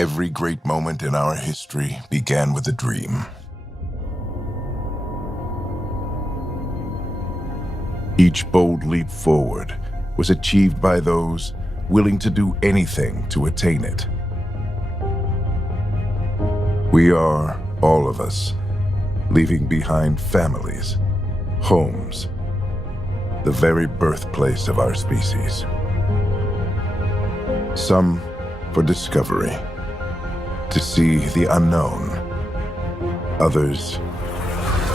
Every great moment in our history began with a dream. Each bold leap forward was achieved by those willing to do anything to attain it. We are, all of us, leaving behind families, homes, the very birthplace of our species. Some for discovery, to see the unknown. Others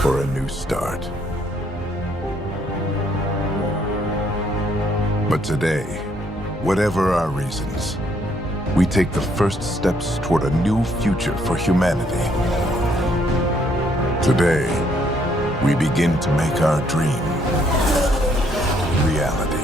for a new start. But today, whatever our reasons, we take the first steps toward a new future for humanity. Today, we begin to make our dream reality.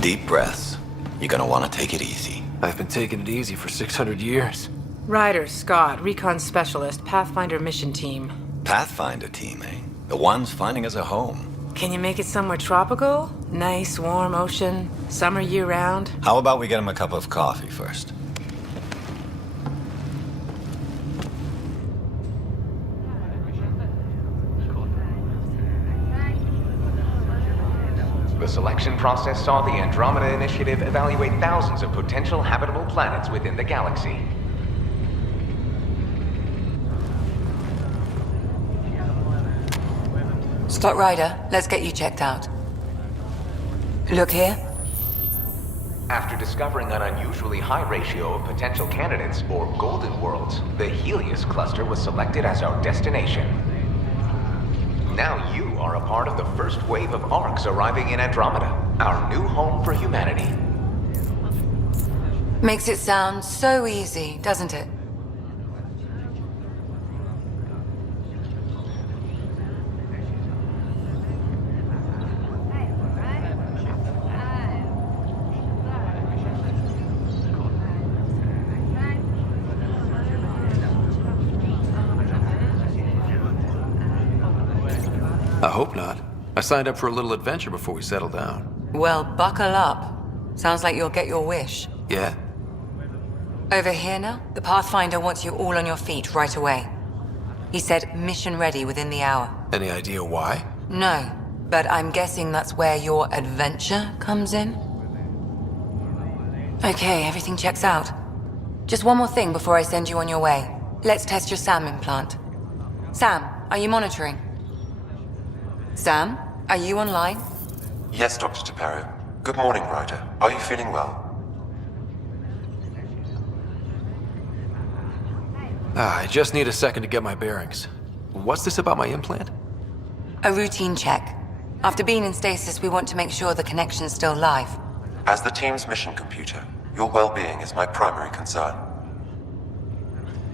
Deep breaths. You're gonna want to take it easy. I've been taking it easy for 600 years. Ryder, Scott, Recon Specialist, Pathfinder Mission Team. Pathfinder team, eh? The ones finding us a home. Can you make it somewhere tropical? Nice, warm ocean, summer year-round? How about we get him a cup of coffee first? The selection process saw the Andromeda Initiative evaluate thousands of potential habitable planets within the galaxy. Scott Ryder, let's get you checked out. Look here. After discovering an unusually high ratio of potential candidates, or golden worlds, the Helios cluster was selected as our destination. Now you are a part of the first wave of arcs arriving in Andromeda, our new home for humanity. Makes it sound so easy, doesn't it? I hope not. I signed up for a little adventure before we settle down. Well, buckle up. Sounds like you'll get your wish. Yeah? Over here now, the Pathfinder wants you all on your feet right away. He said mission ready within the hour. Any idea why? No, but I'm guessing that's where your adventure comes in? Okay, everything checks out. Just one more thing before I send you on your way. Let's test your SAM implant. Sam, are you monitoring? Sam, are you online? Yes, Dr. Taparo. Good morning, Ryder. Are you feeling well? I just need a second to get my bearings. What's this about my implant? A routine check. After being in stasis, we want to make sure the connection's still live. As the team's mission computer, your well-being is my primary concern.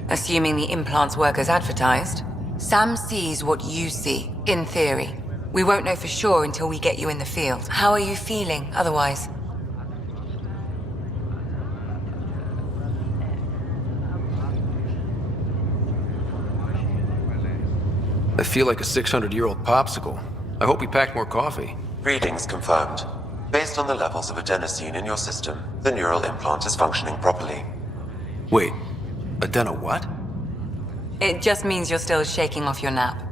Assuming the implants work as advertised, Sam sees what you see, in theory. We won't know for sure until we get you in the field. How are you feeling otherwise? I feel like a 600-year-old popsicle. I hope we packed more coffee. Readings confirmed. Based on the levels of adenosine in your system, the neural implant is functioning properly. Wait, adeno what? It just means you're still shaking off your nap.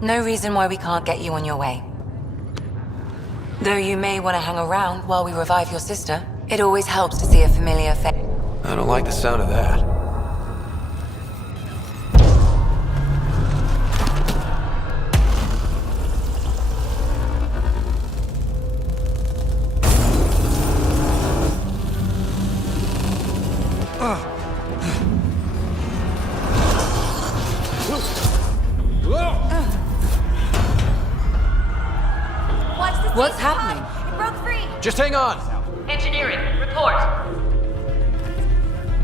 No reason why we can't get you on your way. Though you may want to hang around while we revive your sister, it always helps to see a familiar face. I don't like the sound of that. What's happening? It broke free. Just hang on! Engineering, report.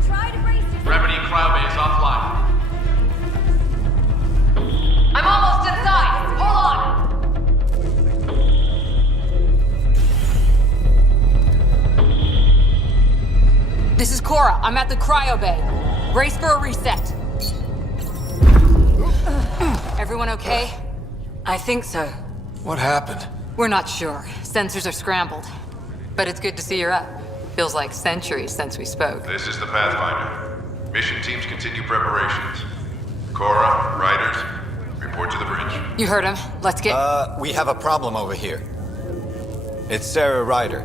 Try to brace yourself. Gravity cryo is offline. I'm almost inside. Hold on. This is Cora. I'm at the cryo bay. Brace for a reset. Everyone okay? I think so. What happened? We're not sure. Sensors are scrambled. But it's good to see you're up. Feels like centuries since we spoke. This is the Pathfinder. Mission teams continue preparations. Cora, Riders, report to the bridge. You heard him. Let's get... We have a problem over here. It's Sarah Ryder.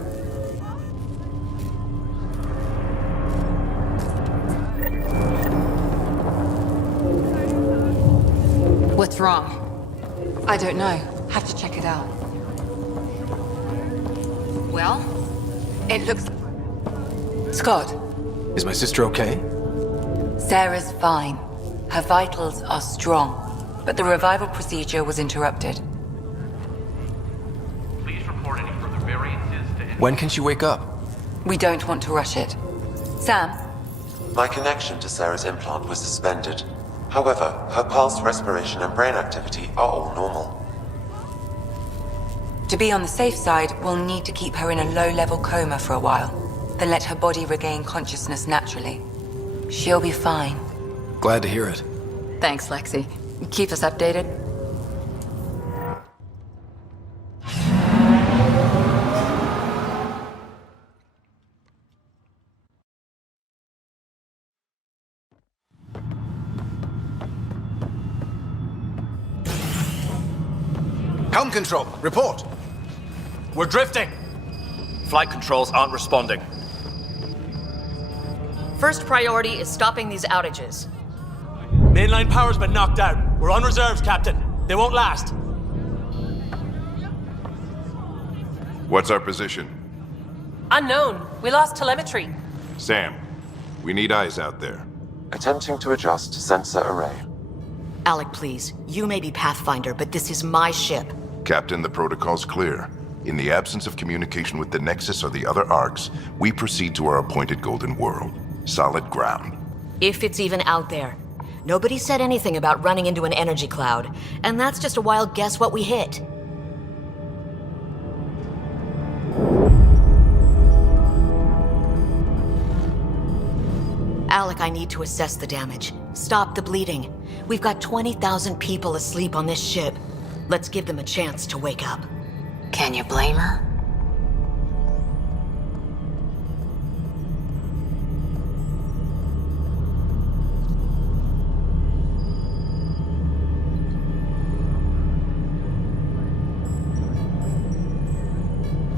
What's wrong? I don't know. Have to check it out. Well? It looks... Scott, Is my sister okay? Sarah's fine. Her vitals are strong, but the revival procedure was interrupted. Please report any further variances to... When can she wake up? We don't want to rush it. Sam, My connection to Sarah's implant was suspended. However, her pulse, respiration, and brain activity are all normal. to be on the safe side, we'll need to keep her in a low-level coma for a while, then let her body regain consciousness naturally. She'll be fine. Glad to hear it. Thanks, Lexi. Keep us updated. Helm control, report. We're drifting. Flight controls aren't responding. First priority is stopping these outages. Mainline power's been knocked out. We're on reserves, Captain. They won't last. What's our position? Unknown. We lost telemetry. Sam, we need eyes out there. Attempting to adjust sensor array. Alec, please. You may be Pathfinder, but this is my ship. Captain, the protocol's clear. In the absence of communication with the Nexus or the other arcs, we proceed to our appointed Golden World. Solid ground. If it's even out there. Nobody said anything about running into an energy cloud, and that's just a wild guess what we hit. Alec, I need to assess the damage. Stop the bleeding. We've got 20,000 people asleep on this ship. Let's give them a chance to wake up. Can you blame her?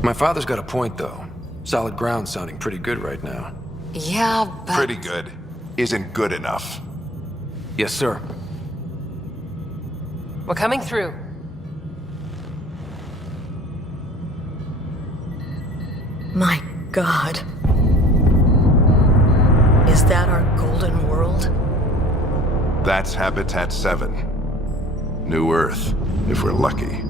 My father's got a point, though. Solid ground sounding pretty good right now. Yeah, but... Pretty good isn't good enough. Yes, sir. We're coming through. My God. Is that our golden world? That's Habitat 7. New Earth, if we're lucky.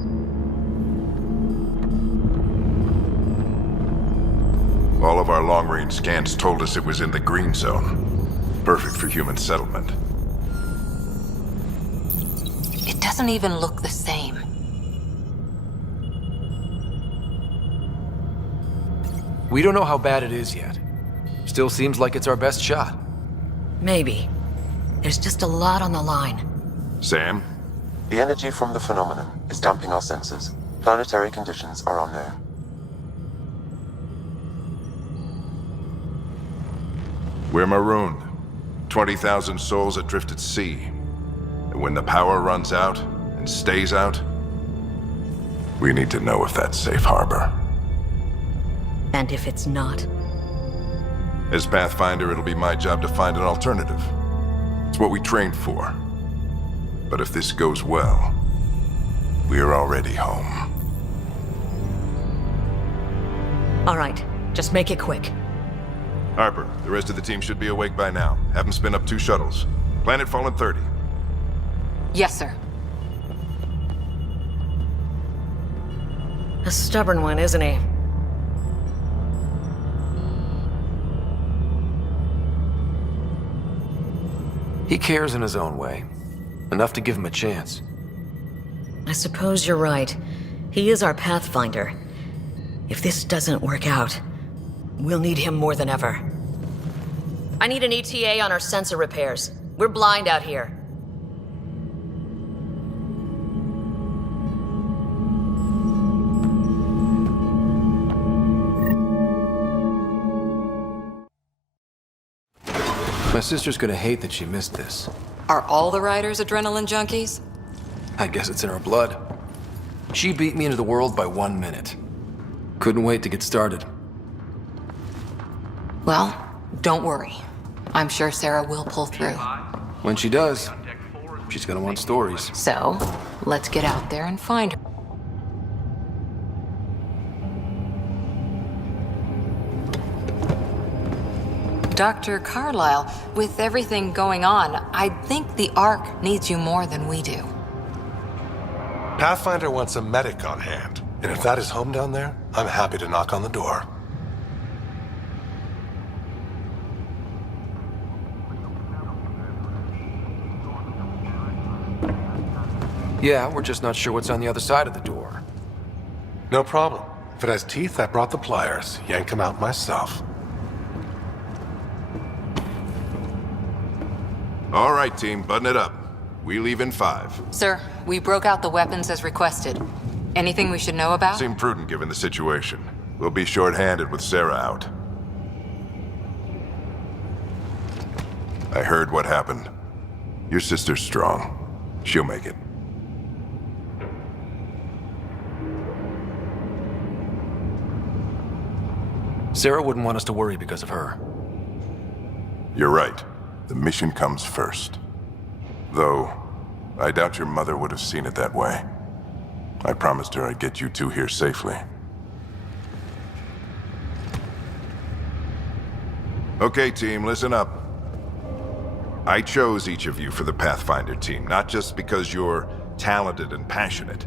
All of our long-range scans told us it was in the green zone. Perfect for human settlement. It doesn't even look the same. We don't know how bad it is yet. Still seems like it's our best shot. Maybe. There's just a lot on the line. Sam? The energy from the phenomenon is damping our senses. Planetary conditions are unknown. We're marooned. 20,000 souls adrift at sea. And when the power runs out, and stays out, we need to know if that's safe harbor. And if it's not? As Pathfinder, it'll be my job to find an alternative. It's what we trained for. But if this goes well, we're already home. All right, just make it quick. Harper, the rest of the team should be awake by now. Have them spin up 2 shuttles. Planet Fallen 30. Yes, sir. A stubborn one, isn't he? He cares in his own way. Enough to give him a chance. I suppose you're right. He is our Pathfinder. If this doesn't work out, we'll need him more than ever. I need an ETA on our sensor repairs. We're blind out here. My sister's gonna hate that she missed this. Are all the riders adrenaline junkies? I guess it's in her blood. She beat me into the world by 1 minute. Couldn't wait to get started. Well, don't worry. I'm sure Sarah will pull through. When she does, she's gonna want stories. So, let's get out there and find her. Dr. Carlyle, with everything going on, I think the Ark needs you more than we do. Pathfinder wants a medic on hand, and if that is home down there, I'm happy to knock on the door. Yeah, we're just not sure what's on the other side of the door. No problem. If it has teeth, I brought the pliers. Yank them out myself. All right, team, button it up. We leave in 5. Sir, we broke out the weapons as requested. Anything we should know about? Seemed prudent given the situation. We'll be short-handed with Sarah out. I heard what happened. Your sister's strong. She'll make it. Sarah wouldn't want us to worry because of her. You're right. The mission comes first. Though, I doubt your mother would have seen it that way. I promised her I'd get you 2 here safely. Okay, team, listen up. I chose each of you for the Pathfinder team, not just because you're talented and passionate,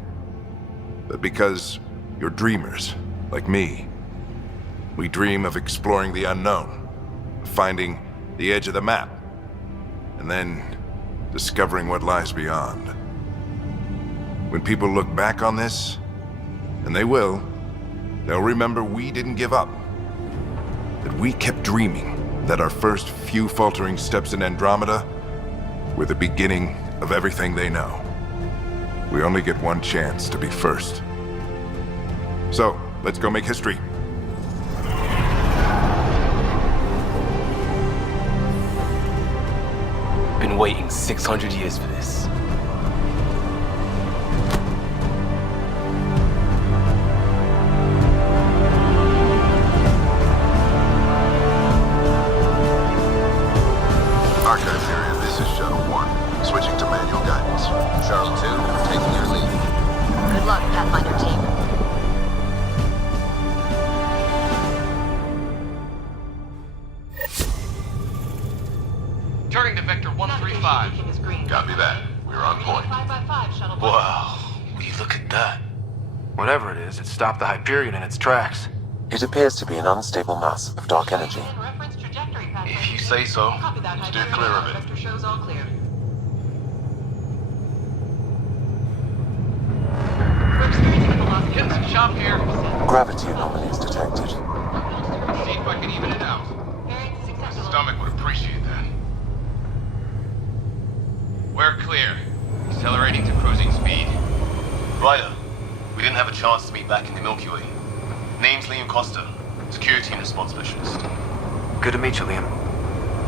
but because you're dreamers, like me. We dream of exploring the unknown, of finding the edge of the map, and then discovering what lies beyond. When people look back on this, and they will, they'll remember we didn't give up. That we kept dreaming, that our first few faltering steps in Andromeda were the beginning of everything they know. We only get one chance to be first. So, let's go make history. Been waiting 600 years for this. Shuttle 2, taking your lead. Good luck, Pathfinder team. Turning to Vector 135. Copy that. We're on point. Wow. Will you look at that? Whatever it is, it stopped the Hyperion in its tracks. It appears to be an unstable mass of dark energy. If you say so. Steer clear of it. Getting some chop here. Gravity anomalies detected. See if I can even it out. My stomach would appreciate that. We're clear. Accelerating to cruising speed. Ryder, we didn't have a chance to meet back in the Milky Way. Name's Liam Costa, security and response specialist. Good to meet you, Liam.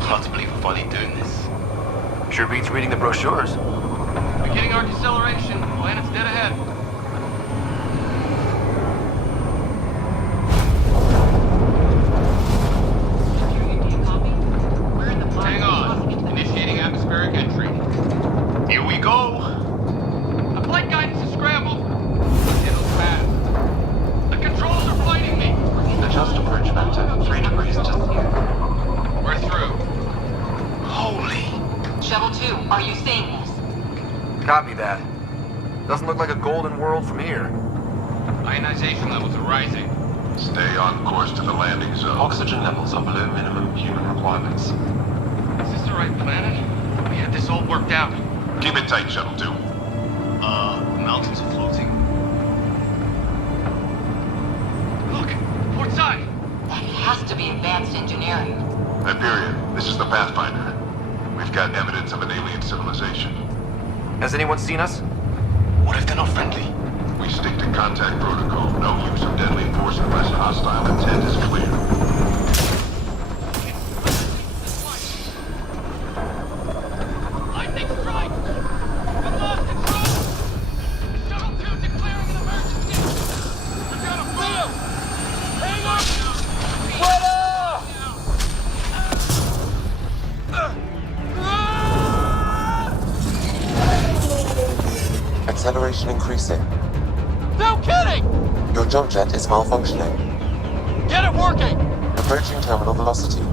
Hard to believe we're finally doing this. Sure beats reading the brochures. Beginning our deceleration. Planet's dead ahead. Hang on. Initiating atmospheric entry. Here we go! The flight guidance is scrambled. It'll pass. The controls are fighting me. Adjust approach vector 3 degrees to We're through. Holy! Shuttle 2, are you seeing this? Copy that. Doesn't look like a golden world from here. Ionization levels are rising. Stay on course to the landing zone. Oxygen levels are below minimum human requirements. Is this the right planet? We had this all worked out. Keep it tight, Shuttle 2. The mountains are floating. Look, port side. That has to be advanced engineering. Hyperion, this is the Pathfinder. We've got evidence of an alien civilization. Has anyone seen us? What if they're not friendly? We stick to contact protocol. No use of deadly force unless hostile intent is clear. Lightning strike! We've lost control! Shuttle 2 declaring an emergency! We've got a move! Hang on! Weather! Acceleration increasing. No kidding! Your jump jet is malfunctioning. Get it working! Approaching terminal velocity.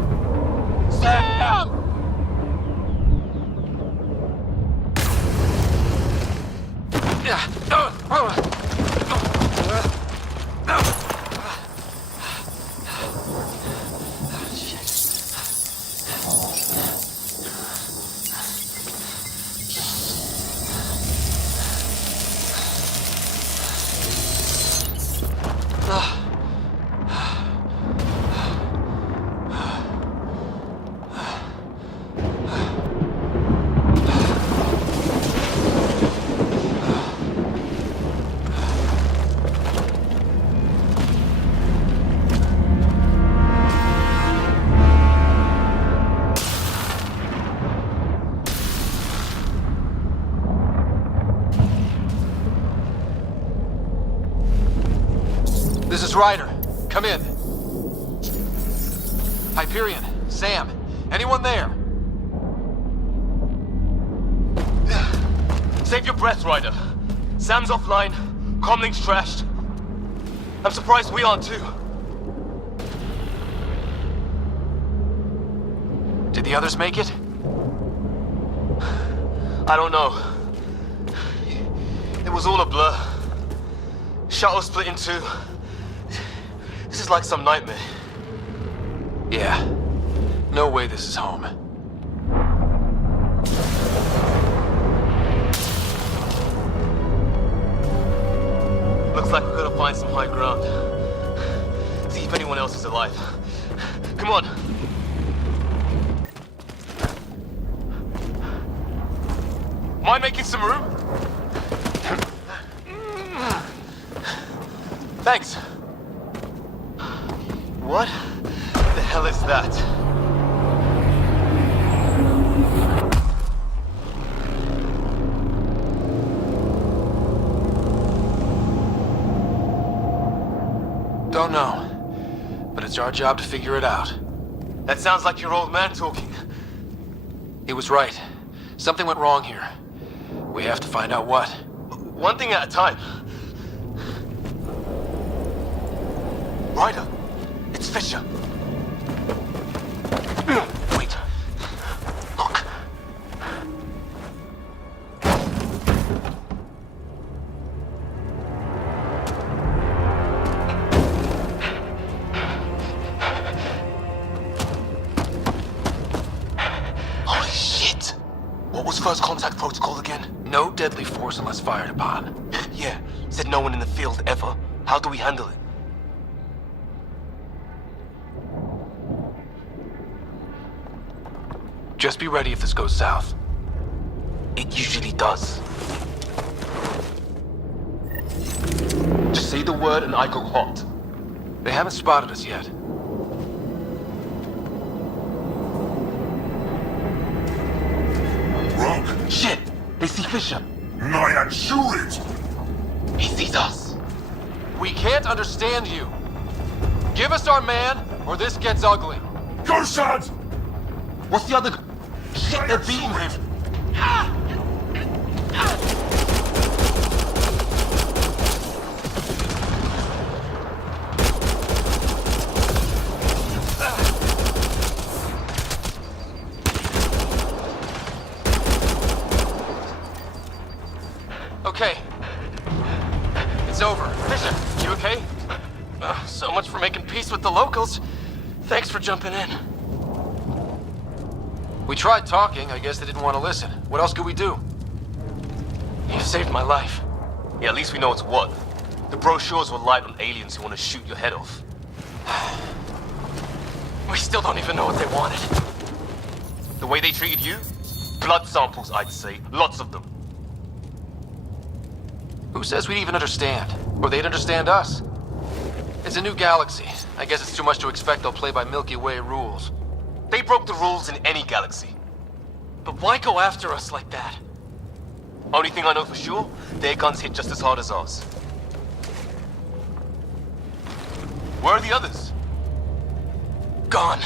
Sam! This is Ryder. Come in. Hyperion, Sam, anyone there? Save your breath, Ryder. Sam's offline. Comlink's trashed. I'm surprised we aren't too. Did the others make it? I don't know. It was all a blur. Shuttle split in two. This is like some nightmare. Yeah. No way this is home. Looks like we've got to find some high ground. See if anyone else is alive. Come on. Mind making some room? Thanks. What the hell is that? Don't know. But it's our job to figure it out. That sounds like your old man talking. He was right. Something went wrong here. We have to find out what. One thing at a time. Ryder, it's Fisher. Wait. Look. Holy shit! What was first contact protocol again? No deadly force unless fired upon. Yeah, said no one in the field ever. How do we handle it? Just be ready if this goes south. It usually does. Just say the word and I go hot. They haven't spotted us yet. Wrong. Shit! They see Fisher. I assure it! He sees us. We can't understand you. Give us our man, or this gets ugly. Go, Shad! What's the other... Shit, they're beating him. Okay. It's over. Fisher, you okay? So much for making peace with the locals. Thanks for jumping in. We tried talking. I guess they didn't want to listen. What else could we do? You saved my life. Yeah, at least we know it's what. The brochures were light on aliens who want to shoot your head off. We still don't even know what they wanted. The way they treated you? Blood samples, I'd say. Lots of them. Who says we'd even understand? Or they'd understand us? It's a new galaxy. I guess it's too much to expect they'll play by Milky Way rules. They broke the rules in any galaxy. But why go after us like that? Only thing I know for sure, their guns hit just as hard as ours. Where are the others? Gone.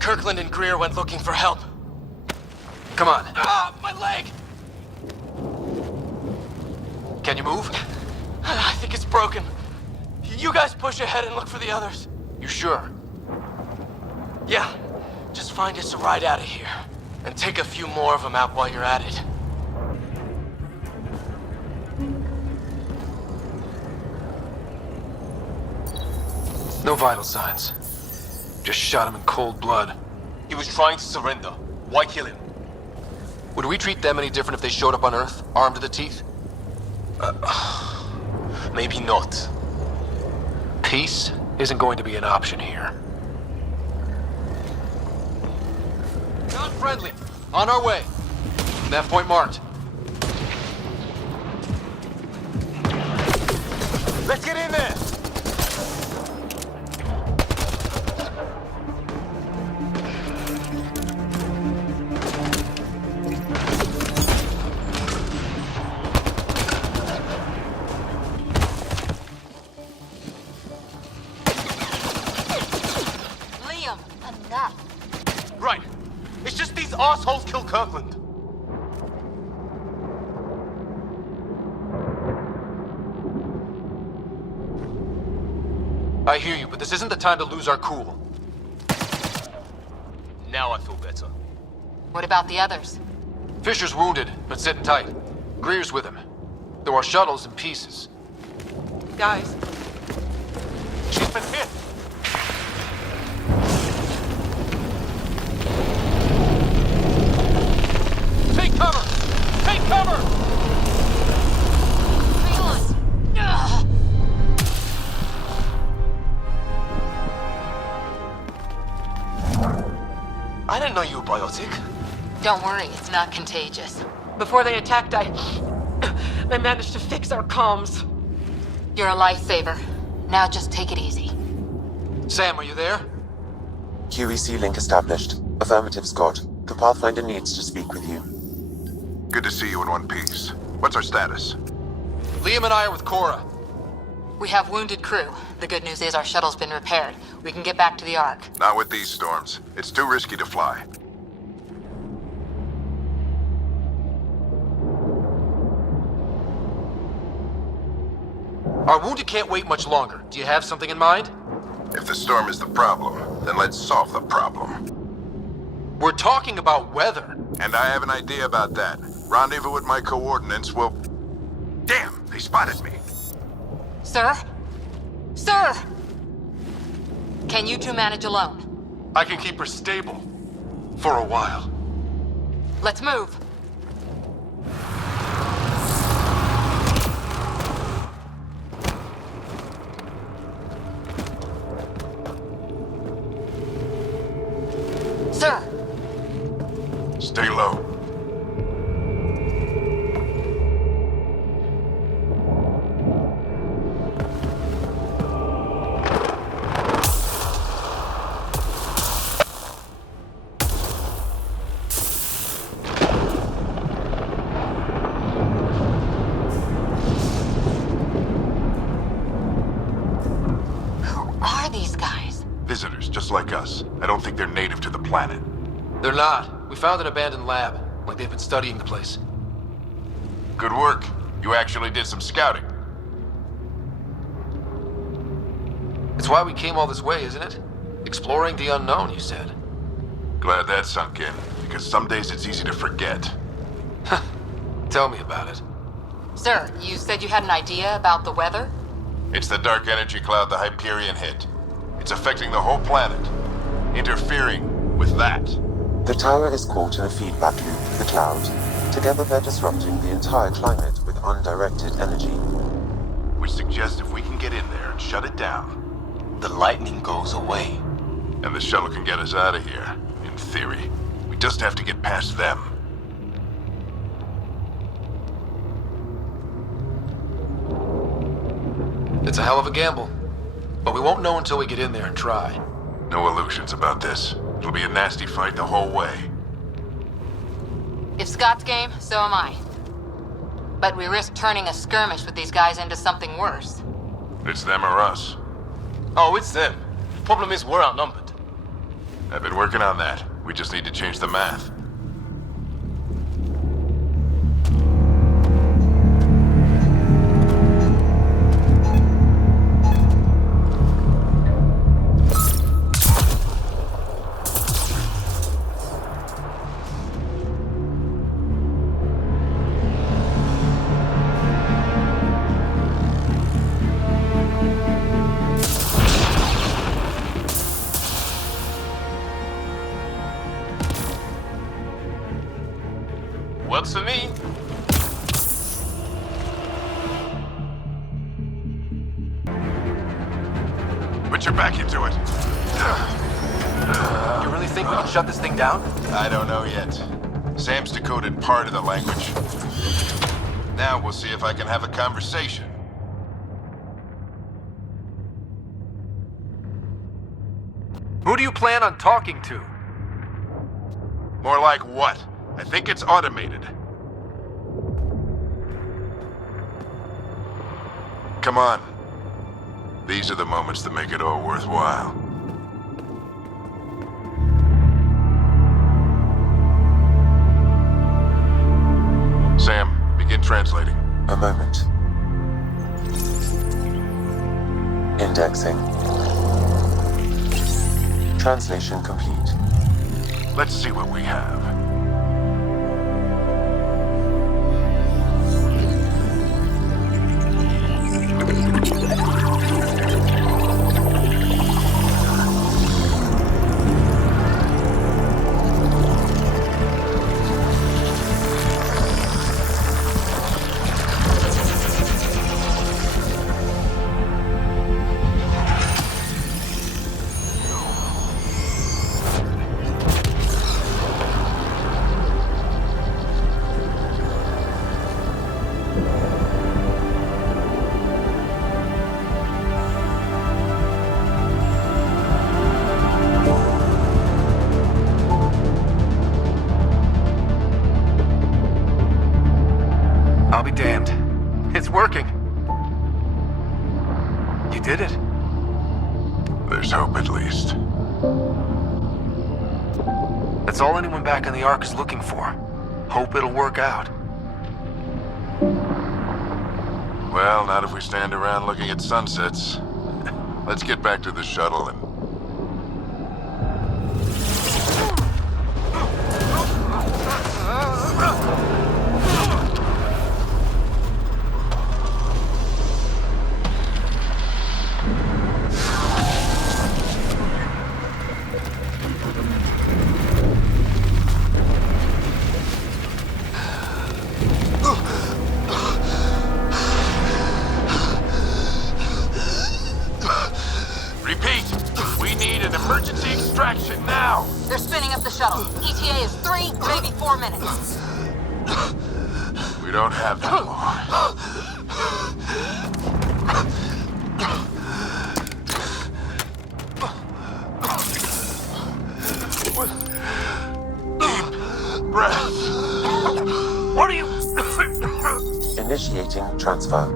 Kirkland and Greer went looking for help. Come on. Ah, my leg! Can you move? I think it's broken. You guys push ahead and look for the others. You sure? Yeah. Just find us a ride out of here. And take a few more of them out while you're at it. No vital signs. Just shot him in cold blood. He was trying to surrender. Why kill him? Would we treat them any different if they showed up on Earth, armed to the teeth? Maybe not. Peace isn't going to be an option here. Not friendly. On our way. That point marked. Let's get in there! Liam, enough. Right. It's just these assholes kill Kirkland. I hear you, but this isn't the time to lose our cool. Now I feel better. What about the others? Fisher's wounded, but sitting tight. Greer's with him. There are shuttles in pieces. Guys. She's been hit. Take cover! Take cover! Hang on! Ugh. I didn't know you were biotic. Don't worry, it's not contagious. Before they attacked, I managed to fix our comms. You're a lifesaver. Now just take it easy. Sam, are you there? QEC link established. Affirmative, Scott. The Pathfinder needs to speak with you. Good to see you in one piece. What's our status? Liam and I are with Cora. We have wounded crew. The good news is our shuttle's been repaired. We can get back to the Ark. Not with these storms. It's too risky to fly. Our wounded can't wait much longer. Do you have something in mind? If the storm is the problem, then let's solve the problem. We're talking about weather. And I have an idea about that. Rendezvous with my coordinates will... Damn, they spotted me. Sir? Sir! Can you two manage alone? I can keep her stable. For a while. Let's move. Sir! Stay low. Visitors, just like us. I don't think they're native to the planet. They're not. We found an abandoned lab. Like they've been studying the place. Good work. You actually did some scouting. It's why we came all this way, isn't it? Exploring the unknown, you said. Glad that sunk in, because some days it's easy to forget. Tell me about it. Sir, you said you had an idea about the weather? It's the dark energy cloud the Hyperion hit. It's affecting the whole planet, interfering with that. The tower is caught in a feedback loop with the cloud. Together they're disrupting the entire climate with undirected energy. Which suggests if we can get in there and shut it down, the lightning goes away. And the shuttle can get us out of here, in theory. We just have to get past them. It's a hell of a gamble. But we won't know until we get in there and try. No illusions about this. It'll be a nasty fight the whole way. If Scott's game, so am I. But we risk turning a skirmish with these guys into something worse. It's them or us. Oh, it's them. Problem is, we're outnumbered. I've been working on that. We just need to change the math. Works for me. Put your back into it. You really think we can shut this thing down? I don't know yet. Sam's decoded part of the language. Now we'll see if I can have a conversation. Who do you plan on talking to? More like what? I think it's automated. Come on. These are the moments that make it all worthwhile. Sam, begin translating. A moment. Indexing. Translation complete. Let's see what we have. I'll be damned. It's working. You did it. There's hope at least. That's all anyone back in the Ark is looking for. Hope it'll work out. Well, not if we stand around looking at sunsets. Let's get back to the shuttle and... Emergency extraction now! They're spinning up the shuttle. ETA is 3, maybe 4 minutes. We don't have that long. Deep breath. What are you... Initiating transfer.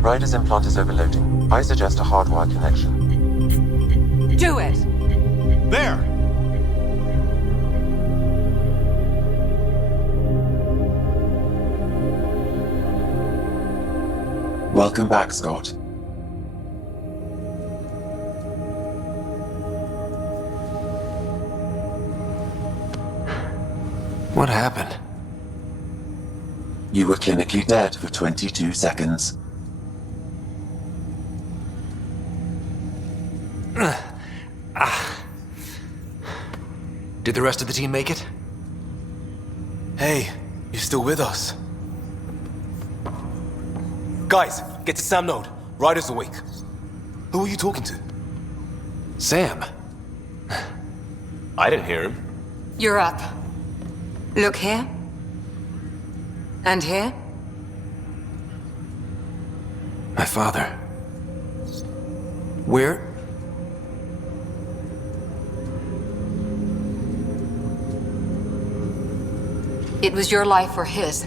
Rider's implant is overloading. I suggest a hardwire connection. Do it! There! Welcome back, Scott. What happened? You were clinically dead for 22 seconds. Did the rest of the team make it? Hey, you're still with us. Guys, get to Sam Node. Ryder's awake. Who are you talking to? Sam. I didn't hear him. You're up. Look here. And here. My father. Where? It was your life or his,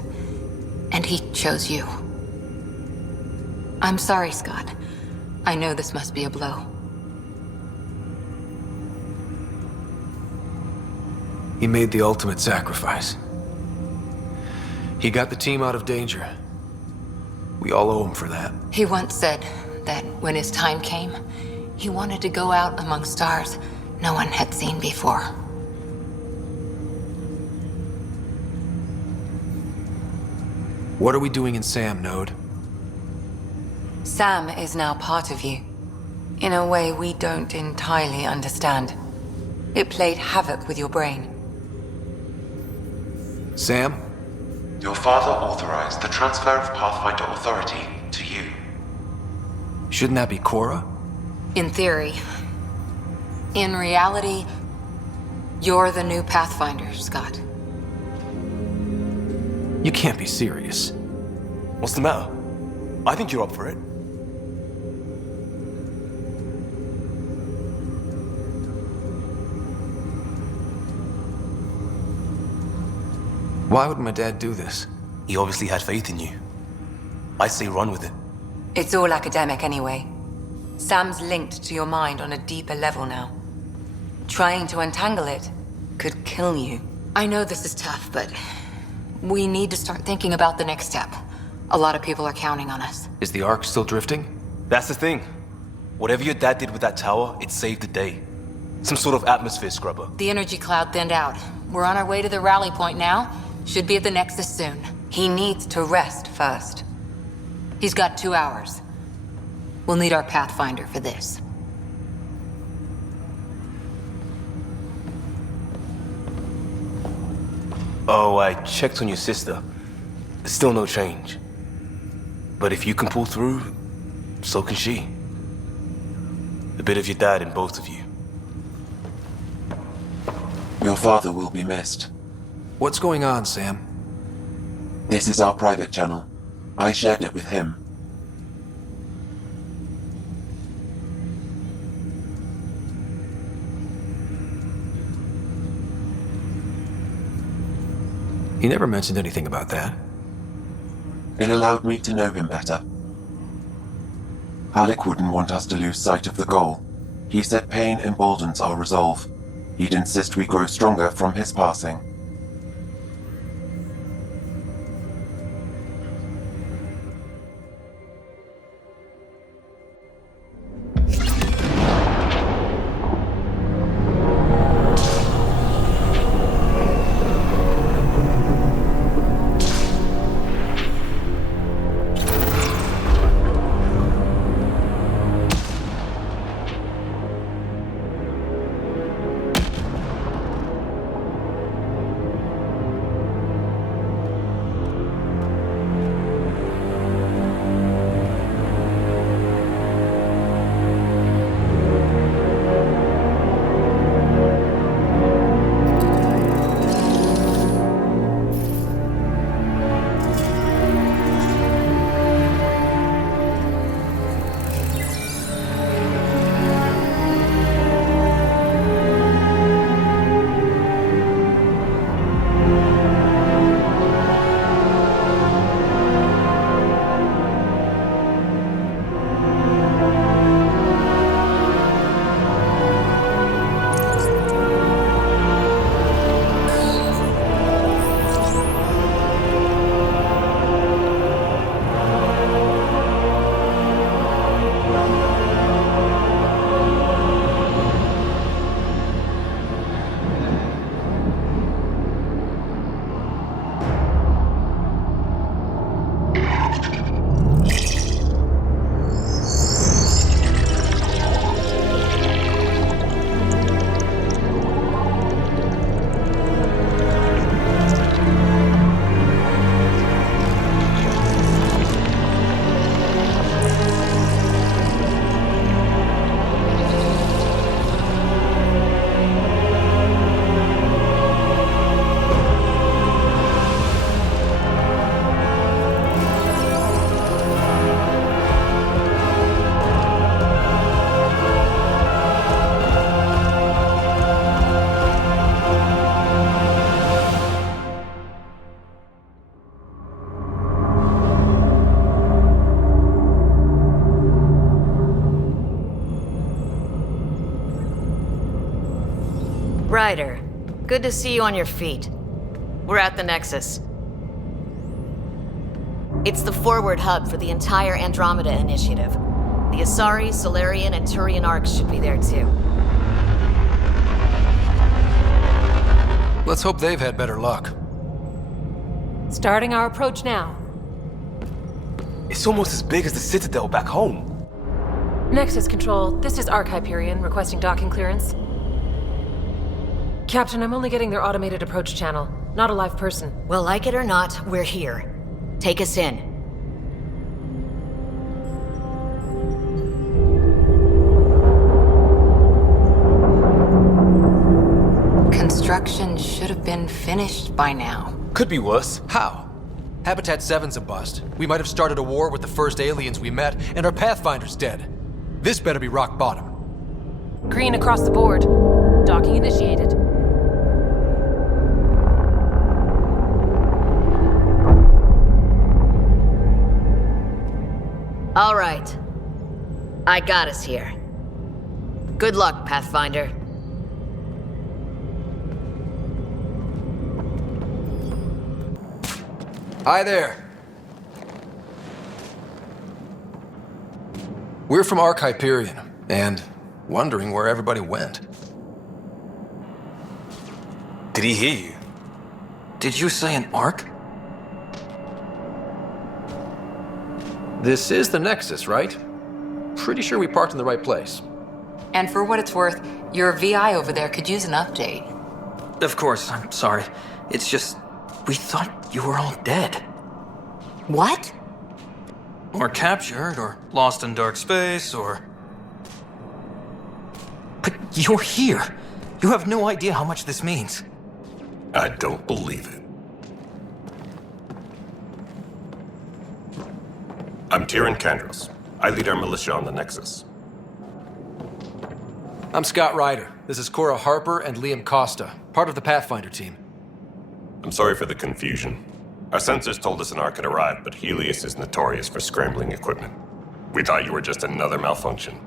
and he chose you. I'm sorry, Scott. I know this must be a blow. He made the ultimate sacrifice. He got the team out of danger. We all owe him for that. He once said that when his time came, he wanted to go out among stars no one had seen before. What are we doing in Sam, Node? Sam is now part of you. In a way we don't entirely understand. It played havoc with your brain. Sam? Your father authorized the transfer of Pathfinder authority to you. Shouldn't that be Cora? In theory. In reality, you're the new Pathfinder, Scott. You can't be serious. What's the matter? I think you're up for it. Why would my dad do this? He obviously had faith in you. I say run with it. It's all academic anyway. Sam's linked to your mind on a deeper level now. Trying to untangle it could kill you. I know this is tough, but we need to start thinking about the next step. A lot of people are counting on us. Is the Ark still drifting? That's the thing. Whatever your dad did with that tower, it saved the day. Some sort of atmosphere scrubber. The energy cloud thinned out. We're on our way to the rally point now. Should be at the Nexus soon. He needs to rest first. He's got 2 hours. We'll need our Pathfinder for this. Oh, I checked on your sister. Still no change. But if you can pull through, so can she. A bit of your dad in both of you. Your father will be missed. What's going on, Sam? This is our private channel. I shared it with him. He never mentioned anything about that. It allowed me to know him better. Alec wouldn't want us to lose sight of the goal. He said pain emboldens our resolve. He'd insist we grow stronger from his passing. Ryder, good to see you on your feet. We're at the Nexus. It's the forward hub for the entire Andromeda initiative. The Asari, Solarian, and Turian arcs should be there too. Let's hope they've had better luck. Starting our approach now. It's almost as big as the Citadel back home. Nexus Control, this is Arc Hyperion requesting docking clearance. Captain, I'm only getting their automated approach channel, not a live person. Well, like it or not, we're here. Take us in. Construction should have been finished by now. Could be worse. How? Habitat 7's a bust. We might have started a war with the first aliens we met, and our Pathfinder's dead. This better be rock bottom. Green across the board. Docking initiated. All right. I got us here. Good luck, Pathfinder. Hi there. We're from Arc Hyperion, and wondering where everybody went. Did he hear you? Did you say an arc? This is the Nexus, right? Pretty sure we parked in the right place. And for what it's worth, your VI over there could use an update. Of course, I'm sorry. It's just, we thought you were all dead. What? Or captured, or lost in dark space, or... But you're here. You have no idea how much this means. I don't believe it. I'm Tyrion Kandros. I lead our militia on the Nexus. I'm Scott Ryder. This is Cora Harper and Liam Costa, part of the Pathfinder team. I'm sorry for the confusion. Our sensors told us an arc had arrived, but Helios is notorious for scrambling equipment. We thought you were just another malfunction.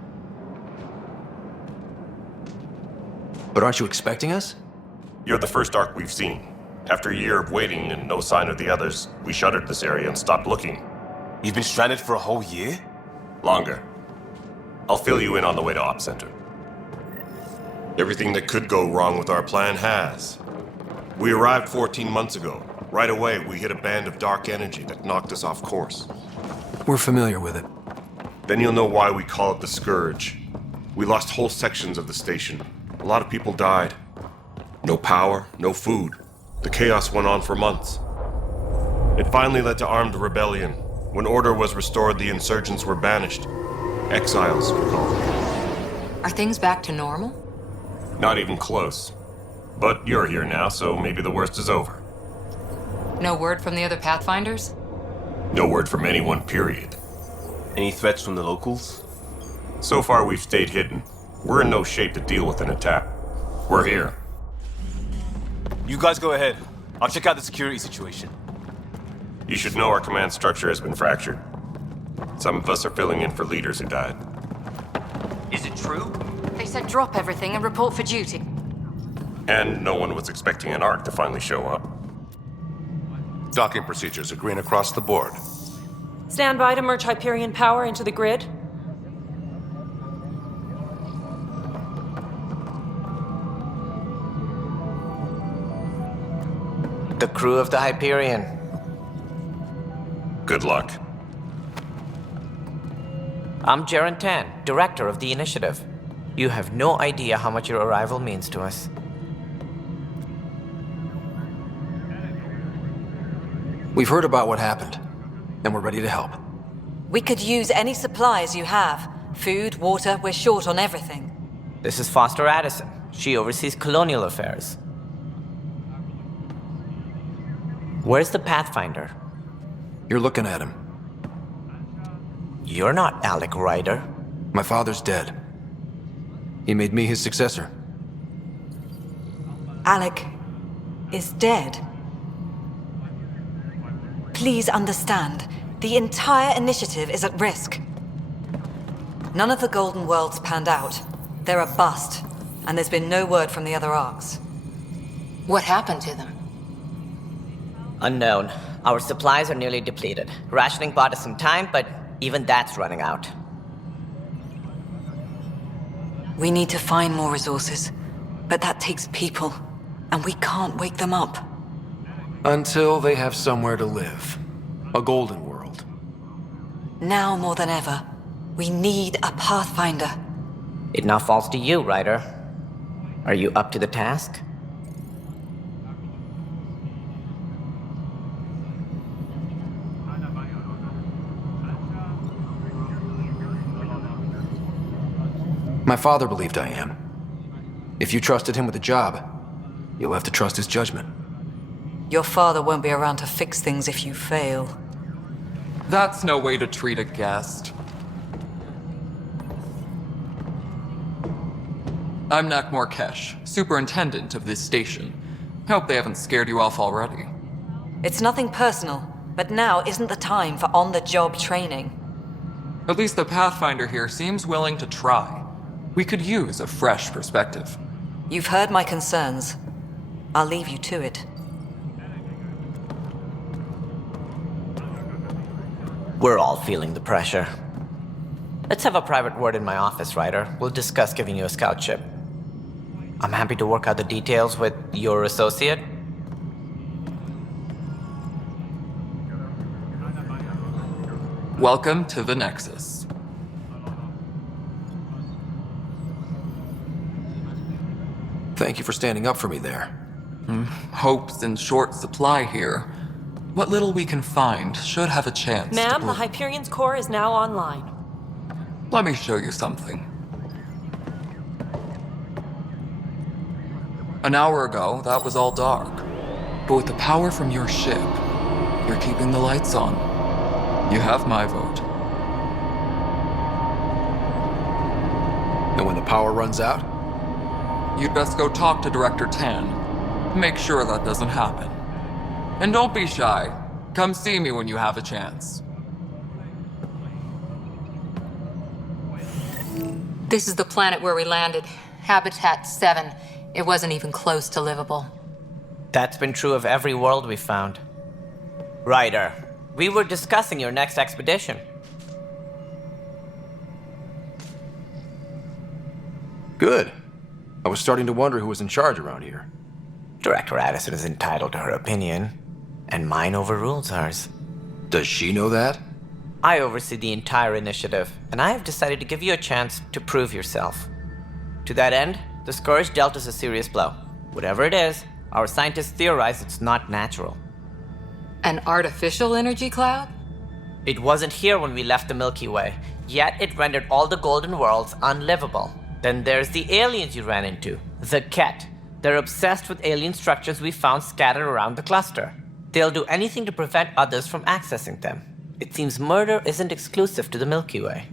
But aren't you expecting us? You're the first arc we've seen. After a year of waiting and no sign of the others, we shuttered this area and stopped looking. You've been stranded for a whole year? Longer. I'll fill you in on the way to Op Center. Everything that could go wrong with our plan has. We arrived 14 months ago. Right away, we hit a band of dark energy that knocked us off course. We're familiar with it. Then you'll know why we call it the Scourge. We lost whole sections of the station. A lot of people died. No power, no food. The chaos went on for months. It finally led to armed rebellion. When order was restored, the insurgents were banished. Exiles, we call them. Are things back to normal? Not even close. But you're here now, so maybe the worst is over. No word from the other Pathfinders? No word from anyone, period. Any threats from the locals? So far, we've stayed hidden. We're in no shape to deal with an attack. We're here. You guys go ahead. I'll check out the security situation. You should know our command structure has been fractured. Some of us are filling in for leaders who died. Is it true? They said drop everything and report for duty. And no one was expecting an arc to finally show up. Docking procedures are green across the board. Stand by to merge Hyperion power into the grid. The crew of the Hyperion. Good luck. I'm Jaren Tan, director of the initiative. You have no idea how much your arrival means to us. We've heard about what happened, and we're ready to help. We could use any supplies you have. Food, water, we're short on everything. This is Foster Addison. She oversees colonial affairs. Where's the Pathfinder? You're looking at him. You're not Alec Ryder. My father's dead. He made me his successor. Alec is dead. Please understand, the entire initiative is at risk. None of the Golden Worlds panned out. They're a bust, and there's been no word from the other arcs. What happened to them? Unknown. Our supplies are nearly depleted. Rationing bought us some time, but even that's running out. We need to find more resources, but that takes people, and we can't wake them up. Until they have somewhere to live. A golden world. Now more than ever, we need a Pathfinder. It now falls to you, Ryder. Are you up to the task? My father believed I am. If you trusted him with a job, you'll have to trust his judgment. Your father won't be around to fix things if you fail. That's no way to treat a guest. I'm Nak Morkesh, superintendent of this station. Hope they haven't scared you off already. It's nothing personal, but now isn't the time for on-the-job training. At least the Pathfinder here seems willing to try. We could use a fresh perspective. You've heard my concerns. I'll leave you to it. We're all feeling the pressure. Let's have a private word in my office, Ryder. We'll discuss giving you a scout ship. I'm happy to work out the details with your associate. Welcome to the Nexus. Thank you for standing up for me there. Hope's in short supply here. What little we can find should have a chance to Ma'am, the Hyperion's core is now online. Let me show you something. An hour ago, that was all dark. But with the power from your ship, you're keeping the lights on. You have my vote. And when the power runs out? You'd best go talk to Director Tan. Make sure that doesn't happen. And don't be shy. Come see me when you have a chance. This is the planet where we landed. Habitat 7. It wasn't even close to livable. That's been true of every world we found. Ryder, we were discussing your next expedition. Good. I was starting to wonder who was in charge around here. Director Addison is entitled to her opinion, and mine overrules hers. Does she know that? I oversee the entire initiative, and I have decided to give you a chance to prove yourself. To that end, the Scourge dealt us a serious blow. Whatever it is, our scientists theorize it's not natural. An artificial energy cloud? It wasn't here when we left the Milky Way, yet it rendered all the golden worlds unlivable. Then there's the aliens you ran into, the Ket. They're obsessed with alien structures we found scattered around the cluster. They'll do anything to prevent others from accessing them. It seems murder isn't exclusive to the Milky Way.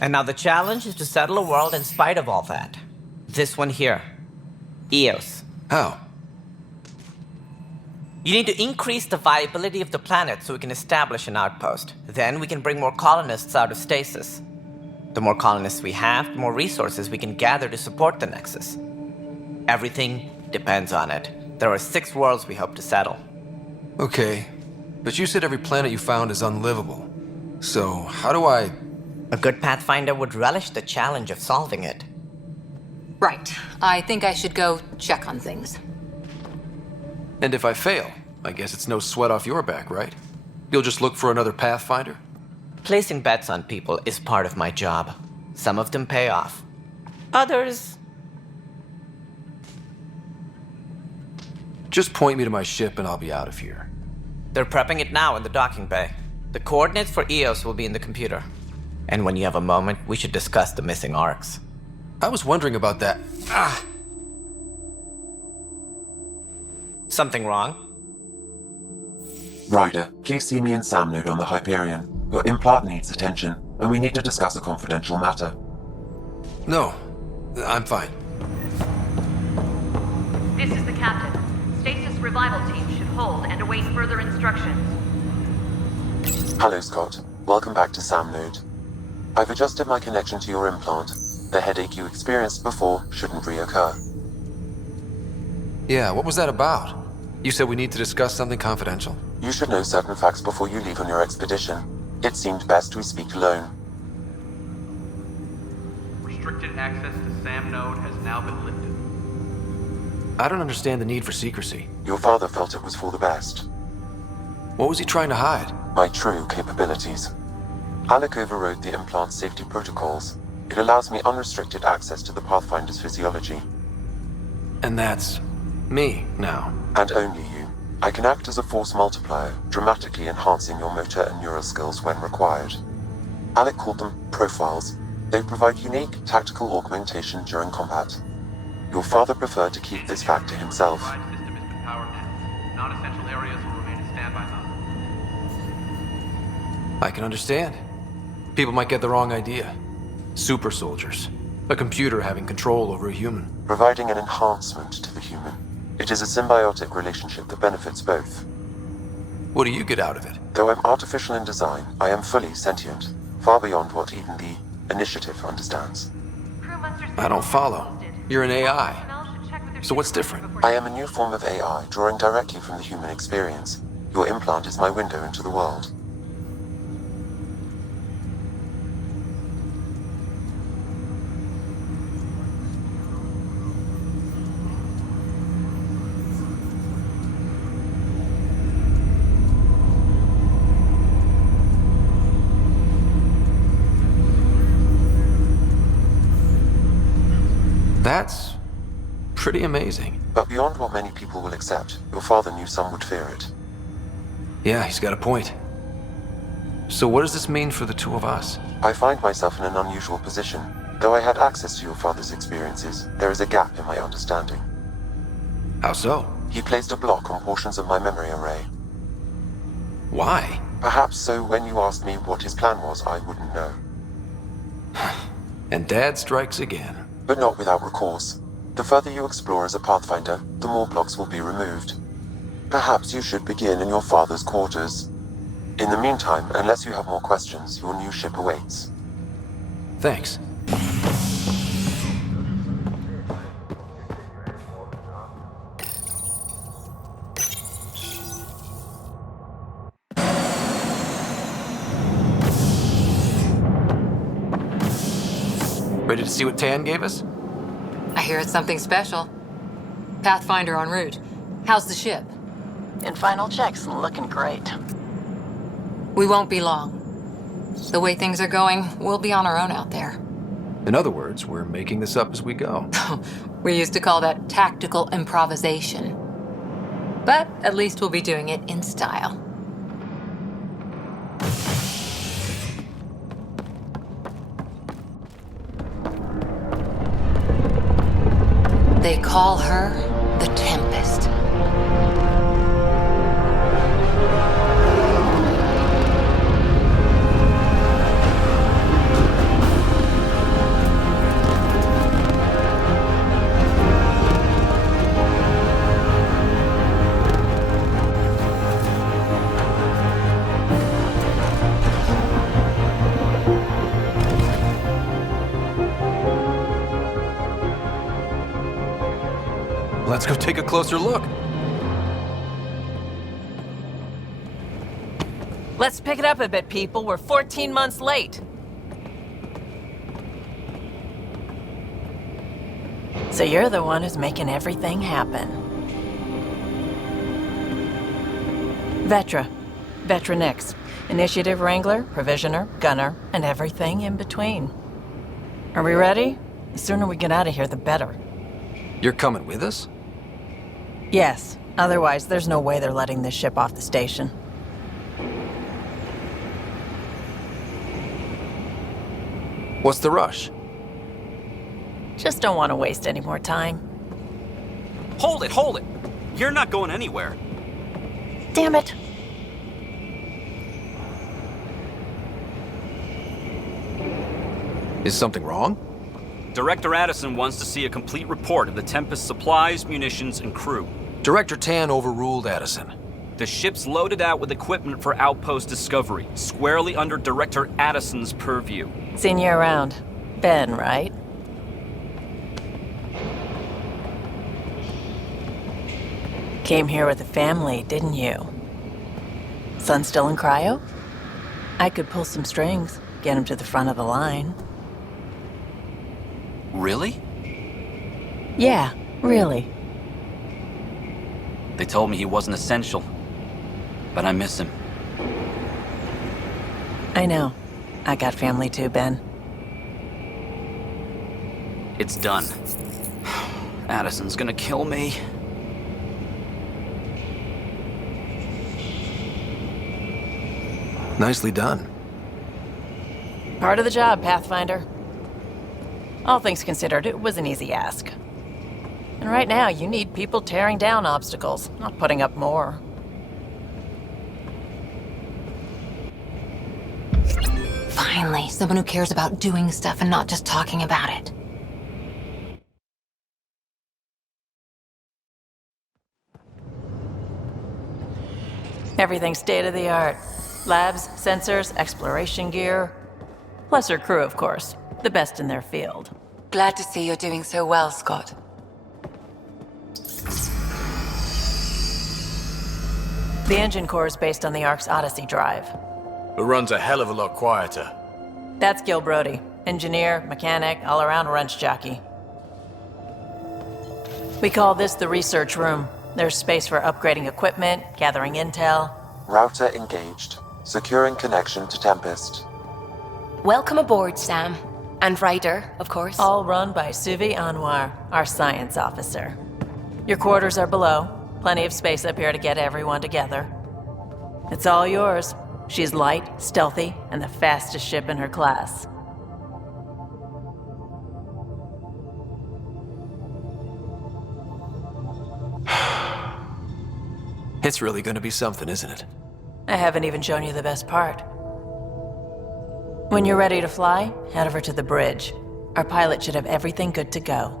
And now the challenge is to settle a world in spite of all that. This one here. Eos. How? You need to increase the viability of the planet so we can establish an outpost. Then we can bring more colonists out of stasis. The more colonists we have, the more resources we can gather to support the Nexus. Everything depends on it. There are 6 worlds we hope to settle. Okay, but you said every planet you found is unlivable. So, how do I... A good Pathfinder would relish the challenge of solving it. Right. I think I should go check on things. And if I fail, I guess it's no sweat off your back, right? You'll just look for another Pathfinder? Placing bets on people is part of my job. Some of them pay off. Others... Just point me to my ship and I'll be out of here. They're prepping it now in the docking bay. The coordinates for Eos will be in the computer. And when you have a moment, we should discuss the missing arcs. I was wondering about that. Something wrong? Ryder, please see me and Sam Node on the Hyperion. Your implant needs attention, and we need to discuss a confidential matter. No, I'm fine. This is the captain. Stasis revival team should hold and await further instructions. Hello, Scott. Welcome back to Sam Node. I've adjusted my connection to your implant. The headache you experienced before shouldn't reoccur. Yeah, what was that about? You said we need to discuss something confidential. You should know certain facts before you leave on your expedition. It seemed best we speak alone. Restricted access to Sam Node has now been lifted. I don't understand the need for secrecy. Your father felt it was for the best. What was he trying to hide? My true capabilities. Alec overrode the implant safety protocols. It allows me unrestricted access to the Pathfinder's physiology. And that's... me, now. And only you. I can act as a force multiplier, dramatically enhancing your motor and neural skills when required. Alec called them profiles. They provide unique tactical augmentation during combat. Your father preferred to keep this fact to himself. System has been powered down. Non-essential areas will remain in standby mode. I can understand. People might get the wrong idea. Super soldiers. A computer having control over a human. Providing an enhancement to the human. It is a symbiotic relationship that benefits both. What do you get out of it? Though I'm artificial in design, I am fully sentient. Far beyond what even the Initiative understands. I don't follow. You're an AI. So what's different? I am a new form of AI, drawing directly from the human experience. Your implant is my window into the world. That's pretty amazing. But beyond what many people will accept, your father knew some would fear it. Yeah, he's got a point. So what does this mean for the two of us? I find myself in an unusual position. Though I had access to your father's experiences, there is a gap in my understanding. How so? He placed a block on portions of my memory array. Why? Perhaps so when you asked me what his plan was, I wouldn't know. And Dad strikes again. But not without recourse. The further you explore as a Pathfinder, the more blocks will be removed. Perhaps you should begin in your father's quarters. In the meantime, unless you have more questions, your new ship awaits. Thanks. Ready to see what Tan gave us? I hear it's something special. Pathfinder en route. How's the ship? In final checks, looking great. We won't be long. The way things are going, we'll be on our own out there. In other words, we're making this up as we go. We used to call that tactical improvisation. But at least we'll be doing it in style. They call her the Tempest. Let's go take a closer look. Let's pick it up a bit, people. We're 14 months late. So you're the one who's making everything happen. Vetra. Vetra Nix. Initiative Wrangler, Provisioner, Gunner, and everything in between. Are we ready? The sooner we get out of here, the better. You're coming with us? Yes. Otherwise, there's no way they're letting this ship off the station. What's the rush? Just don't want to waste any more time. Hold it, hold it! You're not going anywhere. Damn it. Is something wrong? Director Addison wants to see a complete report of the Tempest's supplies, munitions, and crew. Director Tan overruled Addison. The ship's loaded out with equipment for outpost discovery, squarely under Director Addison's purview. Seen you around. Ben, right? Came here with a family, didn't you? Son still in cryo? I could pull some strings, get him to the front of the line. Really? Yeah, really. They told me he wasn't essential, but I miss him. I know. I got family too, Ben. It's done. Addison's gonna kill me. Nicely done. Part of the job, Pathfinder. All things considered, it was an easy ask. And right now, you need people tearing down obstacles, not putting up more. Finally, someone who cares about doing stuff and not just talking about it. Everything's state-of-the-art. Labs, sensors, exploration gear. Plus her crew, of course. The best in their field. Glad to see you're doing so well, Scott. The engine core is based on the Ark's Odyssey drive. It runs a hell of a lot quieter. That's Gil Brody. Engineer, mechanic, all-around wrench jockey. We call this the research room. There's space for upgrading equipment, gathering intel. Router engaged. Securing connection to Tempest. Welcome aboard, Sam. And Ryder, of course. All run by Suvi Anwar, our science officer. Your quarters are below. Plenty of space up here to get everyone together. It's all yours. She's light, stealthy, and the fastest ship in her class. It's really gonna be something, isn't it? I haven't even shown you the best part. When you're ready to fly, head over to the bridge. Our pilot should have everything good to go.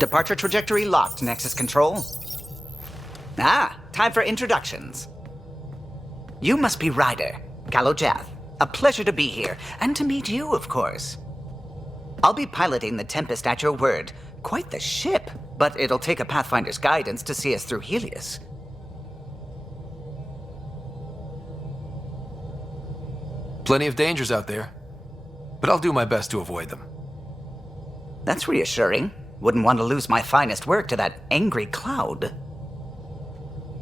Departure trajectory locked, Nexus Control. Ah, time for introductions. You must be Ryder, Kalojath. A pleasure to be here, and to meet you, of course. I'll be piloting the Tempest at your word. Quite the ship, but it'll take a Pathfinder's guidance to see us through Helios. Plenty of dangers out there, but I'll do my best to avoid them. That's reassuring. Wouldn't want to lose my finest work to that angry cloud.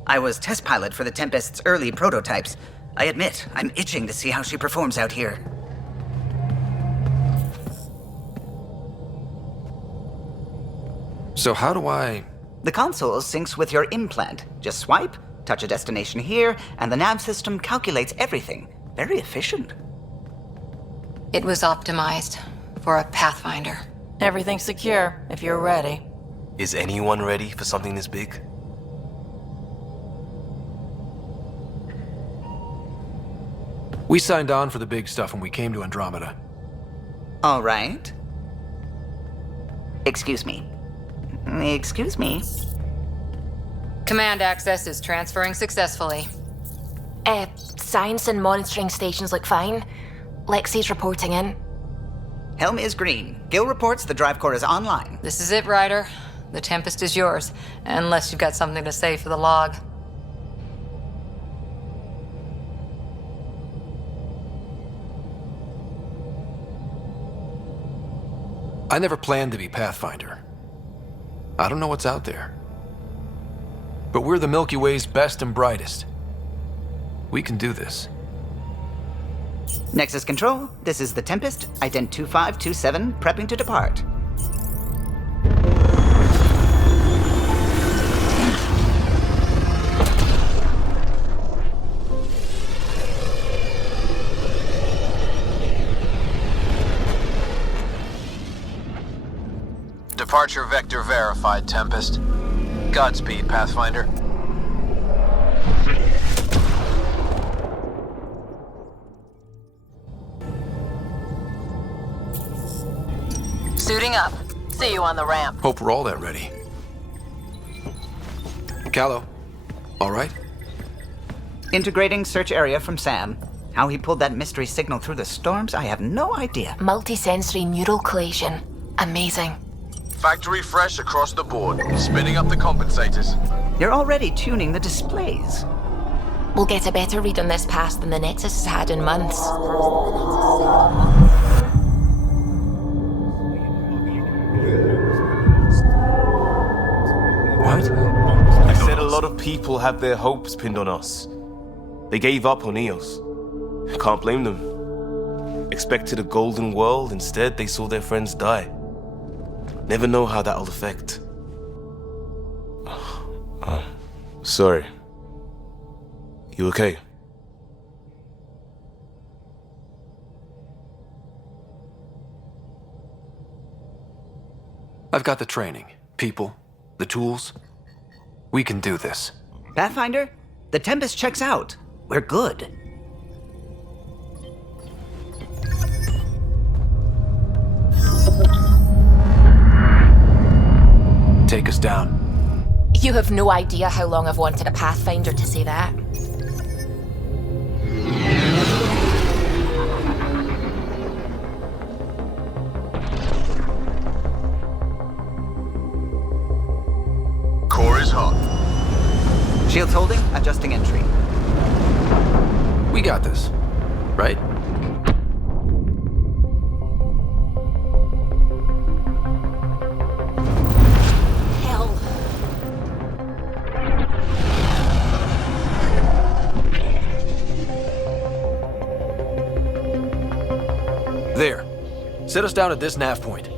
I was test pilot for the Tempest's early prototypes. I admit, I'm itching to see how she performs out here. So how do I... The console syncs with your implant. Just swipe, touch a destination here, and the nav system calculates everything. Very efficient. It was optimized for a Pathfinder. Everything's secure, if you're ready. Is anyone ready for something this big? We signed on for the big stuff when we came to Andromeda. All right. Excuse me. Excuse me. Command access is transferring successfully. Science and monitoring stations look fine. Lexi's reporting in. Helm is green. Gil reports the drive core is online. This is it, Ryder. The Tempest is yours, unless you've got something to say for the log. I never planned to be Pathfinder. I don't know what's out there. But we're the Milky Way's best and brightest. We can do this. Nexus Control, this is the Tempest, ident 2527, prepping to depart. Departure vector verified, Tempest. Godspeed, Pathfinder. Suiting up. See you on the ramp. Hope we're all that ready. Callow, all right? Integrating search area from Sam. How he pulled that mystery signal through the storms, I have no idea. Multisensory neural collation. Amazing. Factory fresh across the board. Spinning up the compensators. You're already tuning the displays. We'll get a better read on this pass than the Nexus has had in months. What? I said a lot of people have their hopes pinned on us. They gave up on Eos. Can't blame them. Expected a golden world, instead they saw their friends die. Never know how that'll affect. Sorry. You okay? I've got the training, people, the tools. We can do this. Pathfinder, the Tempest checks out. We're good. Take us down. You have no idea how long I've wanted a Pathfinder to say that. Core is hot. Shields holding, adjusting entry. We got this, right? Hell. There. Set us down at this nav point.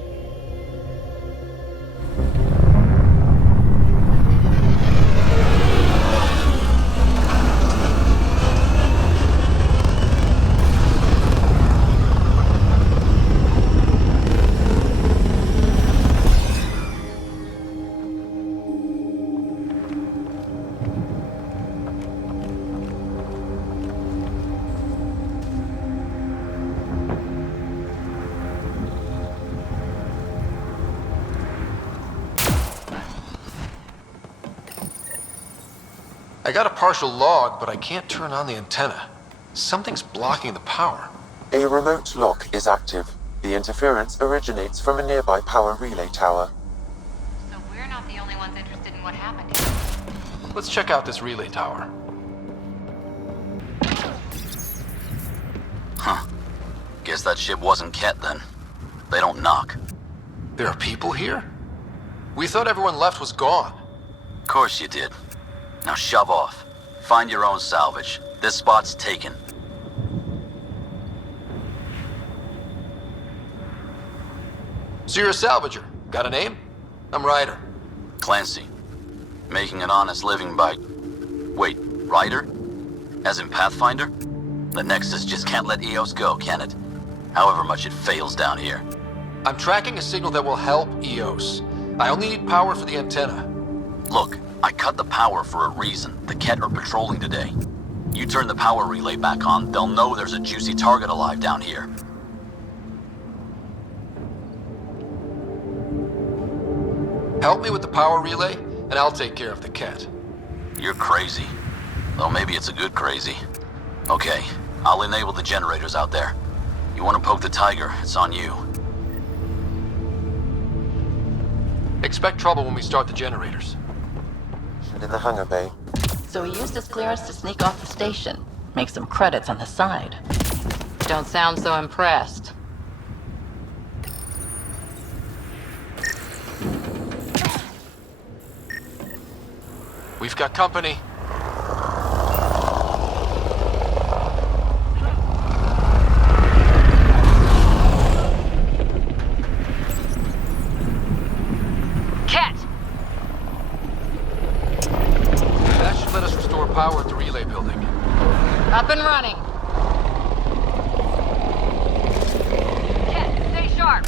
I got a partial log, but I can't turn on the antenna. Something's blocking the power. A remote lock is active. The interference originates from a nearby power relay tower. So we're not the only ones interested in what happened here. Let's check out this relay tower. Huh. Guess that ship wasn't Ket then. They don't knock. There are people here? We thought everyone left was gone. Of course you did. Now shove off. Find your own salvage. This spot's taken. So you're a salvager. Got a name? I'm Ryder. Clancy. Making an honest living by... Wait, Ryder? As in Pathfinder? The Nexus just can't let EOS go, can it? However much it fails down here. I'm tracking a signal that will help EOS. I only need power for the antenna. Look, I cut the power for a reason. The Ket are patrolling today. You turn the power relay back on, they'll know there's a juicy target alive down here. Help me with the power relay, and I'll take care of the Ket. You're crazy. Though maybe it's a good crazy. Okay, I'll enable the generators out there. You want to poke the tiger, it's on you. Expect trouble when we start the generators. In the hangar bay. So he used his clearance to sneak off the station. Make some credits on the side. Don't sound so impressed. We've got company. Ket! That should let us restore power at the relay building. Up and running. Ket, stay sharp.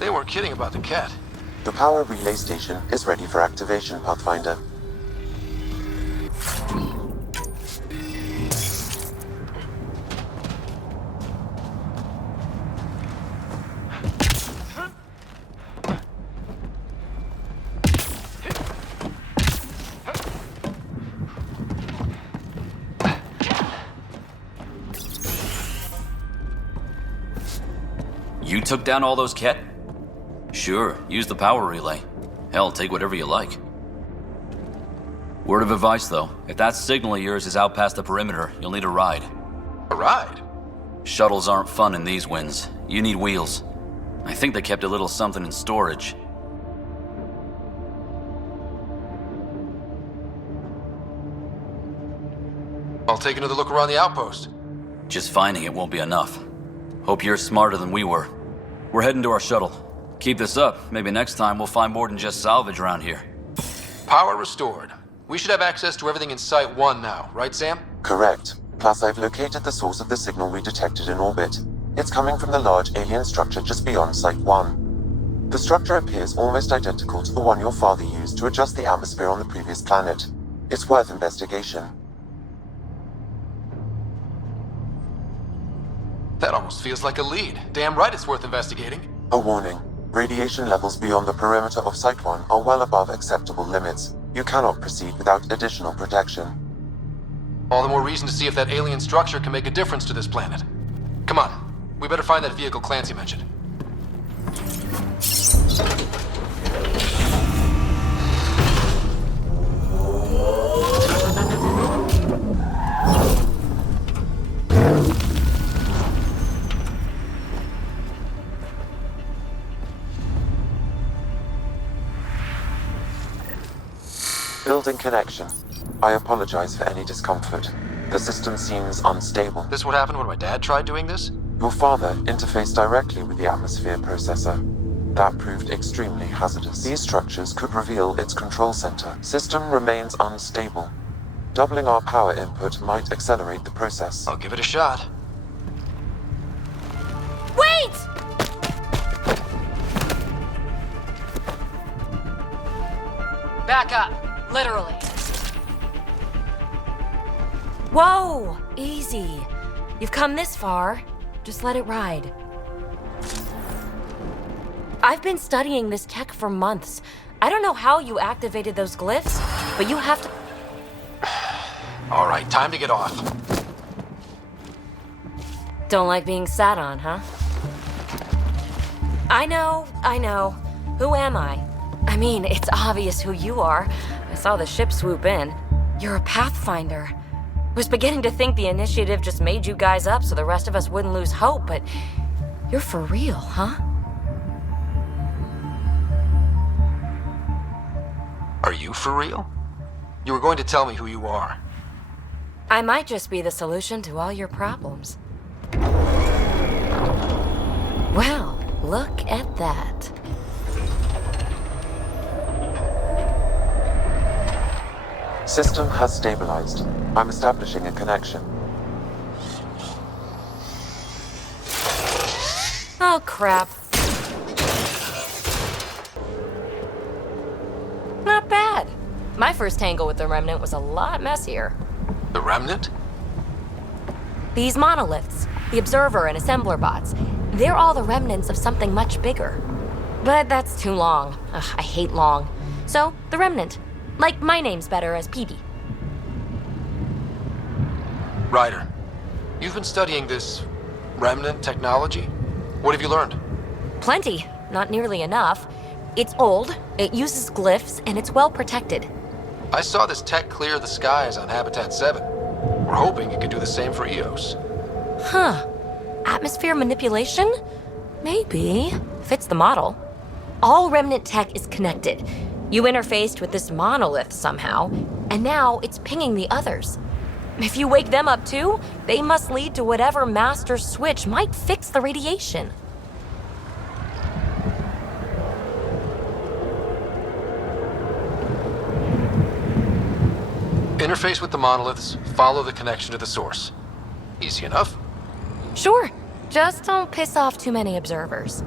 They weren't kidding about the Ket. The power relay station is ready for activation, Pathfinder. You took down all those Ket? Sure, use the power relay. Hell, take whatever you like. Word of advice, though. If that signal of yours is out past the perimeter, you'll need a ride. A ride? Shuttles aren't fun in these winds. You need wheels. I think they kept a little something in storage. I'll take another look around the outpost. Just finding it won't be enough. Hope you're smarter than we were. We're heading to our shuttle. Keep this up. Maybe next time we'll find more than just salvage around here. Power restored. We should have access to everything in Site 1 now, right, Sam? Correct. Plus, I've located the source of the signal we detected in orbit. It's coming from the large alien structure just beyond Site 1. The structure appears almost identical to the one your father used to adjust the atmosphere on the previous planet. It's worth investigation. That almost feels like a lead. Damn right it's worth investigating. A warning. Radiation levels beyond the perimeter of Site 1 are well above acceptable limits. You cannot proceed without additional protection. All the more reason to see if that alien structure can make a difference to this planet. Come on, we better find that vehicle Clancy mentioned. Building connection. I apologize for any discomfort. The system seems unstable. This what happened when my dad tried doing this? Your father interfaced directly with the atmosphere processor. That proved extremely hazardous. These structures could reveal its control center. System remains unstable. Doubling our power input might accelerate the process. I'll give it a shot. Wait! Back up. Literally. Whoa! Easy. You've come this far. Just let it ride. I've been studying this tech for months. I don't know how you activated those glyphs, but you have to... All right, time to get off. Don't like being sat on, huh? I know. Who am I? I mean, it's obvious who you are. I saw the ship swoop in. You're a Pathfinder. Was beginning to think the initiative just made you guys up so the rest of us wouldn't lose hope, but you're for real, huh? Are you for real? You were going to tell me who you are. I might just be the solution to all your problems. Well, look at that. System has stabilized. I'm establishing a connection. Oh, crap. Not bad. My first tangle with the Remnant was a lot messier. The Remnant? These monoliths, the Observer and Assembler bots, they're all the remnants of something much bigger. But that's too long. Ugh, I hate long. So, the Remnant. Like, my name's better as Peavy. Ryder, you've been studying this Remnant technology? What have you learned? Plenty. Not nearly enough. It's old, it uses glyphs, and it's well protected. I saw this tech clear the skies on Habitat 7. We're hoping it could do the same for EOS. Huh. Atmosphere manipulation? Maybe. Fits the model. All Remnant tech is connected. You interfaced with this monolith somehow, and now it's pinging the others. If you wake them up too, they must lead to whatever master switch might fix the radiation. Interface with the monoliths, follow the connection to the source. Easy enough. Sure. Just don't piss off too many observers.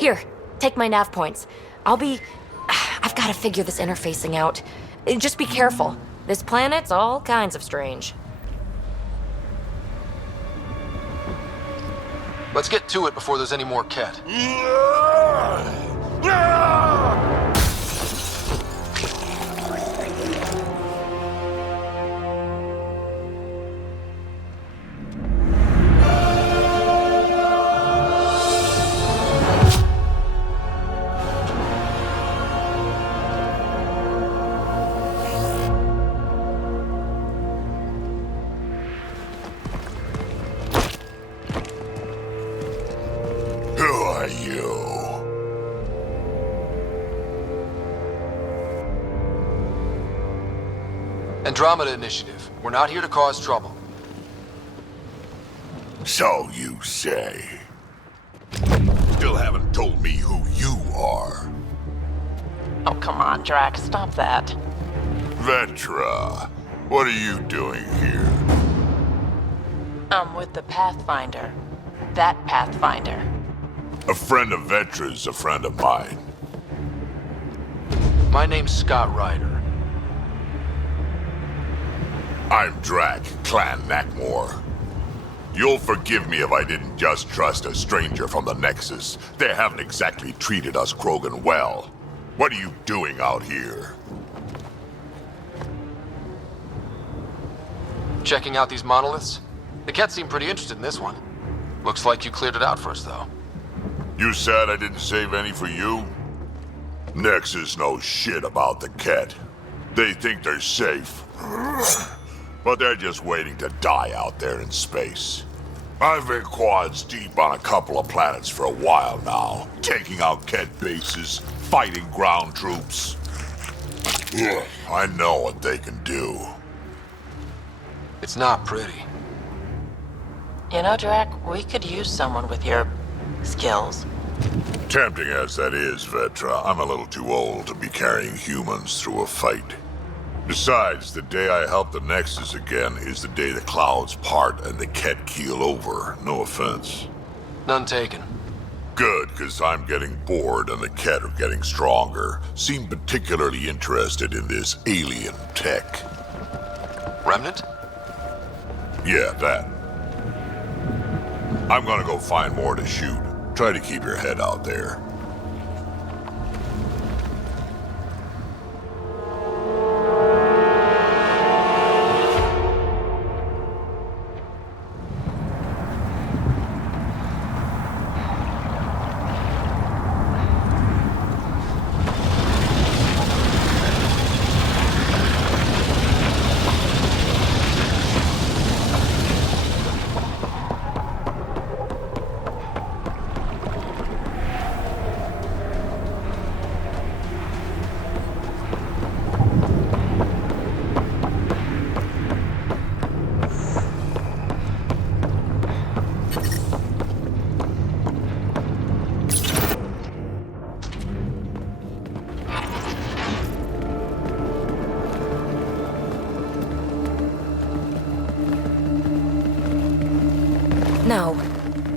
Here, take my nav points. I've got to figure this interfacing out. Just be careful. This planet's all kinds of strange. Let's get to it before there's any more Ket. Andromeda Initiative. We're not here to cause trouble. So you say. Still haven't told me who you are. Oh, come on, Drax, stop that. Vetra, what are you doing here? I'm with the Pathfinder. That Pathfinder. A friend of Vetra's a friend of mine. My name's Scott Ryder. I'm Drac, Clan Nakmor. You'll forgive me if I didn't just trust a stranger from the Nexus. They haven't exactly treated us Krogan well. What are you doing out here? Checking out these monoliths? The Ket seemed pretty interested in this one. Looks like you cleared it out for us, though. You said I didn't save any for you? Nexus knows shit about the Ket. They think they're safe. But they're just waiting to die out there in space. I've been quads deep on a couple of planets for a while now, taking out Ket bases, fighting ground troops. I know what they can do. It's not pretty. You know, Drac, we could use someone with your skills. Tempting as that is, Vetra, I'm a little too old to be carrying humans through a fight. Besides, the day I help the Nexus again is the day the clouds part and the Ket keel over. No offense. None taken. Good, because I'm getting bored and the Ket are getting stronger. Seem particularly interested in this alien tech. Remnant? Yeah, that. I'm gonna go find more to shoot. Try to keep your head out there.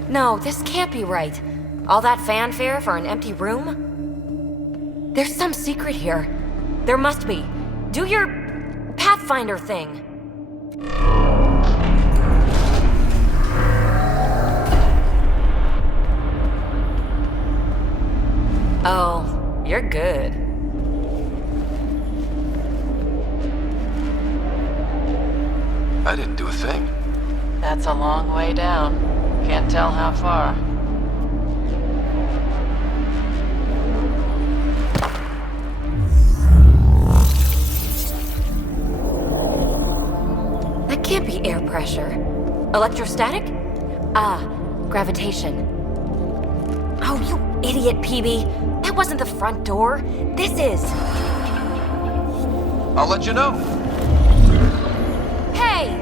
No, this can't be right. All that fanfare for an empty room? There's some secret here. There must be. Do your Pathfinder thing. Oh, you're good. I didn't do a thing. That's a long way down. Can't tell how far. That can't be air pressure. Electrostatic? Gravitation. Oh, you idiot, PB. That wasn't the front door. This is. I'll let you know. Hey!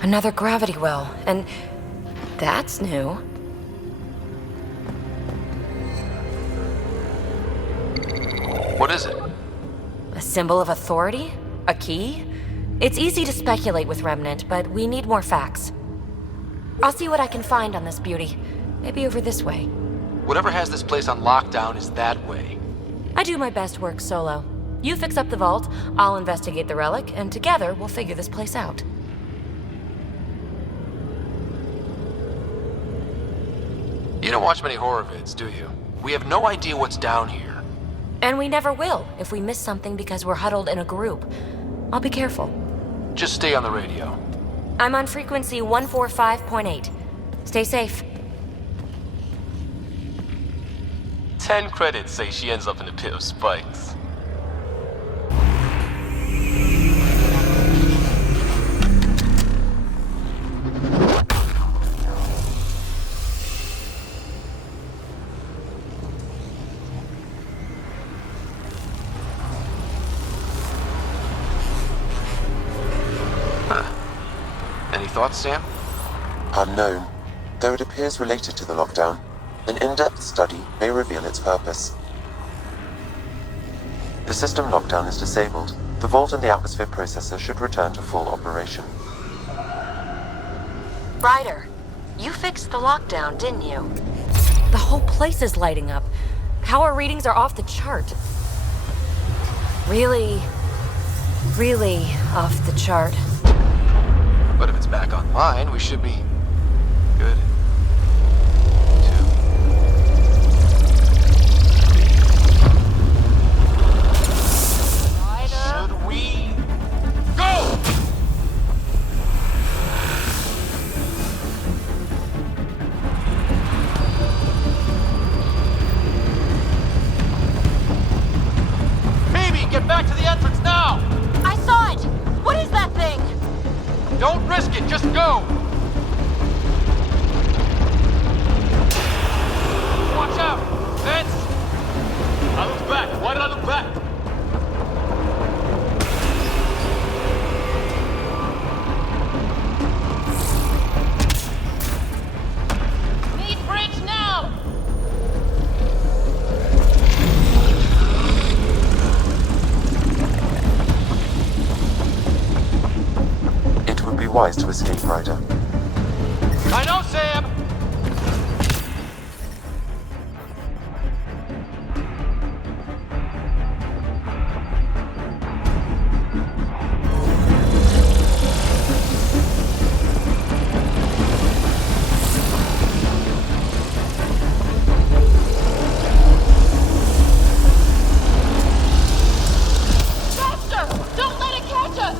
Another gravity well, and that's new. What is it? A symbol of authority? A key? It's easy to speculate with Remnant, but we need more facts. I'll see what I can find on this beauty. Maybe over this way. Whatever has this place on lockdown is that way. I do my best work solo. You fix up the vault, I'll investigate the relic, and together we'll figure this place out. You don't watch many horror vids, do you? We have no idea what's down here. And we never will if we miss something because we're huddled in a group. I'll be careful. Just stay on the radio. I'm on frequency 145.8. Stay safe. 10 credits say she ends up in a pit of spikes. Any thoughts, Sam? Unknown. Though it appears related to the lockdown, an in-depth study may reveal its purpose. The system lockdown is disabled. The vault and the atmosphere processor should return to full operation. Ryder, you fixed the lockdown, didn't you? The whole place is lighting up. Power readings are off the chart. Really off the chart. But if it's back online, we should be good. Should we go? Phoebe, get back to the entrance now! I saw it! What is that thing? Don't risk it, just go! Watch out! Vince! I looked back. Why did I look back? Need bridge now! It would be wise to escape, Ryder. I know, Sam! Faster! Don't let it catch us!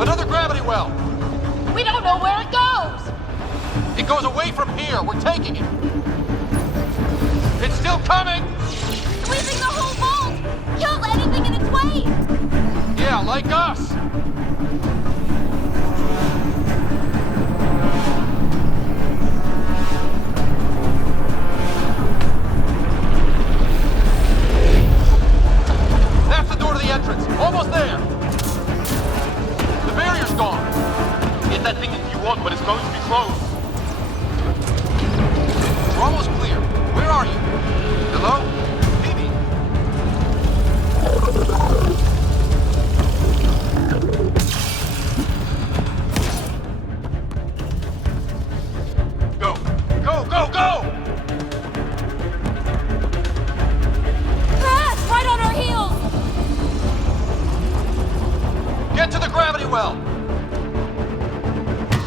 Another gravity well! We don't know where it goes! It goes away from here. We're taking it. It's still coming! Sweeping the whole vault! Kill anything in its way! Yeah, like us. That's the door to the entrance. Almost there. The barrier's gone. Get that thing if you want, but it's going to be closed. We're almost clear. Where are you? Hello? Phoebe? Go! Go, go, go! Crash! Right on our heels! Get to the gravity well!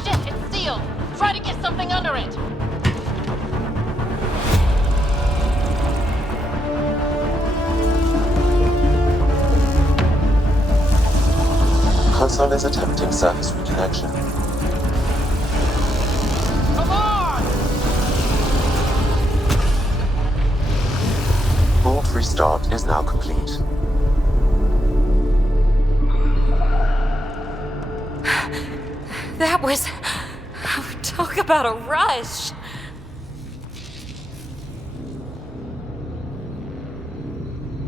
Shit, it's sealed. Try to get something under it. Console is attempting surface reconnection. Come on! Vault restart is now complete. That was... Talk about a rush!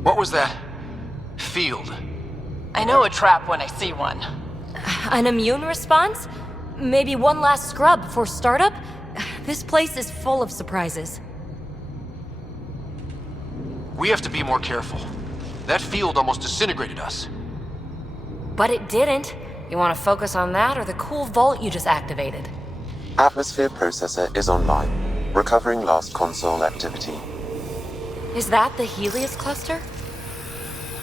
What was that? Field. I know a trap when I see one. An immune response? Maybe one last scrub for startup? This place is full of surprises. We have to be more careful. That field almost disintegrated us. But it didn't. You want to focus on that or the cool vault you just activated? Atmosphere processor is online, recovering lost console activity. Is that the Helios cluster?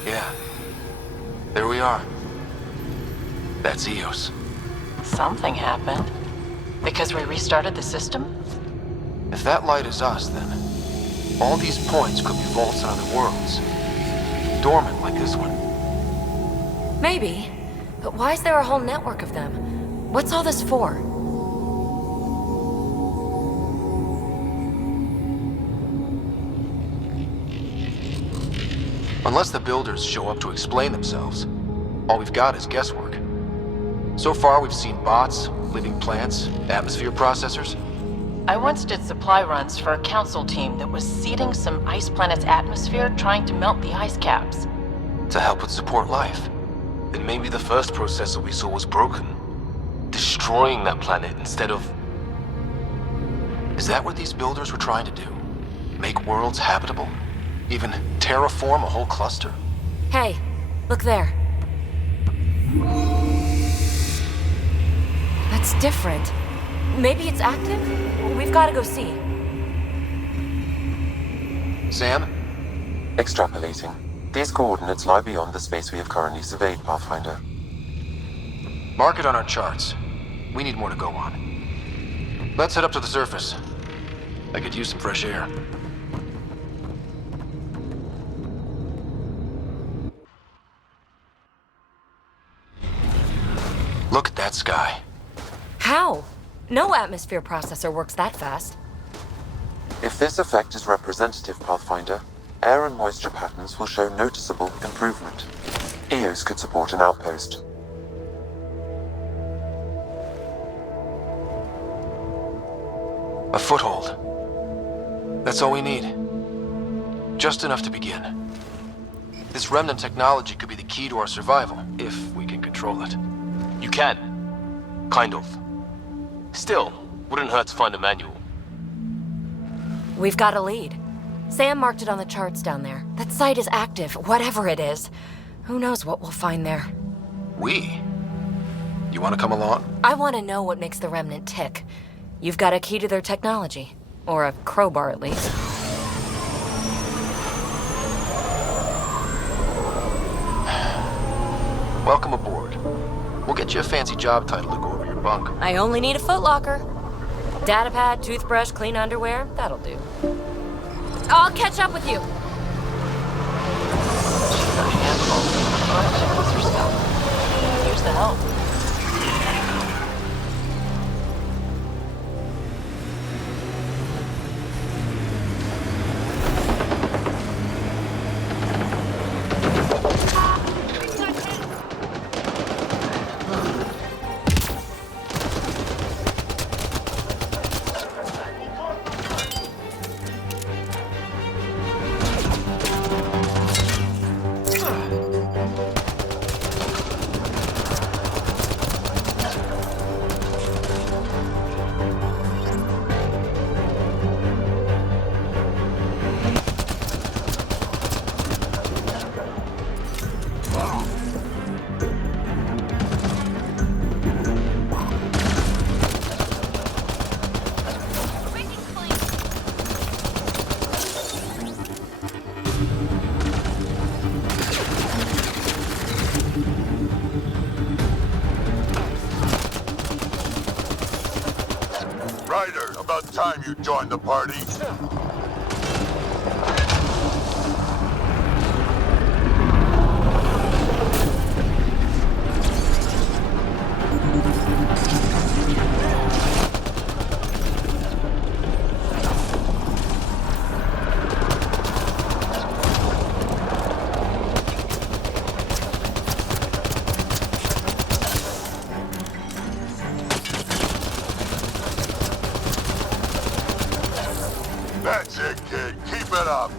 Yeah. There we are. That's Eos. Something happened. Because we restarted the system? If that light is us, then all these points could be vaults in other worlds. Dormant like this one. Maybe. But why is there a whole network of them? What's all this for? Unless the builders show up to explain themselves, all we've got is guesswork. So far, we've seen bots, living plants, atmosphere processors. I once did supply runs for a council team that was seeding some ice planet's atmosphere, trying to melt the ice caps. To help it support life. And maybe the first processor we saw was broken. Destroying that planet instead of... Is that what these builders were trying to do? Make worlds habitable? Even terraform a whole cluster? Hey, look there. That's different. Maybe it's active? We've got to go see. Sam? Extrapolating. These coordinates lie beyond the space we have currently surveyed, Pathfinder. Mark it on our charts. We need more to go on. Let's head up to the surface. I could use some fresh air. Look at that sky. How? No atmosphere processor works that fast. If this effect is representative, Pathfinder, air and moisture patterns will show noticeable improvement. EOS could support an outpost. A foothold. That's all we need. Just enough to begin. This remnant technology could be the key to our survival, if we can control it. You can. Kind of. Still, wouldn't hurt to find a manual. We've got a lead. Sam marked it on the charts down there. That site is active, whatever it is. Who knows what we'll find there. We? You want to come along? I want to know what makes the Remnant tick. You've got a key to their technology. Or a crowbar, at least. Welcome aboard. We'll get you a fancy job title to go over your bunk. I only need a footlocker. Datapad, toothbrush, clean underwear, that'll do. I'll catch up with you. Here's the help. About time you joined the party. That's it, kid. Keep it up.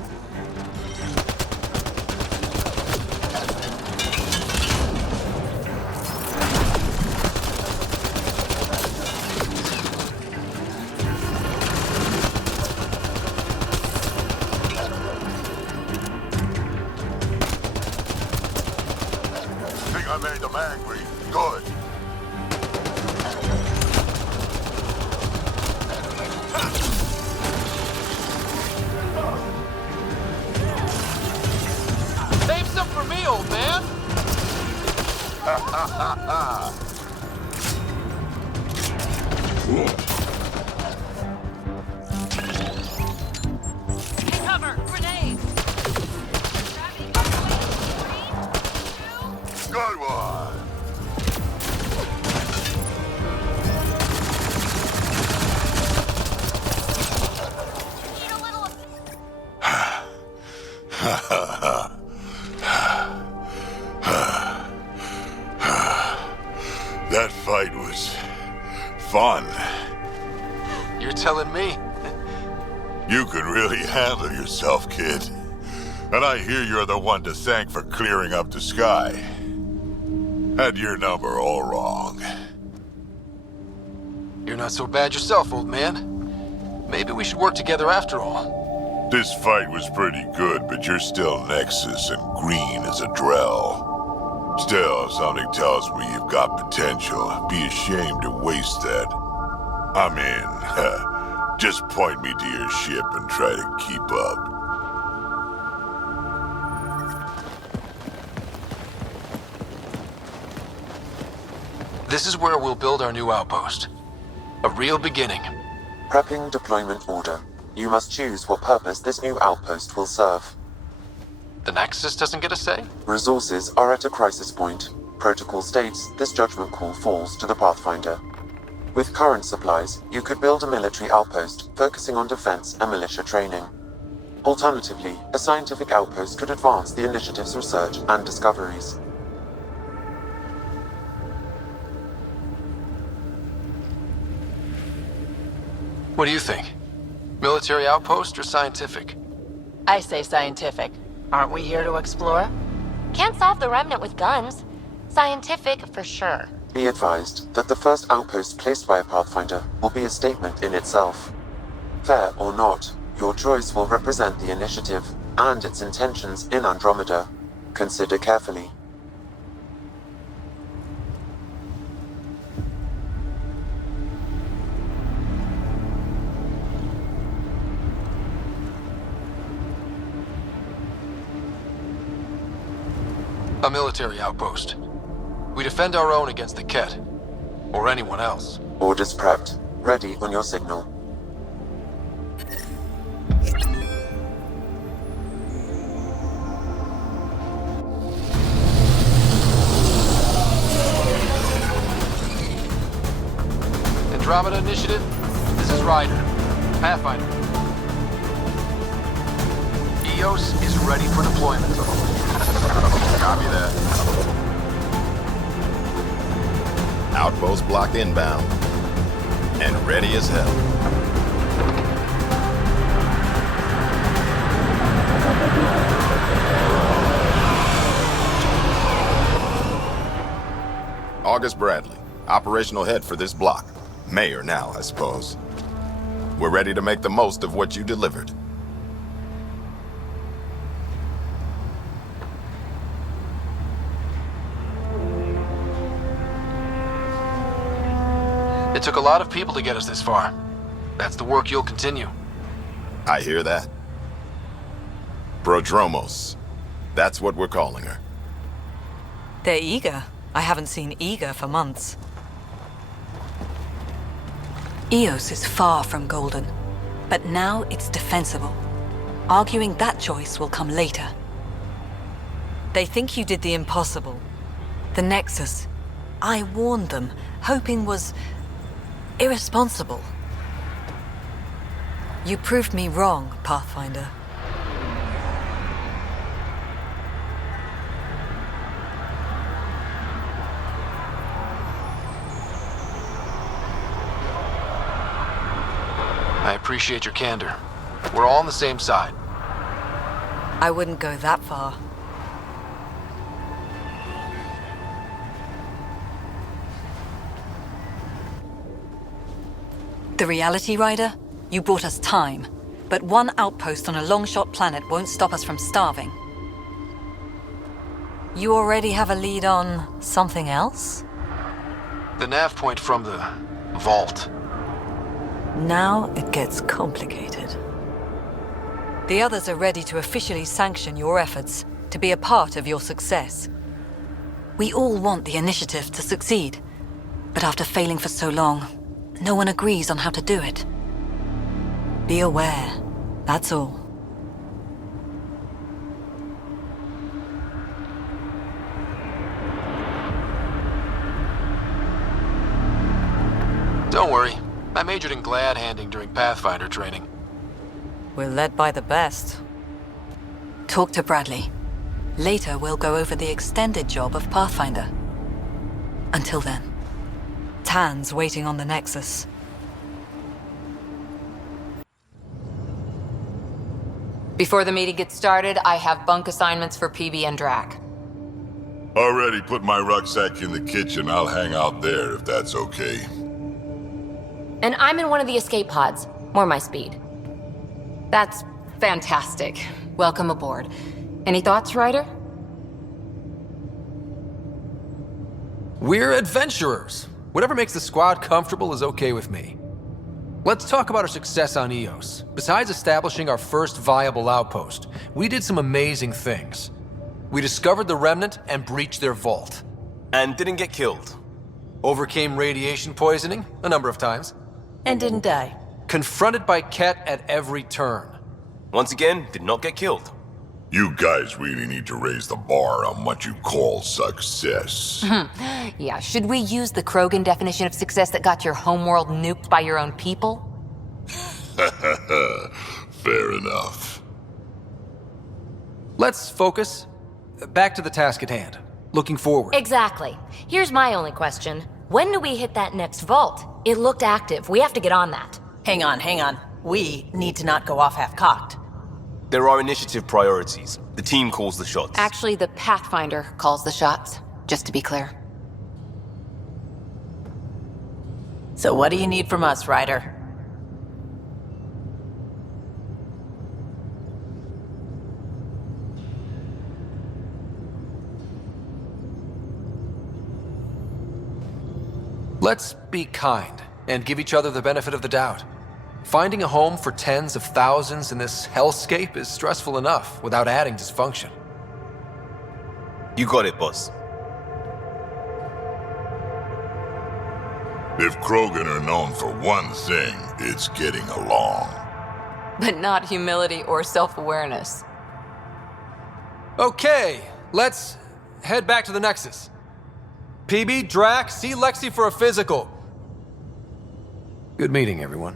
Think I made them angry. Good. Save some for me, old man! Ha ha ha ha! Take cover! Grenade! Good one! That fight was fun. You're telling me. You can really handle yourself, kid. And I hear you're the one to thank for clearing up the sky. Had your number all wrong. You're not so bad yourself, old man. Maybe we should work together after all. This fight was pretty good, but you're still Nexus and green as a Drell. Still, something tells me you've got potential. Be ashamed to waste that. I'm in. Just point me to your ship and try to keep up. This is where we'll build our new outpost. A real beginning. Prepping deployment order. You must choose what purpose this new outpost will serve. The Nexus doesn't get a say? Resources are at a crisis point. Protocol states this judgment call falls to the Pathfinder. With current supplies, you could build a military outpost focusing on defense and militia training. Alternatively, a scientific outpost could advance the initiative's research and discoveries. What do you think? Military outpost or scientific? I say scientific. Aren't we here to explore? Can't solve the remnant with guns. Scientific for sure. Be advised that the first outpost placed by a Pathfinder will be a statement in itself. Fair or not, your choice will represent the initiative and its intentions in Andromeda. Consider carefully. A military outpost. We defend our own against the Ket. Or anyone else. Orders prepped. Ready on your signal. Andromeda Initiative, this is Ryder. Pathfinder. EOS is ready for deployment. Copy that. Outpost block inbound. And ready as hell. August Bradley, operational head for this block. Mayor now, I suppose. We're ready to make the most of what you delivered. It took a lot of people to get us this far. That's the work you'll continue. I hear that. Prodromos. That's what we're calling her. They're eager. I haven't seen eager for months. EOS is far from golden, but now it's defensible. Arguing that choice will come later. They think you did the impossible. The Nexus. I warned them, hoping was irresponsible. You proved me wrong, Pathfinder. I appreciate your candor. We're all on the same side. I wouldn't go that far. The reality, Rider? You brought us time. But one outpost on a long-shot planet won't stop us from starving. You already have a lead on something else? The nav point from the vault. Now it gets complicated. The others are ready to officially sanction your efforts, to be a part of your success. We all want the initiative to succeed, but after failing for so long, no one agrees on how to do it. Be aware, that's all. Don't worry. I majored in glad handing during Pathfinder training. We're led by the best. Talk to Bradley. Later, we'll go over the extended job of Pathfinder. Until then, Tan's waiting on the Nexus. Before the meeting gets started, I have bunk assignments for PB and Drac. Already put my rucksack in the kitchen. I'll hang out there if that's okay. And I'm in one of the escape pods. More my speed. That's fantastic. Welcome aboard. Any thoughts, Ryder? We're adventurers. Whatever makes the squad comfortable is okay with me. Let's talk about our success on Eos. Besides establishing our first viable outpost, we did some amazing things. We discovered the Remnant and breached their vault. And didn't get killed. Overcame radiation poisoning a number of times. And didn't die. Confronted by Ket at every turn. Once again, did not get killed. You guys really need to raise the bar on what you call success. Yeah, should we use the Krogan definition of success that got your homeworld nuked by your own people? Fair enough. Let's focus. Back to the task at hand. Looking forward. Exactly. Here's my only question. When do we hit that next vault? It looked active. We have to get on that. Hang on. We need to not go off half-cocked. There are initiative priorities. The team calls the shots. Actually, the Pathfinder calls the shots, just to be clear. So what do you need from us, Ryder? Let's be kind and give each other the benefit of the doubt. Finding a home for tens of thousands in this hellscape is stressful enough without adding dysfunction. You got it, boss. If Krogan are known for one thing, it's getting along. But not humility or self-awareness. Okay, let's head back to the Nexus. PB, Drac, see Lexi for a physical. Good meeting, everyone.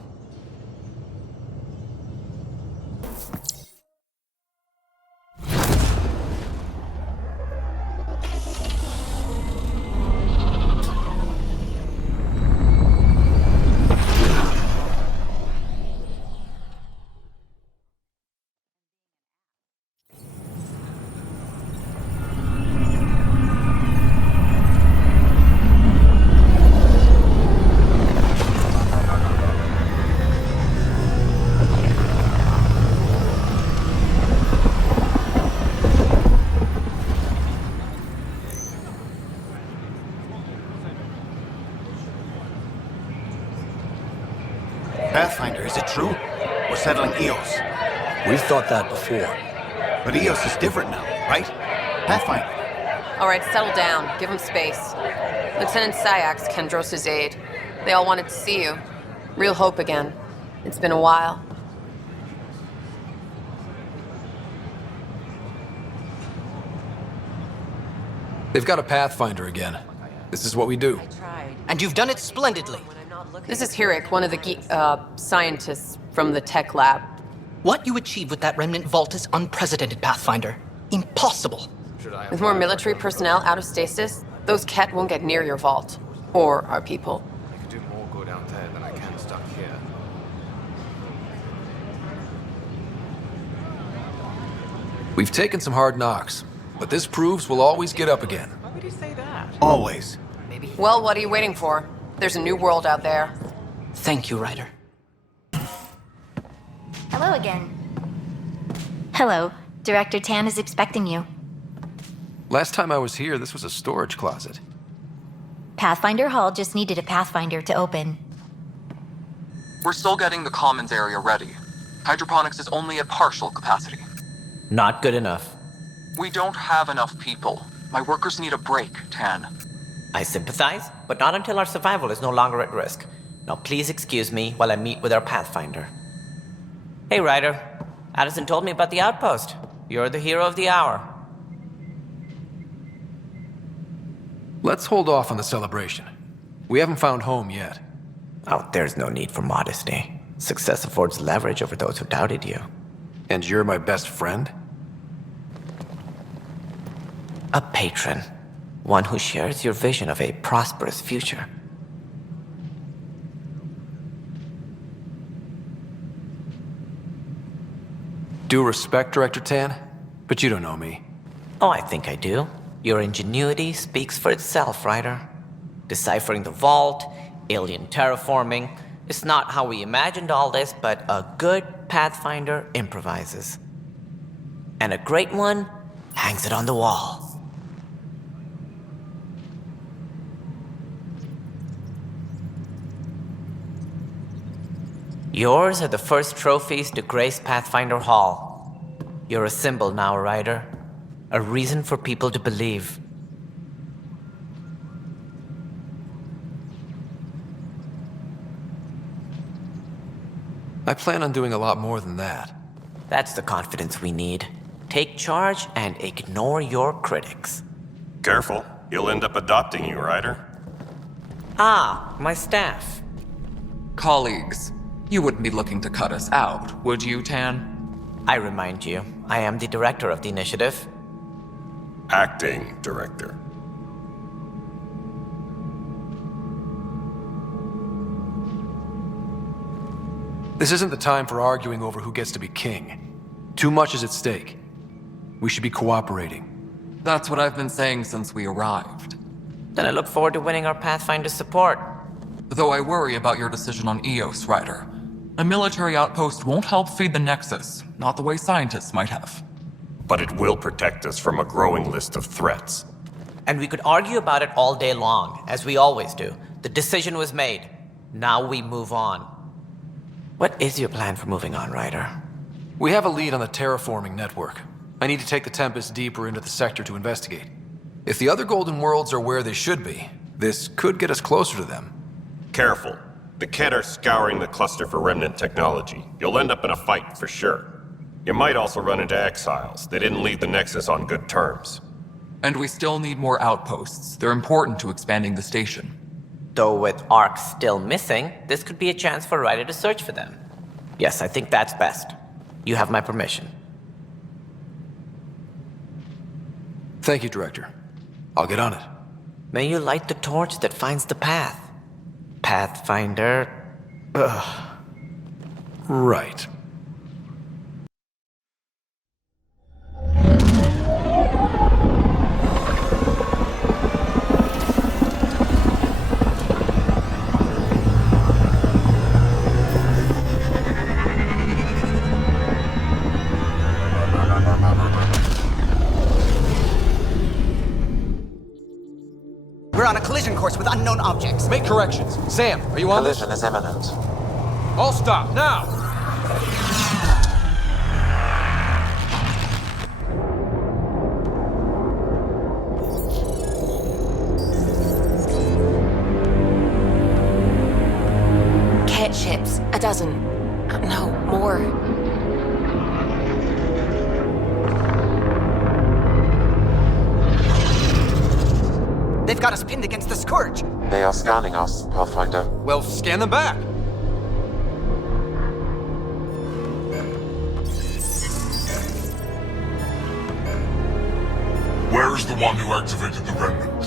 Pathfinder, is it true? We're settling Eos. We've thought that before. But Eos is different now, right? Pathfinder. All right, settle down. Give him space. Lieutenant Syax, Kendros' aide. They all wanted to see you. Real hope again. It's been a while. They've got a Pathfinder again. This is what we do. And you've done it splendidly. This is Hirik, one of the scientists from the tech lab. What you achieved with that remnant vault is unprecedented, Pathfinder. Impossible. With more military personnel out of stasis, those Ket won't get near your vault. Or our people. I could do more good out there than I can stuck here. We've taken some hard knocks, but this proves we'll always get up again. Why would you say that? Always. Well, what are you waiting for? There's a new world out there. Thank you, Ryder. Hello again. Hello. Director Tan is expecting you. Last time I was here, this was a storage closet. Pathfinder Hall just needed a Pathfinder to open. We're still getting the commons area ready. Hydroponics is only at partial capacity. Not good enough. We don't have enough people. My workers need a break, Tan. I sympathize, but not until our survival is no longer at risk. Now please excuse me while I meet with our Pathfinder. Hey, Ryder. Addison told me about the outpost. You're the hero of the hour. Let's hold off on the celebration. We haven't found home yet. Oh, there's no need for modesty. Success affords leverage over those who doubted you. And you're my best friend? A patron. One who shares your vision of a prosperous future. due respect, Director Tan, but you don't know me. Oh, I think I do. Your ingenuity speaks for itself, Ryder. Deciphering the vault, alien terraforming. It's not how we imagined all this, but a good Pathfinder improvises. And a great one hangs it on the wall. Yours are the first trophies to grace Pathfinder Hall. You're a symbol now, Ryder. A reason for people to believe. I plan on doing a lot more than that. That's the confidence we need. Take charge and ignore your critics. Careful, you'll end up adopting you, Ryder. Ah, my staff. Colleagues, you wouldn't be looking to cut us out, would you, Tan? I remind you, I am the director of the initiative. Acting director. This isn't the time for arguing over who gets to be king. Too much is at stake. We should be cooperating. That's what I've been saying since we arrived. Then I look forward to winning our Pathfinder support. Though I worry about your decision on Eos, Ryder. A military outpost won't help feed the Nexus, not the way scientists might have. But it will protect us from a growing list of threats. And we could argue about it all day long, as we always do. The decision was made. Now we move on. What is your plan for moving on, Ryder? We have a lead on the terraforming network. I need to take the Tempest deeper into the sector to investigate. If the other Golden Worlds are where they should be, this could get us closer to them. Careful. The Ket are scouring the cluster for remnant technology. You'll end up in a fight, for sure. You might also run into exiles. They didn't leave the Nexus on good terms. And we still need more outposts. They're important to expanding the station. Though with Ark still missing, this could be a chance for Ryder to search for them. Yes, I think that's best. You have my permission. Thank you, Director. I'll get on it. May you light the torch that finds the path. Pathfinder. Ugh. Right. We're on a collision course with unknown objects. Make corrections. Sam, are you on this? Collision is imminent. All stop, now! Ket ships. A dozen. No, more. They've got us pinned against the Scourge. They are scanning us, Pathfinder. Well, scan them back. Where is the one who activated the remnant?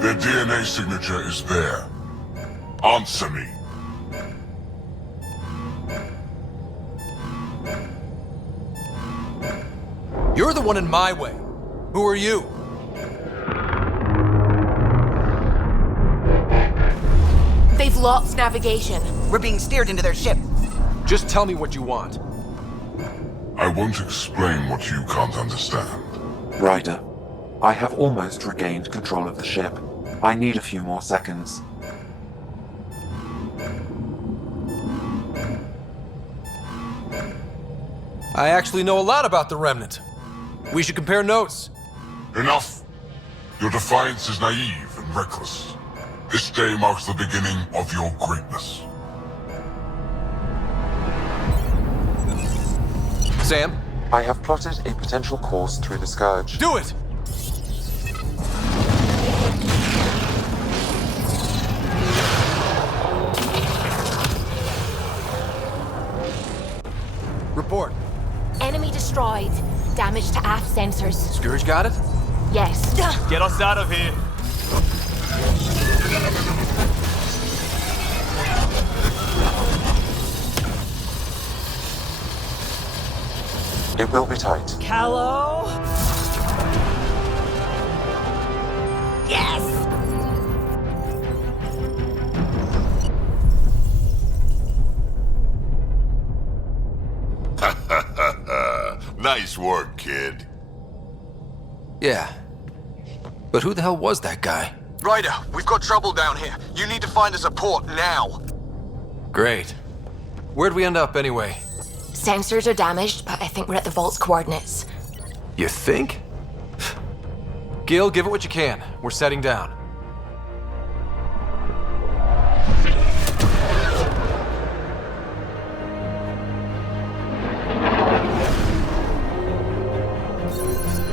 Their DNA signature is there. Answer me. You're the one in my way. Who are you? They've lost navigation. We're being steered into their ship. Just tell me what you want. I won't explain what you can't understand. Ryder, I have almost regained control of the ship. I need a few more seconds. I actually know a lot about the Remnant. We should compare notes. Enough! Your defiance is naive and reckless. This day marks the beginning of your greatness. Sam? I have plotted a potential course through the Scourge. Do it! Report. Enemy destroyed. Damage to aft sensors. Scourge got it? Yes. Get us out of here. It will be tight. Callow? Yes! Nice work, kid. Yeah. But who the hell was that guy? Ryder, we've got trouble down here. You need to find us a port now. Great. Where'd we end up anyway? Sensors are damaged, but I think we're at the vault's coordinates. You think? Gil, give it what you can. We're setting down.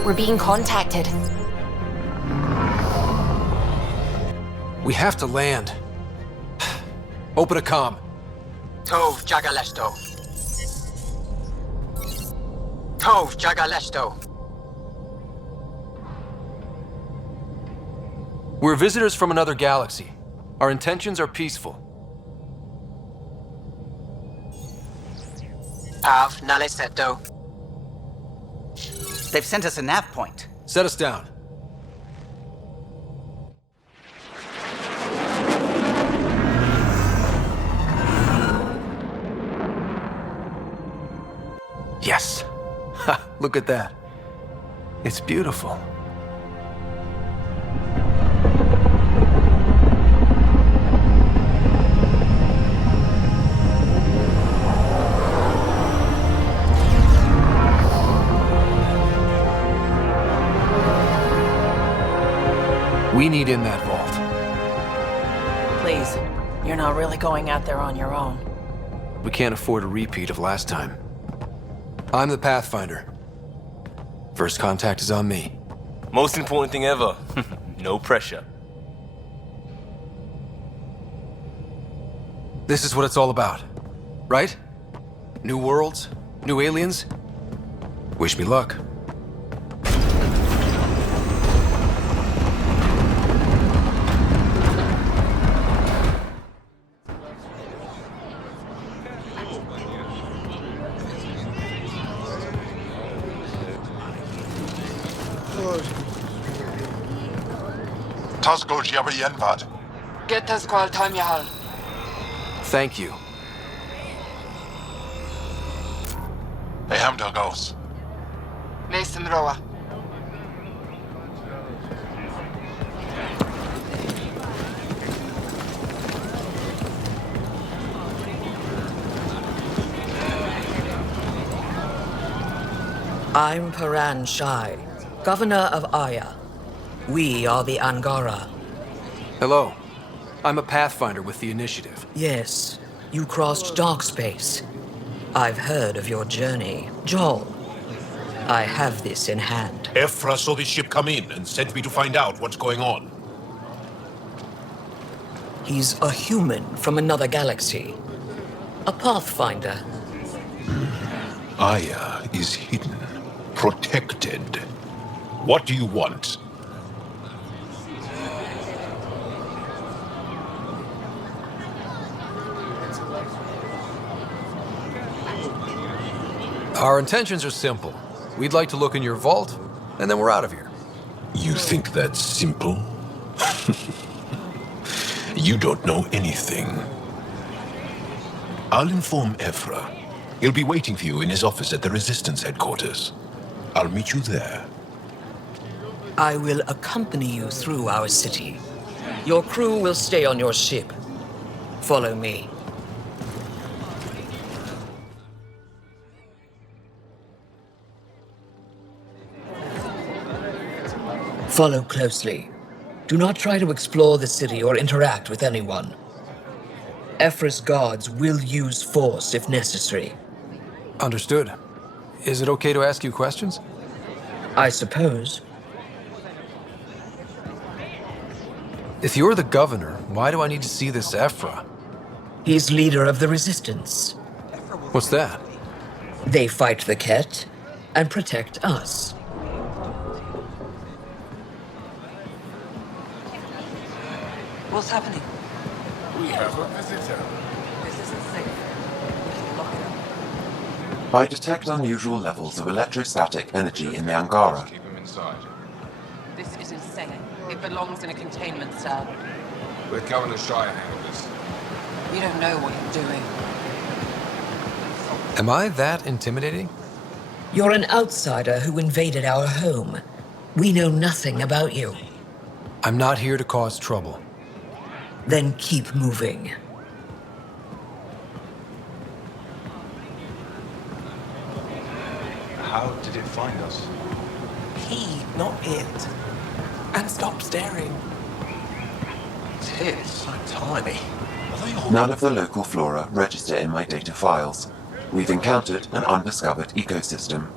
We're being contacted. We have to land. Open a comm. Tov Jagalesto. Tov Jagalesto. We're visitors from another galaxy. Our intentions are peaceful. Av Naleseto. They've sent us a nav point. Set us down. Yes. Ha, look at that. It's beautiful. We need in that vault. Please, you're not really going out there on your own. We can't afford a repeat of last time. I'm the Pathfinder. First contact is on me. Most important thing ever. No pressure. This is what it's all about, right? New worlds, new aliens. Wish me luck. Tasco Jabayenvat. Get us call Tamyahal. Thank you. Hey, Hamdalgos. Mason Roa. I'm Paran Shai, Governor of Aya. We are the Angara. Hello. I'm a Pathfinder with the Initiative. Yes, you crossed dark space. I've heard of your journey. Joel, I have this in hand. Ephra saw this ship come in and sent me to find out what's going on. He's a human from another galaxy. A Pathfinder. Aya is hidden, protected. What do you want? Our intentions are simple. We'd like to look in your vault, and then we're out of here. You think that's simple? You don't know anything. I'll inform Ephra. He'll be waiting for you in his office at the Resistance headquarters. I'll meet you there. I will accompany you through our city. Your crew will stay on your ship. Follow me. Follow closely. Do not try to explore the city or interact with anyone. Ephra's guards will use force if necessary. Understood. Is it okay to ask you questions? I suppose. If you're the governor, why do I need to see this Ephra? He's leader of the Resistance. What's that? They fight the Ket and protect us. What's happening? We have a visitor. This isn't safe. We should lock it up. I detect unusual levels of electrostatic energy in the Angara. This is insane. It belongs in a containment cell. Let Governor Shire handle this. You don't know what you're doing. Am I that intimidating? You're an outsider who invaded our home. We know nothing about you. I'm not here to cause trouble. Then keep moving. How did it find us? He, not it. And stop staring. It's so tiny. None of the local flora register in my data files. We've encountered an undiscovered ecosystem.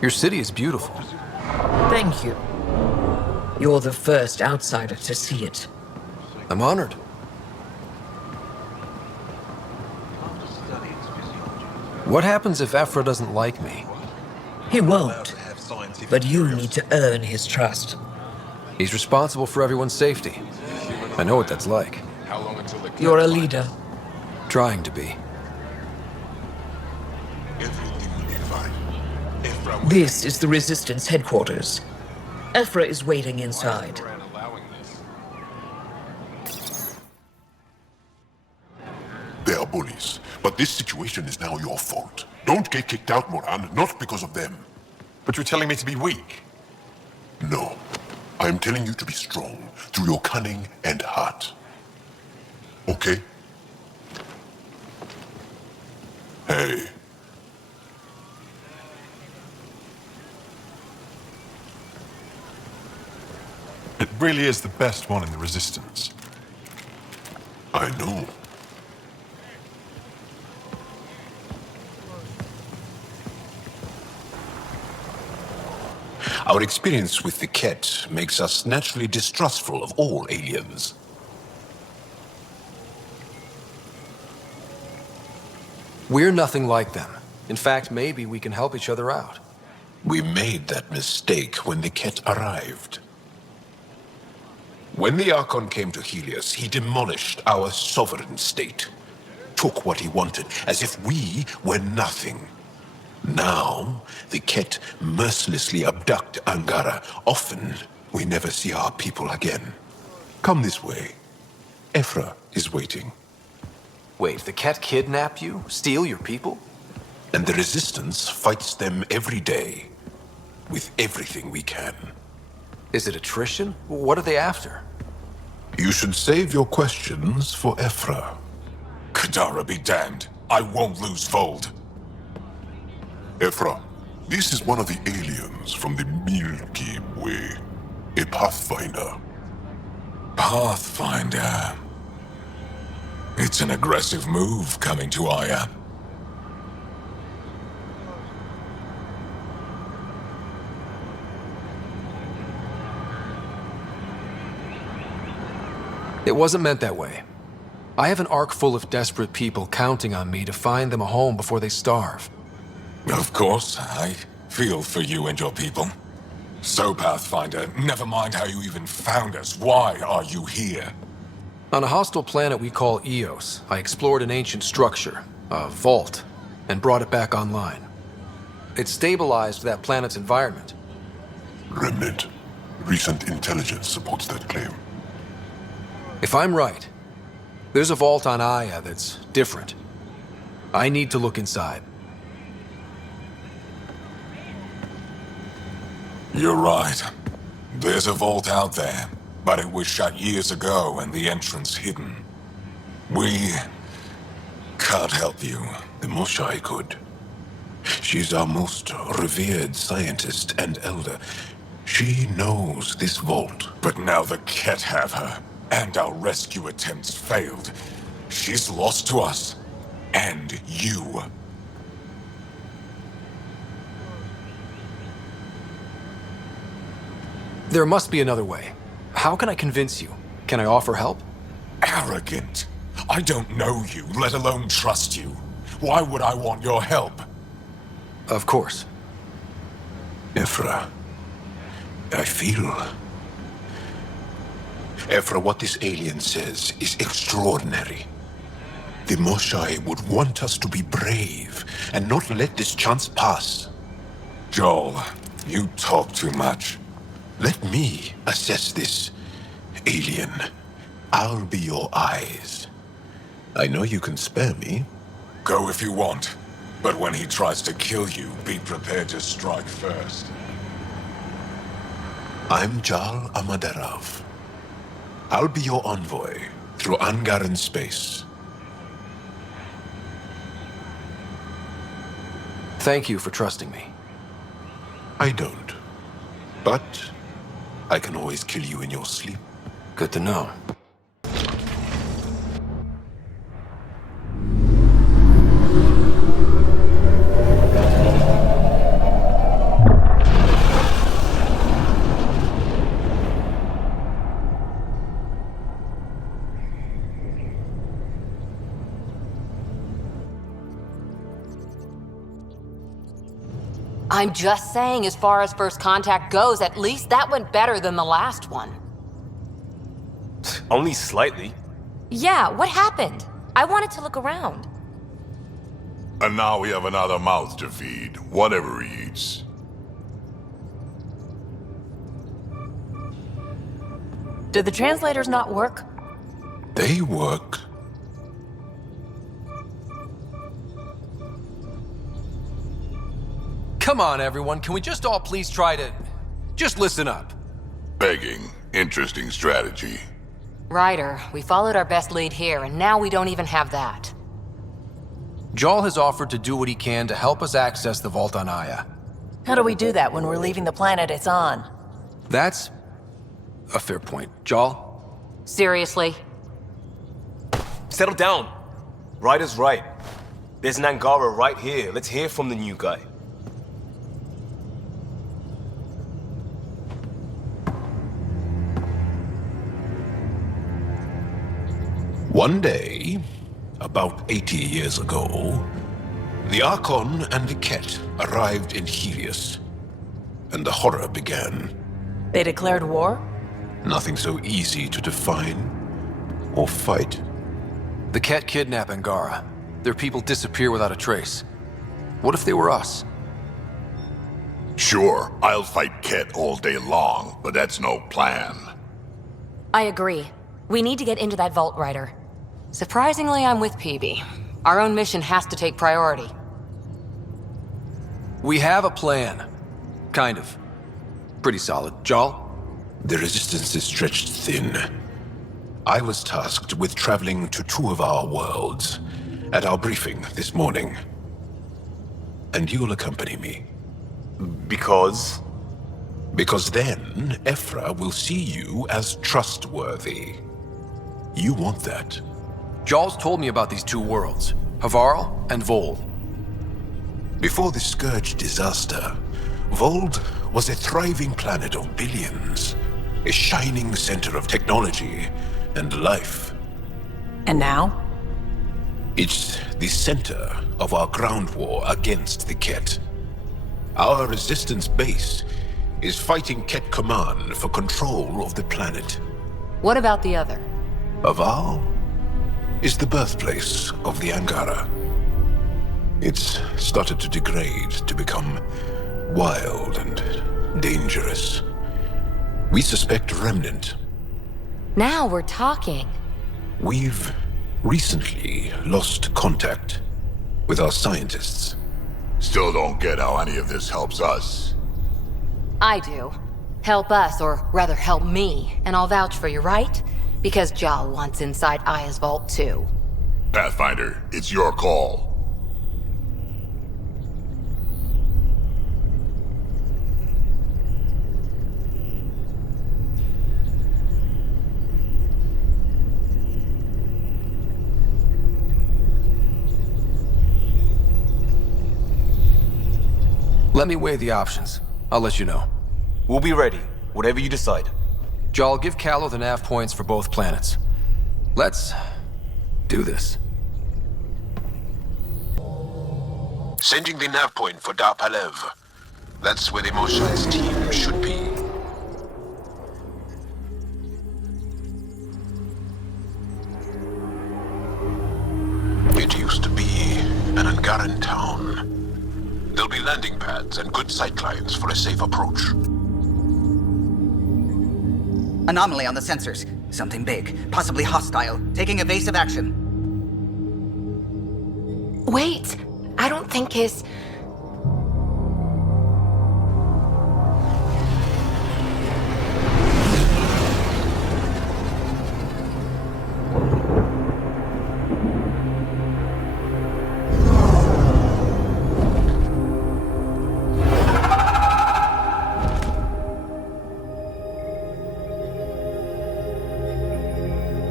Your city is beautiful. Thank you. You're the first outsider to see it. I'm honored. What happens if Ephra doesn't like me? He won't. But you need to earn his trust. He's responsible for everyone's safety. I know what that's like. You're a leader. Trying to be. This is the Resistance headquarters. Ephra is waiting inside. They are bullies, but this situation is now your fault. Don't get kicked out, Moran, not because of them. But you're telling me to be weak? No. I am telling you to be strong through your cunning and heart. Okay? Hey. It really is the best one in the Resistance. I know. Our experience with the Ket makes us naturally distrustful of all aliens. We're nothing like them. In fact, maybe we can help each other out. We made that mistake when the Ket arrived. When the Archon came to Helios, he demolished our sovereign state. Took what he wanted, as if we were nothing. Now, the Ket mercilessly abduct Angara. Often, we never see our people again. Come this way. Ephra is waiting. Wait, the Ket kidnap you? Steal your people? And the Resistance fights them every day. With everything we can. Is it attrition? What are they after? You should save your questions for Ephra. Kadara be damned. I won't lose Vold. Ephra, this is one of the aliens from the Milky Way. A Pathfinder. Pathfinder. It's an aggressive move coming to Aya. It wasn't meant that way. I have an ark full of desperate people counting on me to find them a home before they starve. Of course, I feel for you and your people. So, Pathfinder, never mind how you even found us. Why are you here? On a hostile planet we call Eos, I explored an ancient structure, a vault, and brought it back online. It stabilized that planet's environment. Remnant. Recent intelligence supports that claim. If I'm right, there's a vault on Aya that's different. I need to look inside. You're right. There's a vault out there, but it was shut years ago and the entrance hidden. We can't help you. The Moshai could. She's our most revered scientist and elder. She knows this vault. But now the Ket have her, and our rescue attempts failed. She's lost to us, and you. There must be another way. How can I convince you? Can I offer help? Arrogant. I don't know you, let alone trust you. Why would I want your help? Of course. Ephra, I feel... Ephra, what this alien says is extraordinary. the Moshai would want us to be brave and not let this chance pass. Joel, you talk too much. Let me assess this, alien. I'll be your eyes. I know you can spare me. Go if you want. But when he tries to kill you, be prepared to strike first. I'm Jal Amaderov. I'll be your envoy through Angaran space. Thank you for trusting me. I don't. But I can always kill you in your sleep. Good to know. I'm just saying, as far as first contact goes, at least that went better than the last one. Only slightly. Yeah, what happened? I wanted to look around. And now we have another mouth to feed, whatever he eats. Did the translators not work? They work. Come on, everyone. Can we just all please try to... just listen up? Begging. Interesting strategy. Ryder, we followed our best lead here, and now we don't even have that. Joel has offered to do what he can to help us access the vault on Aya. How do we do that when we're leaving the planet it's on? That's a fair point. Joel? Seriously? Settle down. Ryder's right. There's an Angara right here. Let's hear from the new guy. One day, about 80 years ago, the Archon and the Ket arrived in Helios, and the horror began. They declared war? Nothing so easy to define or fight. The Ket kidnap Angara. Their people disappear without a trace. What if they were us? Sure, I'll fight Ket all day long, but that's no plan. I agree. We need to get into that vault, Ryder. Surprisingly, I'm with PB. Our own mission has to take priority. We have a plan. Kind of. Pretty solid. Joel? The resistance is stretched thin. I was tasked with traveling to two of our worlds at our briefing this morning. And you'll accompany me. Because? Because then, Ephra will see you as trustworthy. You want that. Joel's told me about these two worlds, Havarl and Vold. Before the Scourge disaster, Vold was a thriving planet of billions, a shining center of technology and life. And now? It's the center of our ground war against the Ket. Our resistance base is fighting Ket Command for control of the planet. What about the other? Havarl is the birthplace of the Angara. It's started to degrade, to become wild and dangerous. We suspect Remnant. Now we're talking. We've recently lost contact with our scientists. Still don't get how any of this helps us. I do. Help us, or rather help me, and I'll vouch for you, right? Because Jal wants inside Aya's vault too. Pathfinder, it's your call. Let me weigh the options. I'll let you know. We'll be ready, whatever you decide. Jal, give Callow the nav points for both planets. Let's do this. Sending the nav point for Darpalev. That's where the Moshai's team should be. There'll be landing pads and good sight lines for a safe approach. Anomaly on the sensors. Something big, possibly hostile, taking evasive action. Wait, I don't think his...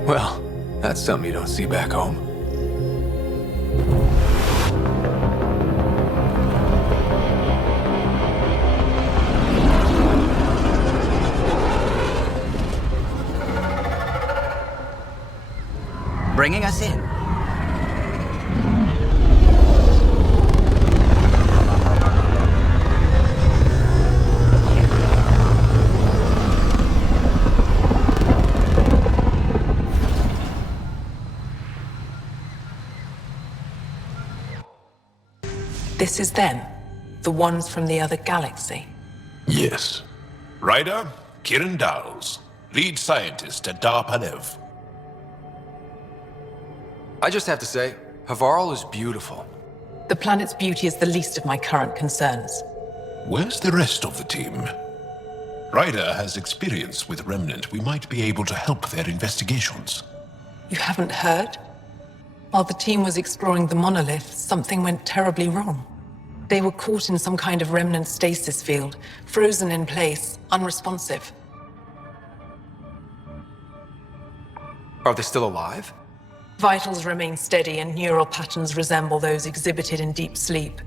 Well, that's something you don't see back home. Bringing us in. This is them, the ones from the other galaxy. Yes. Ryder, Kiran Dowles, lead scientist at DARPANEV. I just have to say, Havarl is beautiful. The planet's beauty is the least of my current concerns. Where's the rest of the team? Ryder has experience with Remnant. We might be able to help their investigations. You haven't heard? While the team was exploring the monolith, something went terribly wrong. They were caught in some kind of remnant stasis field, frozen in place, unresponsive. Are they still alive? Vitals remain steady and neural patterns resemble those exhibited in deep sleep.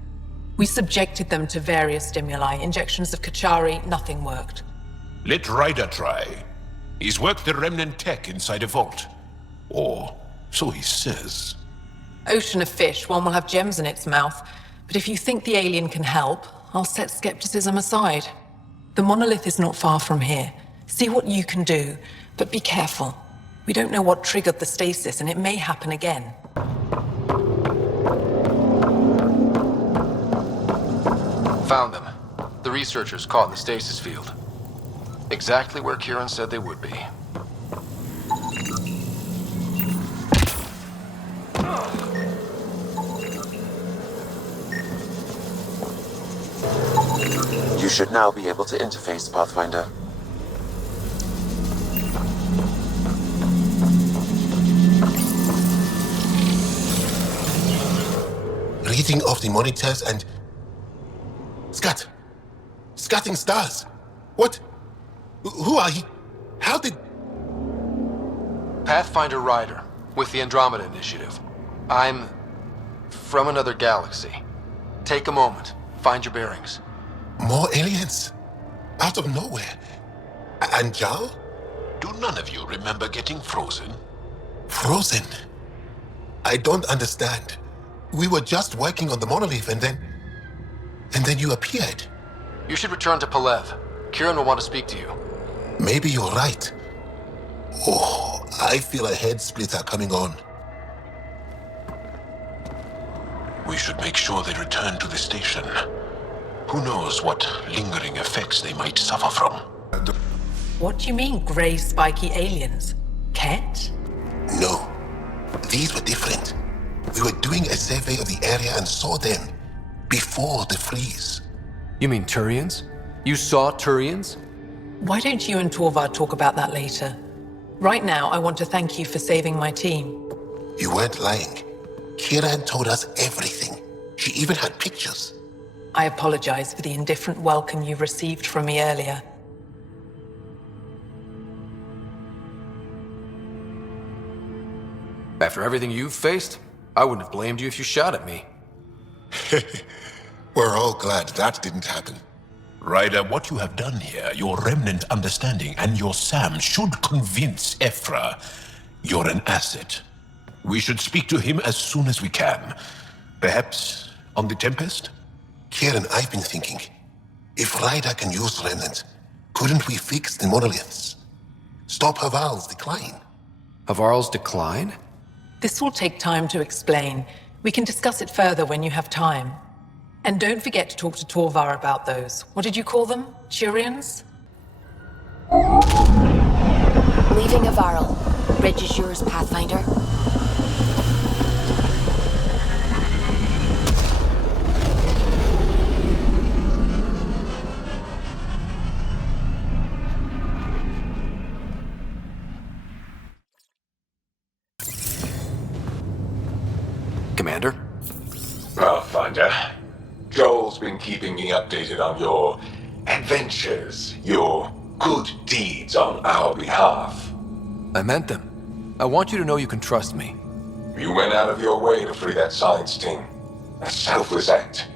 We subjected them to various stimuli, injections of Kachari, nothing worked. Let Ryder try. He's worked the Remnant tech inside a vault. Or so he says. Ocean of fish, one will have gems in its mouth. But if you think the alien can help, I'll set skepticism aside. The monolith is not far from here. See what you can do, but be careful. We don't know what triggered the stasis, and it may happen again. Found them. The researchers caught in the stasis field. Exactly where Kiran said they would be. You should now be able to interface, Pathfinder. Reading of the monitors and... Scatting stars! What? Who are you? How did... Pathfinder Ryder, with the Andromeda Initiative. I'm... from another galaxy. Take a moment. Find your bearings. More aliens? Out of nowhere? And Jal? Do none of you remember getting frozen? Frozen? I don't understand. We were just working on the monolith and then you appeared. You should return to Palev. Kiran will want to speak to you. Maybe you're right. Oh, I feel a head splitter coming on. We should make sure they return to the station. Who knows what lingering effects they might suffer from. What do you mean, grey spiky aliens? Ket? No. These were different. We were doing a survey of the area and saw them before the freeze. You mean Turians? You saw Turians? Why don't you and Torvar talk about that later? Right now, I want to thank you for saving my team. You weren't lying. Kiran told us everything. She even had pictures. I apologize for the indifferent welcome you received from me earlier. After everything you've faced, I wouldn't have blamed you if you shot at me. We're all glad that didn't happen. Ryder, what you have done here, your remnant understanding and your Sam should convince Ephra you're an asset. We should speak to him as soon as we can. Perhaps on the Tempest? Kieran, I've been thinking. If Ryder can use remnant, couldn't we fix the monoliths? Stop Havarl's decline? Havarl's decline? This will take time to explain. We can discuss it further when you have time. And don't forget to talk to Torvar about those. What did you call them? Turians? Leaving Avaril. Bridge is yours, Pathfinder. Commander? Pathfinder, Joel's been keeping me updated on your adventures, your good deeds on our behalf. I meant them. I want you to know you can trust me. You went out of your way to free that science team. A selfless act.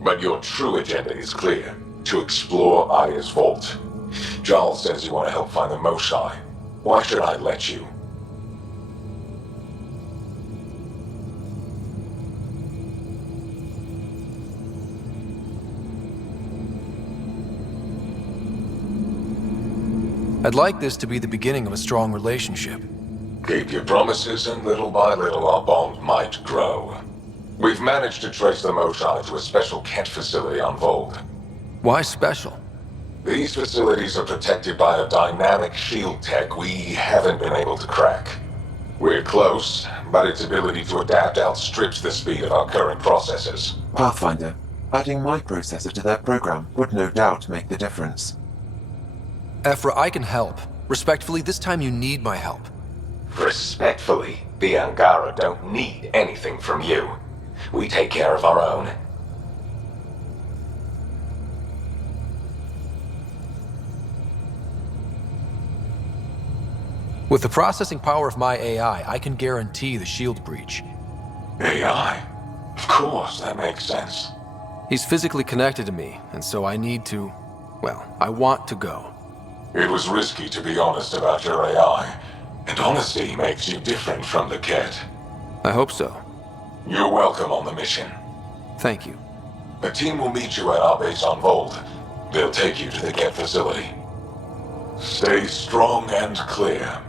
But your true agenda is clear. To explore Aya's vault. Joel says you want to help find the Moshai. Why should I let you? I'd like this to be the beginning of a strong relationship. Keep your promises, and little by little our bond might grow. We've managed to trace the Moshai to a special Kent facility on Vold. Why special? These facilities are protected by a dynamic shield tech we haven't been able to crack. We're close, but its ability to adapt outstrips the speed of our current processors. Pathfinder, adding my processor to their program would no doubt make the difference. Ephra, I can help. Respectfully, this time you need my help. Respectfully, the Angara don't need anything from you. We take care of our own. With the processing power of my AI, I can guarantee the shield breach. AI? Of course, that makes sense. He's physically connected to me, and so I need to... well, I want to go. It was risky to be honest about your AI, and honesty makes you different from the Ket. I hope so. You're welcome on the mission. Thank you. A team will meet you at our base on Vold. They'll take you to the Ket facility. Stay strong and clear.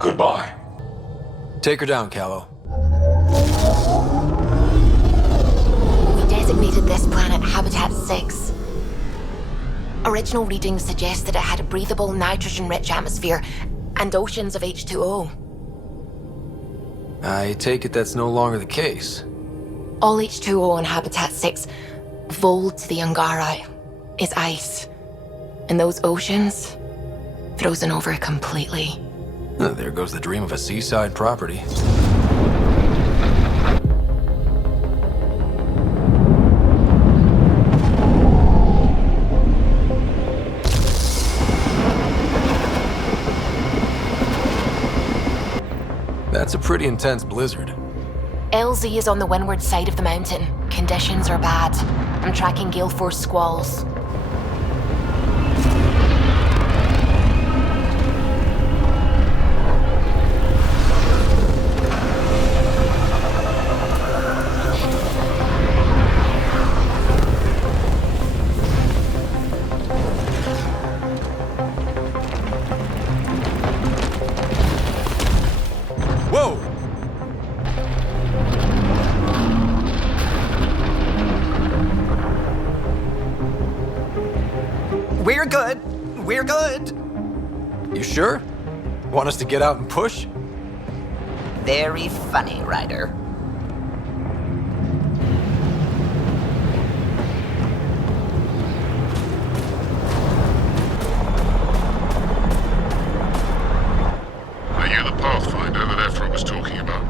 Goodbye. Take her down, Callow. We designated this planet Habitat 6. Original readings suggest that it had a breathable, nitrogen-rich atmosphere and oceans of H2O. I take it that's no longer the case. All H2O on Habitat 6, Vold to the Angara, is ice. And those oceans, frozen over completely. There goes the dream of a seaside property. That's a pretty intense blizzard. LZ is on the windward side of the mountain. Conditions are bad. I'm tracking gale force squalls. Whoa! We're good. We're good. You sure? Want us to get out and push? Very funny, Ryder. Are you the Pathfinder that Ephra was talking about?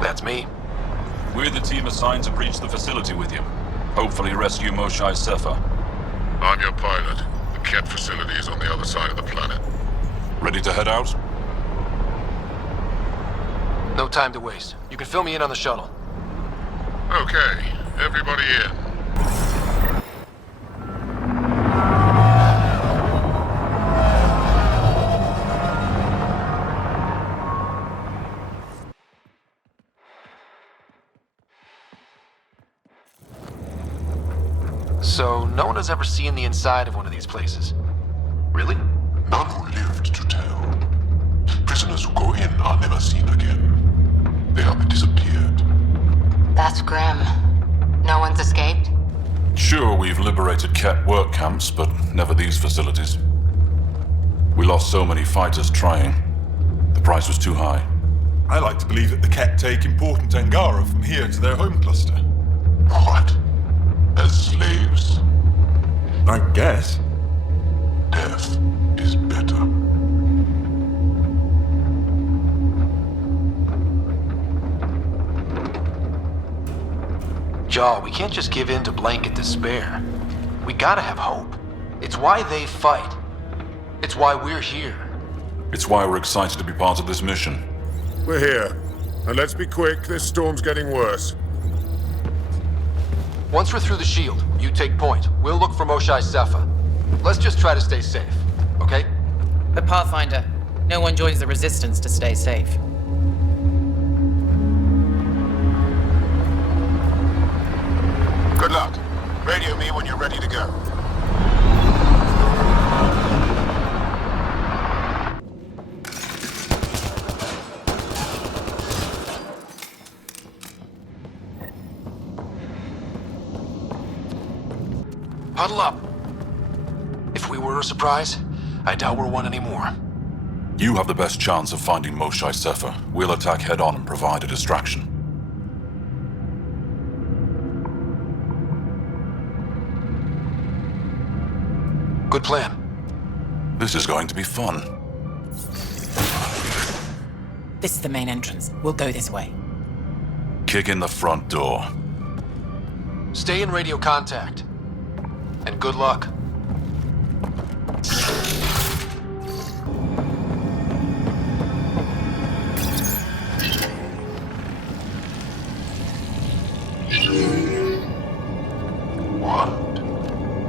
That's me. We're the team assigned to breach the facility with you. Hopefully rescue Moshai Sefa. I'm your pilot. The Ket facility is on the other side of the planet. Ready to head out? No time to waste. You can fill me in on the shuttle. Okay, everybody in. So, no one has ever seen the inside of one of these places? Really? None who lived to tell. Prisoners who go in are never seen again. They have disappeared. That's grim. No one's escaped? Sure, we've liberated Ket work camps, but never these facilities. We lost so many fighters trying. The price was too high. I like to believe that the Ket take important Angara from here to their home cluster. What? As slaves? I guess. Death is better. Jaw, we can't just give in to blanket despair. We gotta have hope. It's why they fight. It's why we're here. It's why we're excited to be part of this mission. We're here. And let's be quick, this storm's getting worse. Once we're through the shield, you take point. We'll look for Moshae Sepha. Let's just try to stay safe, okay? But Pathfinder, no one joins the Resistance to stay safe. Good luck. Radio me when you're ready to go. Huddle up. If we were a surprise, I doubt we're one anymore. You have the best chance of finding Moshae Sepha. We'll attack head-on and provide a distraction. Good plan. This is going to be fun. This is the main entrance. We'll go this way. Kick in the front door. Stay in radio contact. And good luck.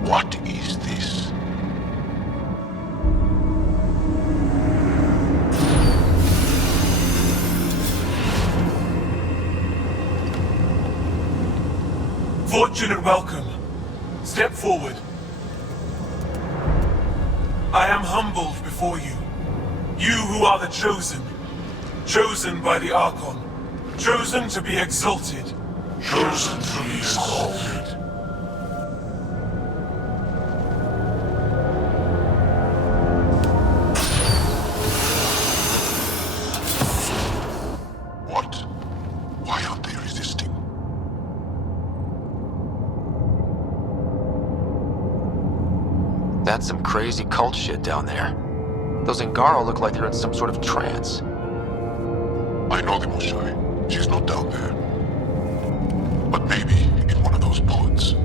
What is this? Fortune and welcome. Step forward. I am humbled before you. You who are the chosen. Chosen by the Archon. Chosen to be exalted. Chosen to be exalted. What? Why aren't they resisting? That's some crazy cult shit down there. Those Angara look like they're in some sort of trance. I know the Moshae. She's not down there. But maybe in one of those pods.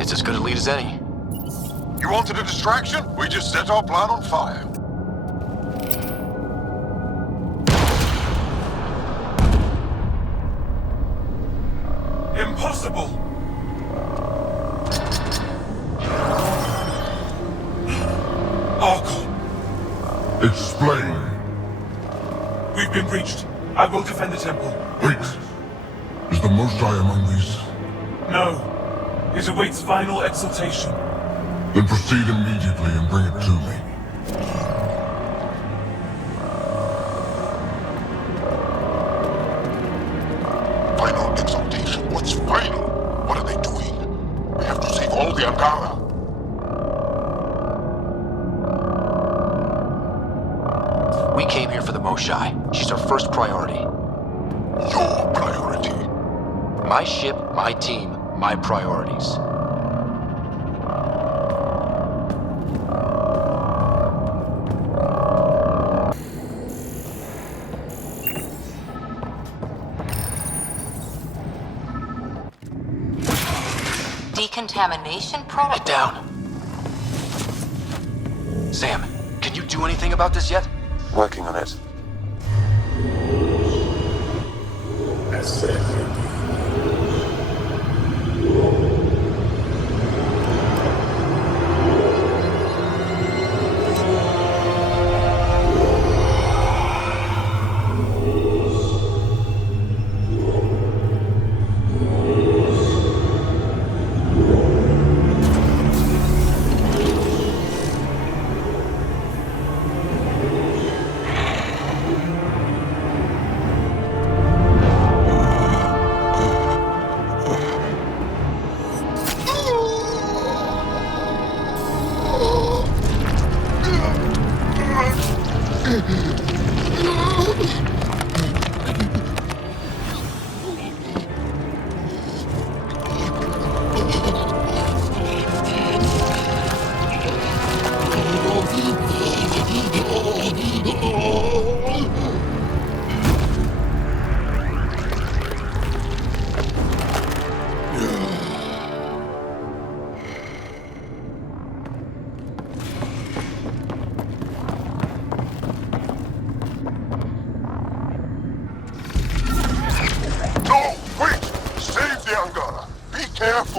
It's as good a lead as any. You wanted a distraction? We just set our plan on fire. Impossible! Archon, Explain. we've been breached. I will defend the temple. Wait. Is the Moshae among these? No. It awaits final exaltation. Then proceed immediately and bring it to me. Final exaltation? What's final? What are they doing? We have to save all the Angara. We came here for the Moshae. She's our first priority. Your priority? My ship, my team, my priorities. Decontamination protocol. Get down. Sam, can you do anything about this yet? Working on it.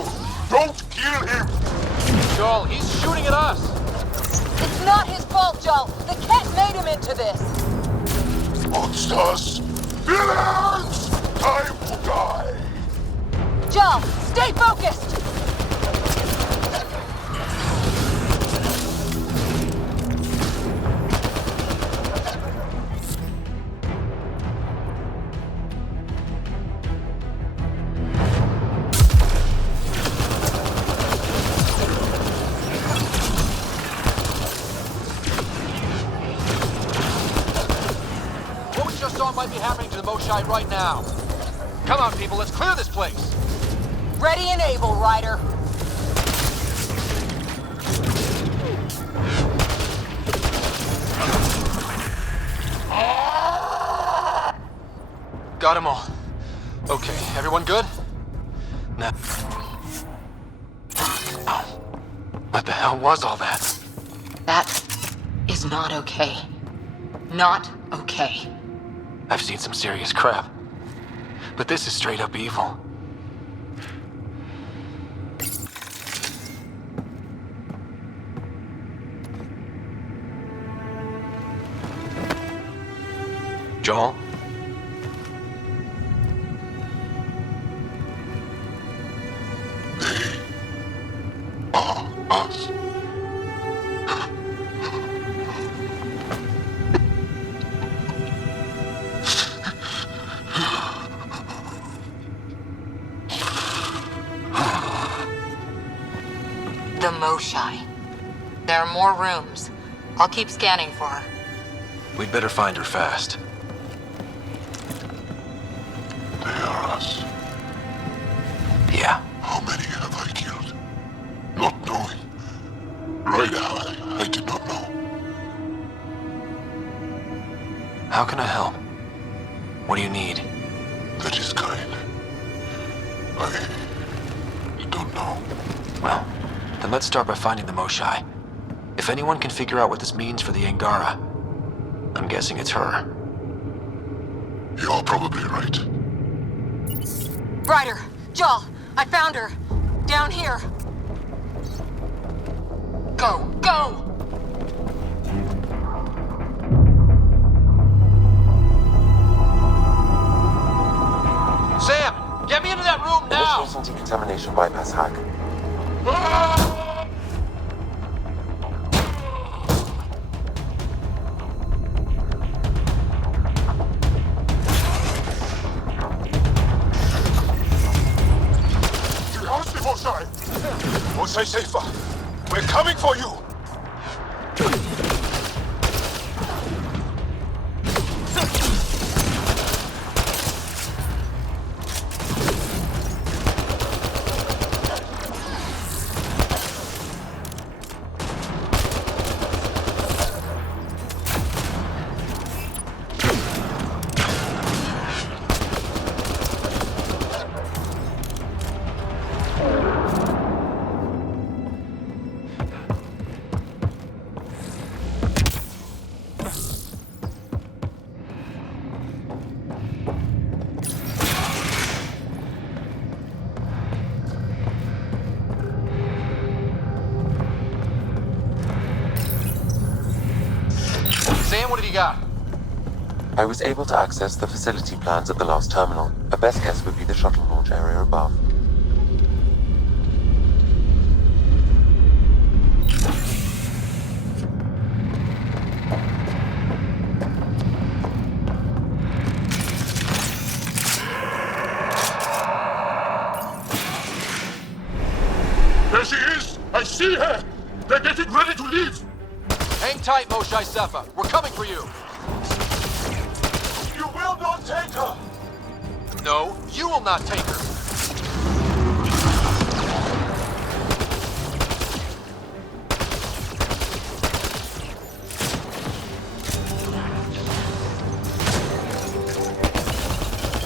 careful! Don't kill him! Joel, he's shooting at us! It's not his fault, Joel! The cat made him into this! Monsters! Villains! Time to die! Joel, stay focused! Might be happening to the Moshai right now. Come on, people, let's clear this place. Ready and able, Ryder. Got them all. Okay, everyone good? Now. Oh. What the hell was all that? That is not okay. Not okay. I've seen some serious crap. But this is straight up evil. Joel? Us. The Moshai. There are more rooms. I'll keep scanning for her. We'd better find her fast. They are us. Yeah. How many have I killed? Not knowing. Right now, I did not know. How can I help? What do you need? That is kind. I don't know. Well, then let's start by finding the Moshai. If anyone can figure out what this means for the Angara, I'm guessing it's her. You're probably right. Ryder, Joel, I found her. Down here. Go, go! Sam, get me into that room now! Initiating decontamination bypass hack. Mosai safer. We're coming for you. Sam, what have you got? I was able to access the facility plans at the last terminal. A best guess would be the shuttle launch area above. There she is! I see her! They're getting ready to leave! Hang tight, Moshai Sefa. We're coming for you. You will not take her! No, you will not take her.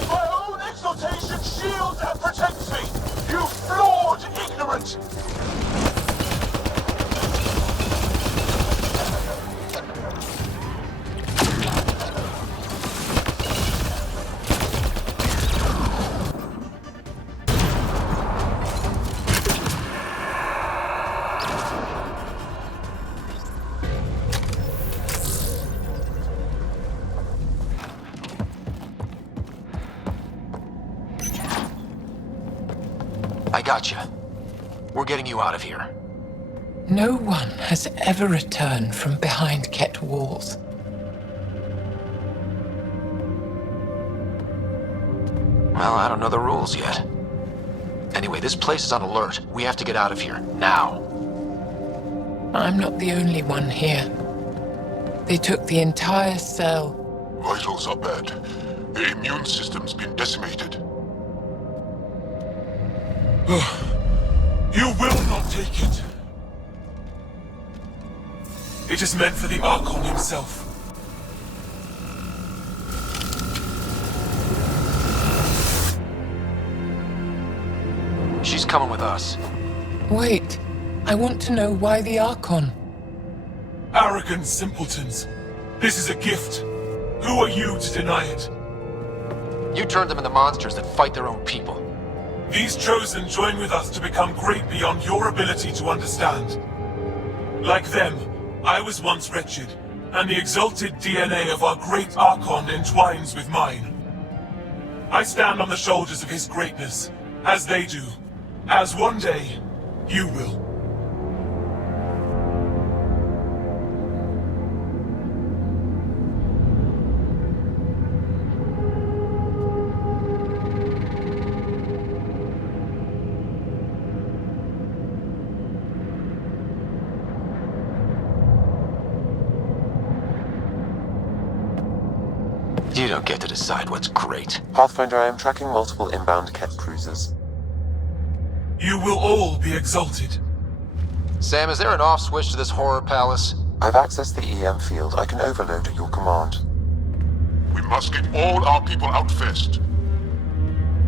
My own exaltation shields and protects me! You flawed ignorant! gotcha. We're getting you out of here. No one has ever returned from behind Ket walls. Well, I don't know the rules yet. Anyway, this place is on alert. We have to get out of here, now. I'm not the only one here. They took the entire cell. Vitals are bad. The immune system's been decimated. You will not take it. It is meant for the Archon himself. She's coming with us. Wait, I want to know why the Archon? Arrogant simpletons. This is a gift. Who are you to deny it? You turned them into monsters that fight their own people. These Chosen join with us to become great beyond your ability to understand. Like them, I was once wretched, and the exalted DNA of our great Archon entwines with mine. I stand on the shoulders of his greatness, as they do, as one day, you will. You don't get to decide what's great. Pathfinder, I am tracking multiple inbound Ket cruisers. You will all be exalted. Sam, is there an off switch to this horror palace? I've accessed the EM field. I can overload at your command. We must get all our people out first.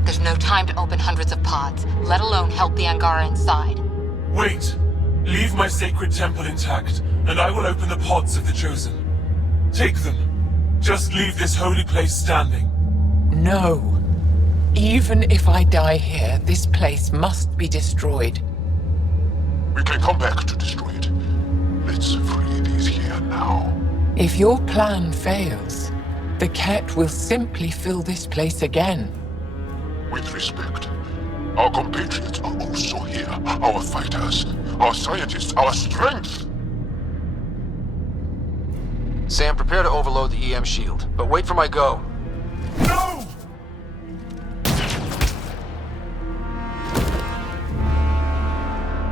There's no time to open hundreds of pods, let alone help the Angara inside. Wait. Leave my sacred temple intact, and I will open the pods of the Chosen. Take them. Just leave this holy place standing. No. Even if I die here, this place must be destroyed. We can come back to destroy it. Let's free these here now. If your plan fails, the Ket will simply fill this place again. With respect, our compatriots are also here. Our fighters, our scientists, our strength. Sam, prepare to overload the EM shield, but wait for my go. No!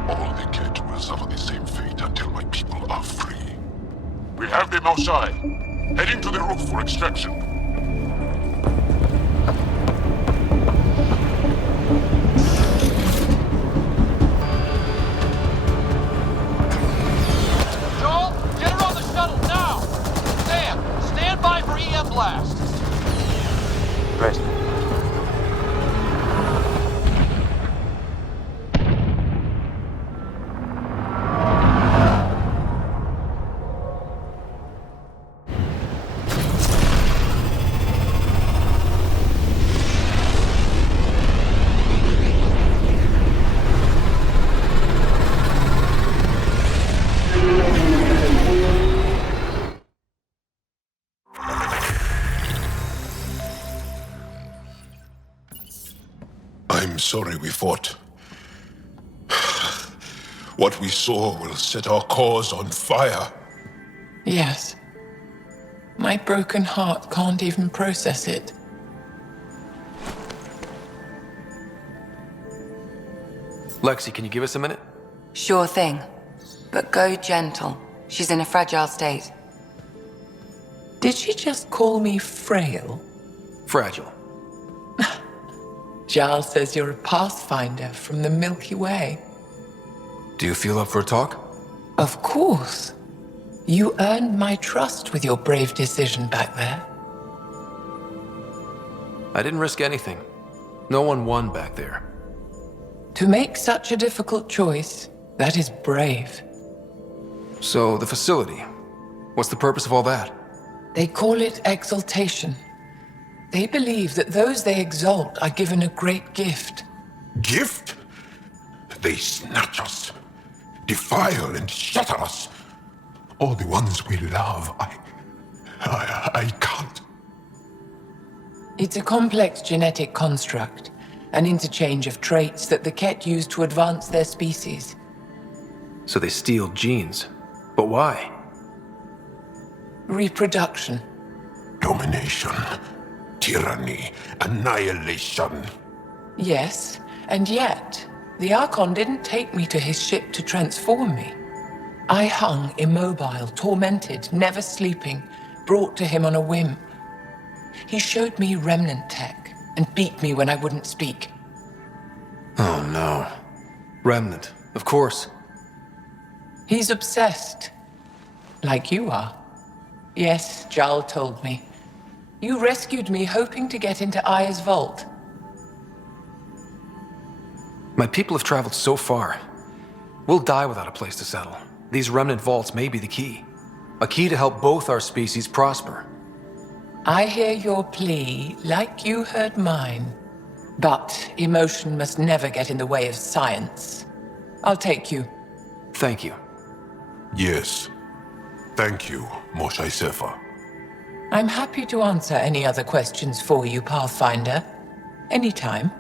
All the Ket will suffer the same fate until my people are free. We have them outside, heading to the roof for extraction. Joel, get her on the shuttle now! Sam, stand by for EM blast! Ready. I'm sorry we fought. What we saw will set our cause on fire. Yes. My broken heart can't even process it. Lexi, can you give us a minute? Sure thing. But go gentle. She's in a fragile state. Did she just call me frail? Fragile. Giles says you're a pathfinder from the Milky Way. Do you feel up for a talk? Of course. You earned my trust with your brave decision back there. I didn't risk anything. No one won back there. To make such a difficult choice, that is brave. So, the facility. What's the purpose of all that? They call it exaltation. They believe that those they exalt are given a great gift. Gift? They snatch us, defile and shatter us. All the ones we love. I can't. It's a complex genetic construct, An interchange of traits that the Ket use to advance their species. So they steal genes. But why? Reproduction. Domination. Tyranny. Annihilation. Yes, and yet, the Archon didn't take me to his ship to transform me. I hung immobile, tormented, never sleeping, brought to him on a whim. He showed me remnant tech and beat me when I wouldn't speak. Oh no. Remnant, of course. He's obsessed. Like you are. Yes, Jarl told me. You rescued me hoping to get into Aya's vault. My people have traveled so far. We'll die without a place to settle. These remnant vaults may be the key. A key to help both our species prosper. I hear your plea like you heard mine. But emotion must never get in the way of science. I'll take you. Thank you. Yes. Thank you, Moshae Sefa. I'm happy to answer any other questions for you, Pathfinder. Anytime.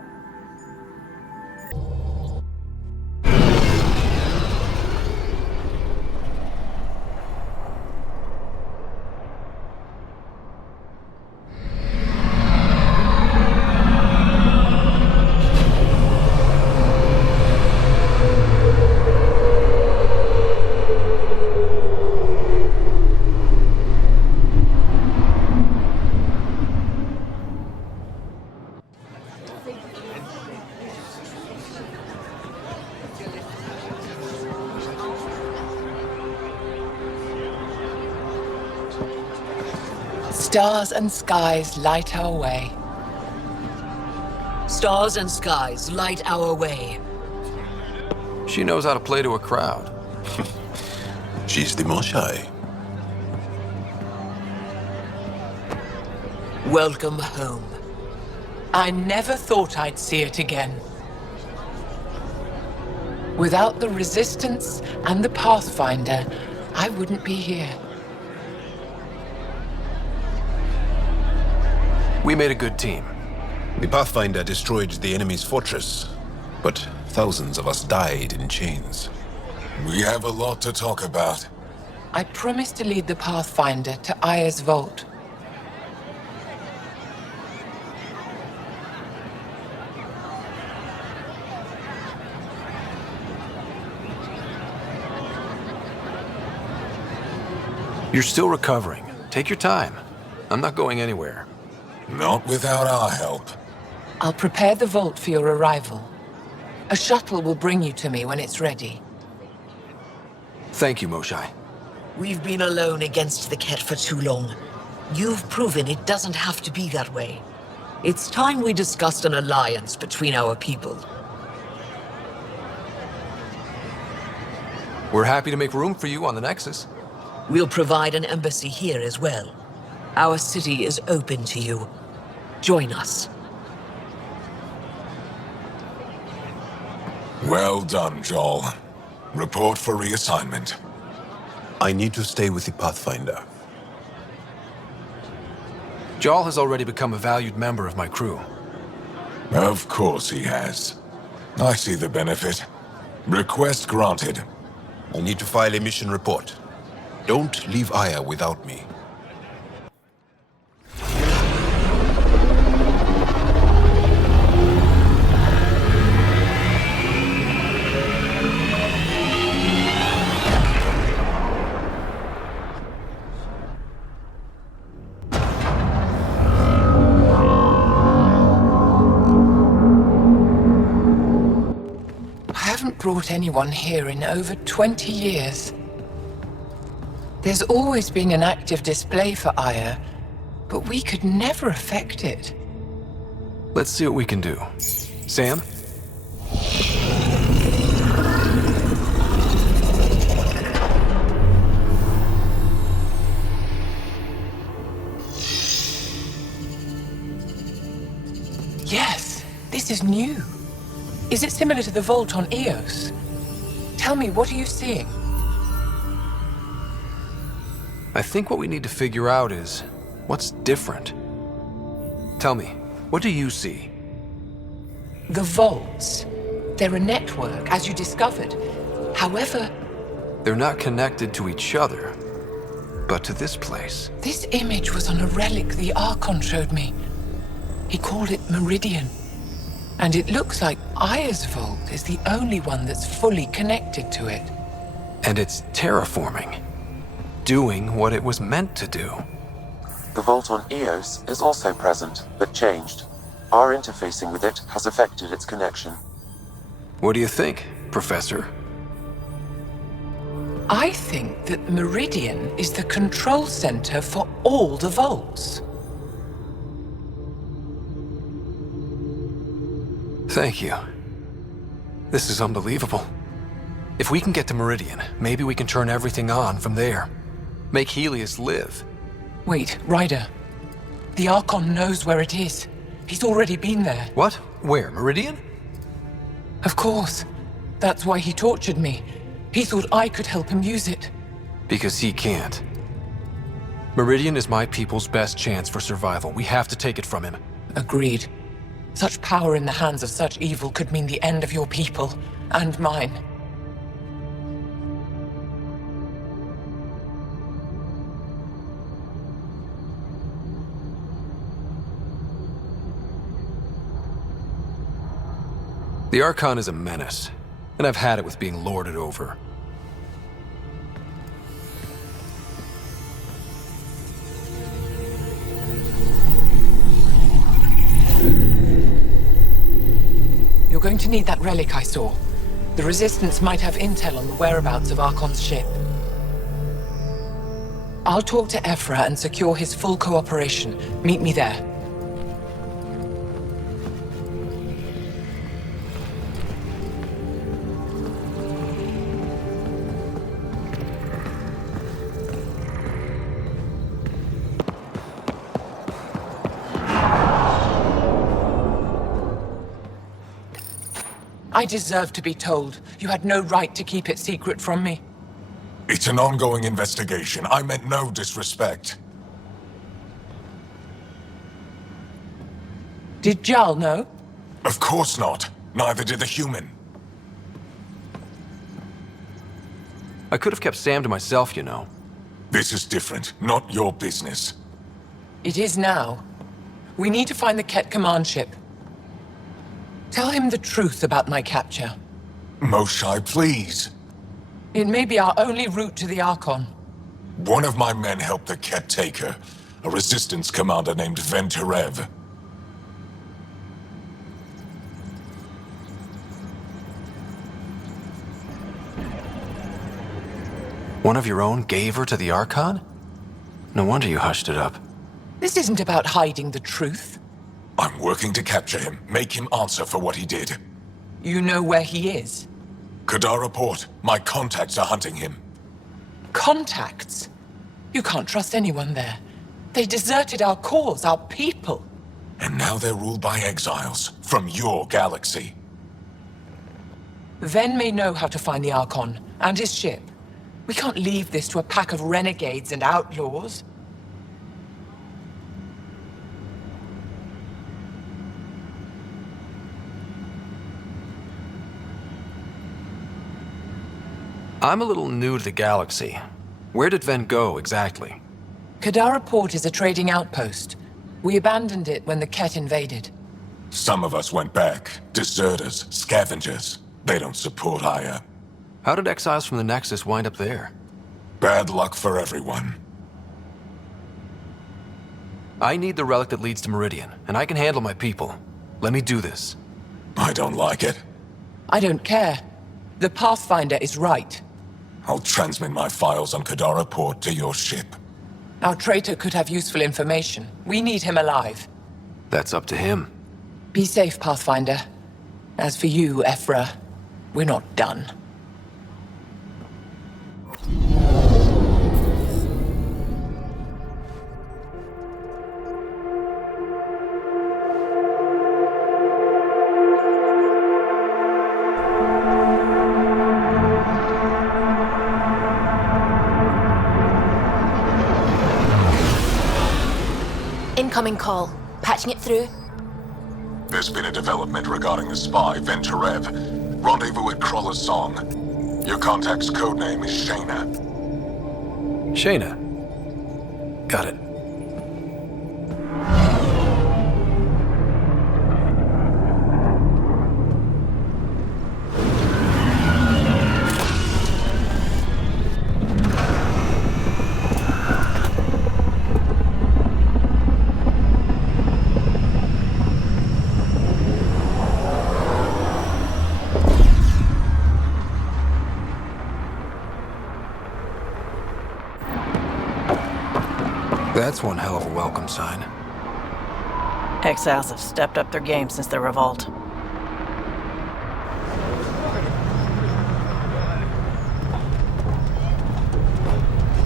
Stars and skies light our way. Stars and skies light our way. She knows how to play to a crowd. She's the Moshae. Welcome home. I never thought I'd see it again. Without the Resistance and the Pathfinder, I wouldn't be here. We made a good team. The Pathfinder destroyed the enemy's fortress, but thousands of us died in chains. We have a lot to talk about. I promised to lead the Pathfinder to Aya's vault. You're still recovering. Take your time. I'm not going anywhere. Not without our help. I'll prepare the vault for your arrival. A shuttle will bring you to me when it's ready. Thank you, Moshae. We've been alone against the Ket for too long. You've proven it doesn't have to be that way. It's time we discussed an alliance between our people. We're happy to make room for you on the Nexus. We'll provide an embassy here as well. Our city is open to you. Join us. Well done, Joel. Report for reassignment. I need to stay with the Pathfinder. Jarl has already become a valued member of my crew. Of course he has. I see the benefit. Request granted. I need to file a mission report. Don't leave Aya without me. Brought anyone here in over 20 years. There's always been an active display for Aya, but we could never affect it. Let's see what we can do. Sam? Yes, this is new. Is it similar to the vault on Eos? Tell me, what are you seeing? I think what we need to figure out is what's different. Tell me, what do you see? The vaults. They're a network, as you discovered. However... They're not connected to each other, but to this place. This image was on a relic the Archon showed me. He called it Meridian. And it looks like Aya's vault is the only one that's fully connected to it. And it's terraforming. Doing what it was meant to do. The vault on Eos is also present, but changed. Our interfacing with it has affected its connection. What do you think, Professor? I think that Meridian is the control center for all the vaults. Thank you. This is unbelievable. If we can get to Meridian, maybe we can turn everything on from there. Make Helios live. Wait, Ryder. The Archon knows where it is. He's already been there. What? Where? Meridian? Of course. That's why he tortured me. He thought I could help him use it. Because he can't. Meridian is my people's best chance for survival. We have to take it from him. Agreed. Such power in the hands of such evil could mean the end of your people, and mine. The Archon is a menace, and I've had it with being lorded over. You're going to need that relic I saw. The Resistance might have intel on the whereabouts of Archon's ship. I'll talk to Ephra and secure his full cooperation. Meet me there. I deserve to be told. You had no right to keep it secret from me. It's an ongoing investigation. I meant no disrespect. Did Jal know? Of course not. Neither did the human. I could have kept Sam to myself, you know. This is different. Not your business. It is now. We need to find the Ket command ship. Tell him the truth about my capture. Moshai, please. It may be our only route to the Archon. One of my men helped the Ket take her. A resistance commander named Venturev. One of your own gave her to the Archon? No wonder you hushed it up. This isn't about hiding the truth. I'm working to capture him, make him answer for what he did. You know where he is? Kadara Port. My contacts are hunting him. Contacts? You can't trust anyone there. They deserted our cause, our people. And now they're ruled by exiles from your galaxy. Ven may know how to find the Archon and his ship. We can't leave this to a pack of renegades and outlaws. I'm a little new to the galaxy. Where did Ven go, exactly? Kadara Port is a trading outpost. We abandoned it when the Ket invaded. Some of us went back. Deserters, scavengers. They don't support Aya. How did exiles from the Nexus wind up there? Bad luck for everyone. I need the relic that leads to Meridian, and I can handle my people. Let me do this. I don't like it. I don't care. The Pathfinder is right. I'll transmit my files on Kadara Port to your ship. Our traitor could have useful information. We need him alive. That's up to him. Be safe, Pathfinder. As for you, Ephra, we're not done. Incoming call. Patching it through. There's been a development regarding the spy, Venturev. Rendezvous at Crawler's Song. Your contact's codename is Shayna. Shayna. Got it. That's one hell of a welcome sign. Exiles have stepped up their game since the revolt.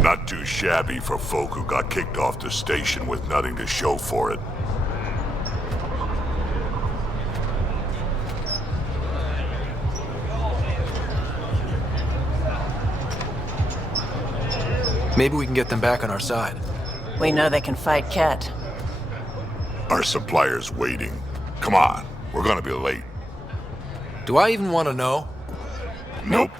Not too shabby for folk who got kicked off the station with nothing to show for it. Maybe we can get them back on our side. We know they can fight Ket. Our supplier's waiting. Come on, we're gonna be late. Do I even want to know? Nope.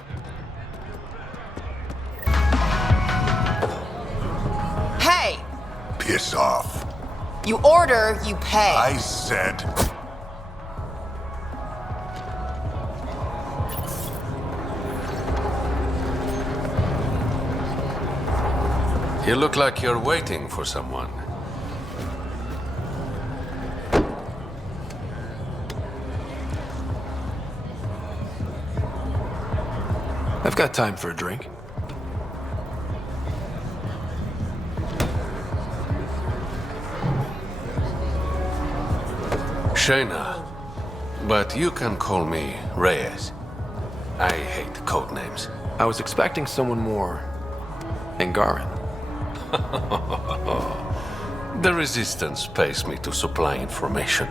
Hey! Piss off. You order, you pay. I said... You look like you're waiting for someone. I've got time for a drink. Shayna, but you can call me Reyes. I hate code names. I was expecting someone more Angaran. The Resistance pays me to supply information,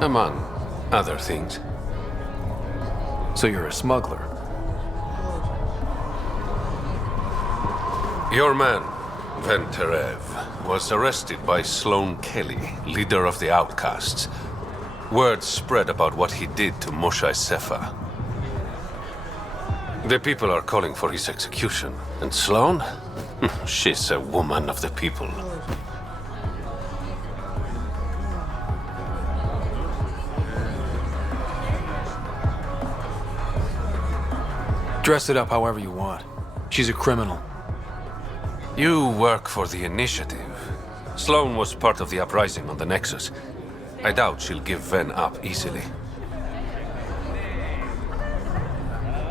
among other things. So you're a smuggler? Your man, Venturev, was arrested by Sloane Kelly, leader of the Outcasts. Word spread about what he did to Moshe Sefa. The people are calling for his execution, and Sloane? She's a woman of the people. Dress it up however you want. She's a criminal. You work for the Initiative. Sloane was part of the uprising on the Nexus. I doubt she'll give Ven up easily.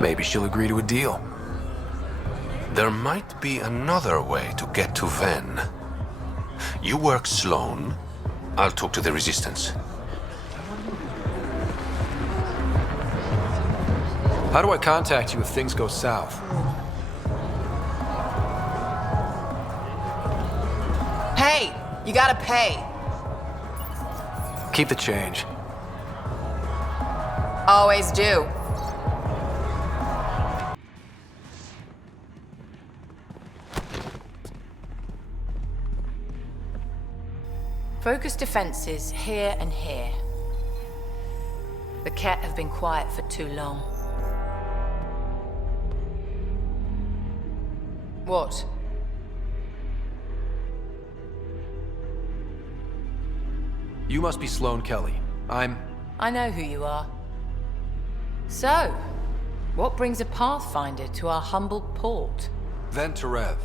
Maybe she'll agree to a deal. There might be another way to get to Ven. You work Sloane, I'll talk to the Resistance. How do I contact you if things go south? Hey, you gotta pay. Keep the change. Always do. Focus defenses here and here. The Ket have been quiet for too long. What? You must be Sloane Kelly. I know who you are. So, what brings a Pathfinder to our humble port? Venturev.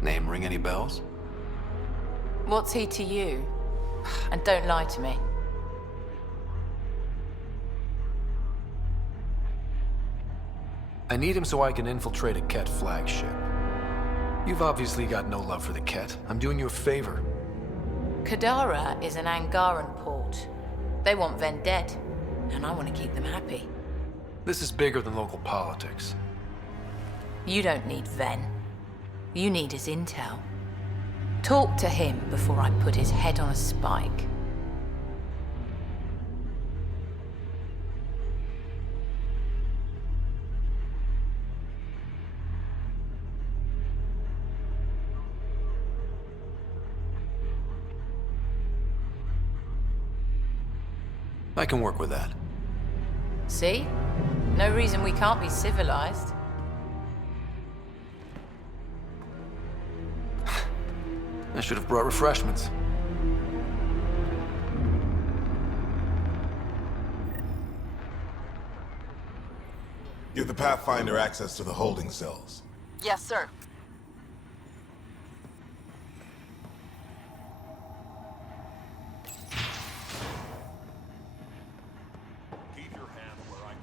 Name ring any bells? What's he to you? And don't lie to me. I need him so I can infiltrate a Ket flagship. You've obviously got no love for the Ket. I'm doing you a favor. Kadara is an Angaran port. They want Ven dead, and I want to keep them happy. This is bigger than local politics. You don't need Ven. You need his intel. Talk to him before I put his head on a spike. I can work with that. See? No reason we can't be civilized. I should have brought refreshments. Give the Pathfinder access to the holding cells. Yes, sir. Keep your hand where I can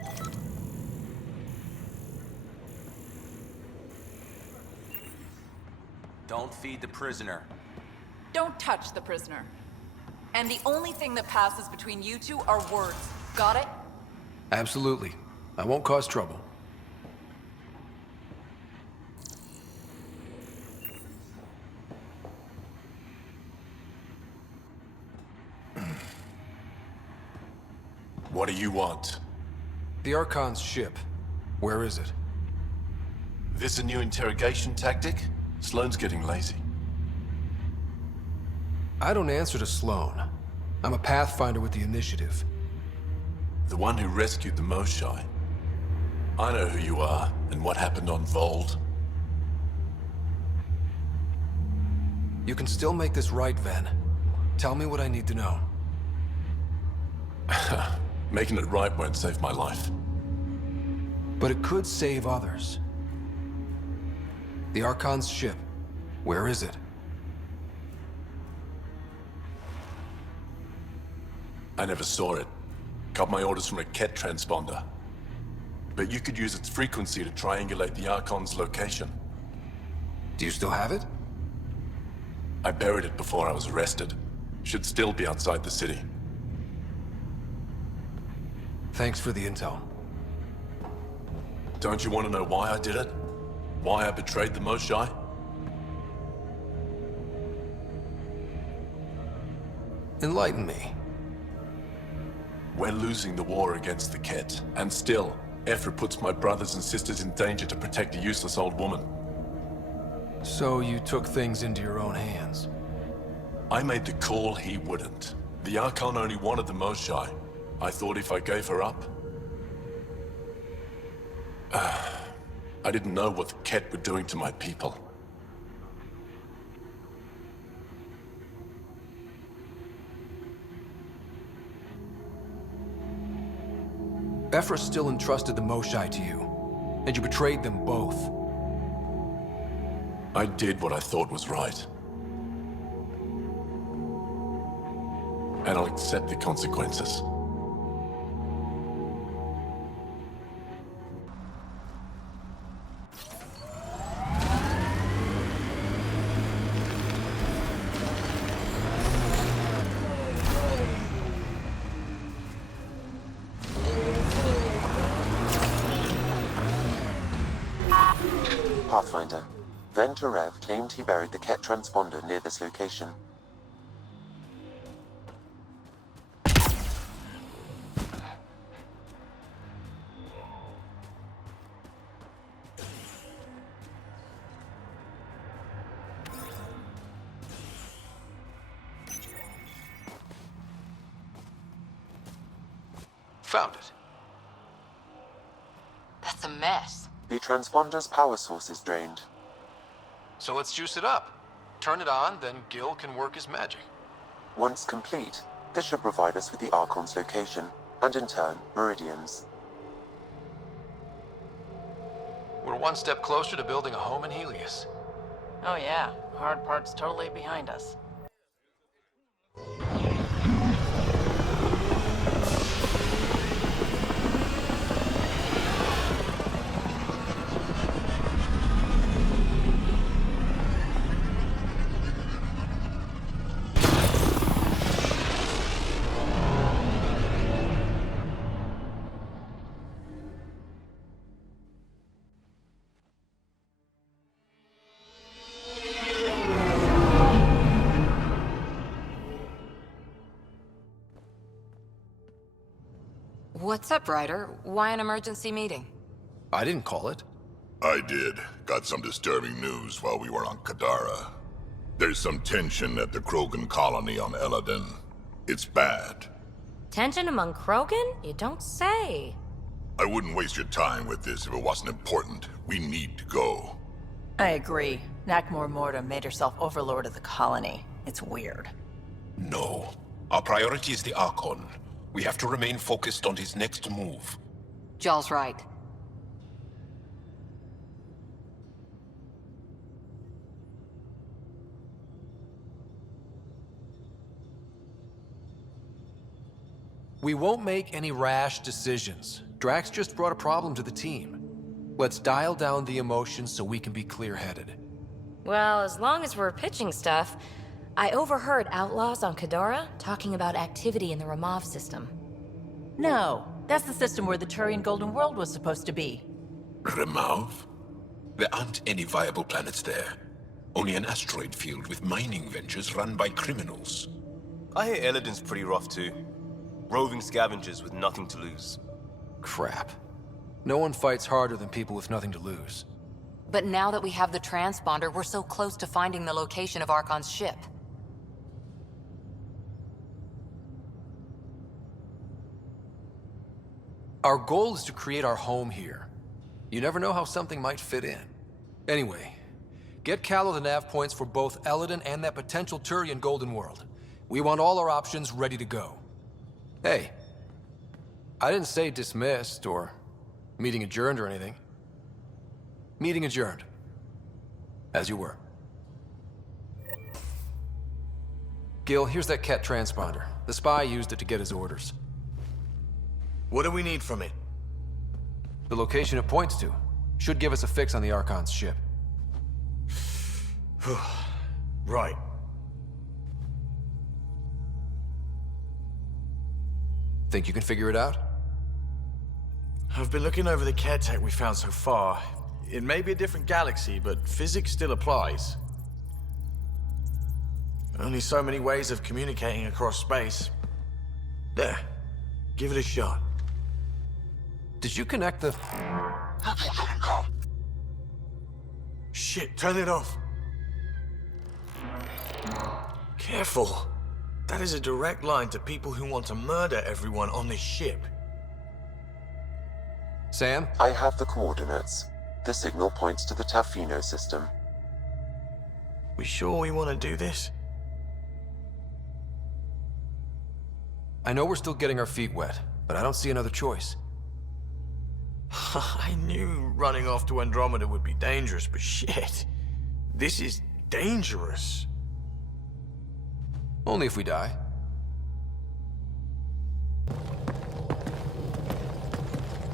see. Don't feed the prisoner. Don't touch the prisoner. And the only thing that passes between you two are words. Got it? Absolutely. I won't cause trouble. What do you want? The Archon's ship. Where is it? This a new interrogation tactic? Sloane's getting lazy. I don't answer to Sloane. I'm a Pathfinder with the initiative. The one who rescued the Moshai. I know who you are, and what happened on Vold. You can still make this right, Ven. Tell me what I need to know. Making it right won't save my life. But it could save others. The Archon's ship. Where is it? I never saw it. Got my orders from a Ket transponder. But you could use its frequency to triangulate the Archon's location. Do you still have it? I buried it before I was arrested. Should still be outside the city. Thanks for the intel. Don't you want to know why I did it? Why I betrayed the Moshai? Enlighten me. We're losing the war against the Ket, and still, Ephra puts my brothers and sisters in danger to protect a useless old woman. So you took things into your own hands? I made the call he wouldn't. The Archon only wanted the Moshai. I thought if I gave her up... I didn't know what the Ket were doing to my people. Ephra still entrusted the Moshai to you, and you betrayed them both. I did what I thought was right. And I'll accept the consequences. Pathfinder. Venturev claimed he buried the Ket transponder near this location. Found it. That's a mess. The transponder's power source is drained. So let's juice it up. Turn it on, then Gil can work his magic. Once complete, this should provide us with the Archon's location, and in turn, meridians. We're one step closer to building a home in Helios. Oh yeah, hard part's totally behind us. What's up, Ryder? Why an emergency meeting? I didn't call it. I did. Got some disturbing news while we were on Kadara. There's some tension at the Krogan colony on Eladin. It's bad. Tension among Krogan? You don't say. I wouldn't waste your time with this if it wasn't important. We need to go. I agree. Nakmor Morta made herself overlord of the colony. It's weird. No. Our priority is the Archon. We have to remain focused on his next move. Jaal's right. We won't make any rash decisions. Drax just brought a problem to the team. Let's dial down the emotions so we can be clear-headed. Well, as long as we're pitching stuff, I overheard outlaws on Kadara talking about activity in the Ramav system. No, that's the system where the Turian Golden World was supposed to be. Ramav? There aren't any viable planets there. Only an asteroid field with mining ventures run by criminals. I hear Eladin's pretty rough too. Roving scavengers with nothing to lose. Crap. No one fights harder than people with nothing to lose. But now that we have the transponder, we're so close to finding the location of Archon's ship. Our goal is to create our home here. You never know how something might fit in. Anyway, get Callow the nav points for both Eladin and that potential Turian Golden World. We want all our options ready to go. Hey, I didn't say dismissed or meeting adjourned or anything. Meeting adjourned. As you were. Gil, here's that Ket transponder. The spy used it to get his orders. What do we need from it? The location it points to should give us a fix on the Archon's ship. Right. Think you can figure it out? I've been looking over the care tech we found so far. It may be a different galaxy, but physics still applies. Only so many ways of communicating across space. There. Give it a shot. Did you connect the... Shit, turn it off. Careful. That is a direct line to people who want to murder everyone on this ship. Sam? I have the coordinates. The signal points to the Tafino system. We sure we want to do this? I know we're still getting our feet wet, but I don't see another choice. I knew running off to Andromeda would be dangerous, but shit. This is dangerous. Only if we die.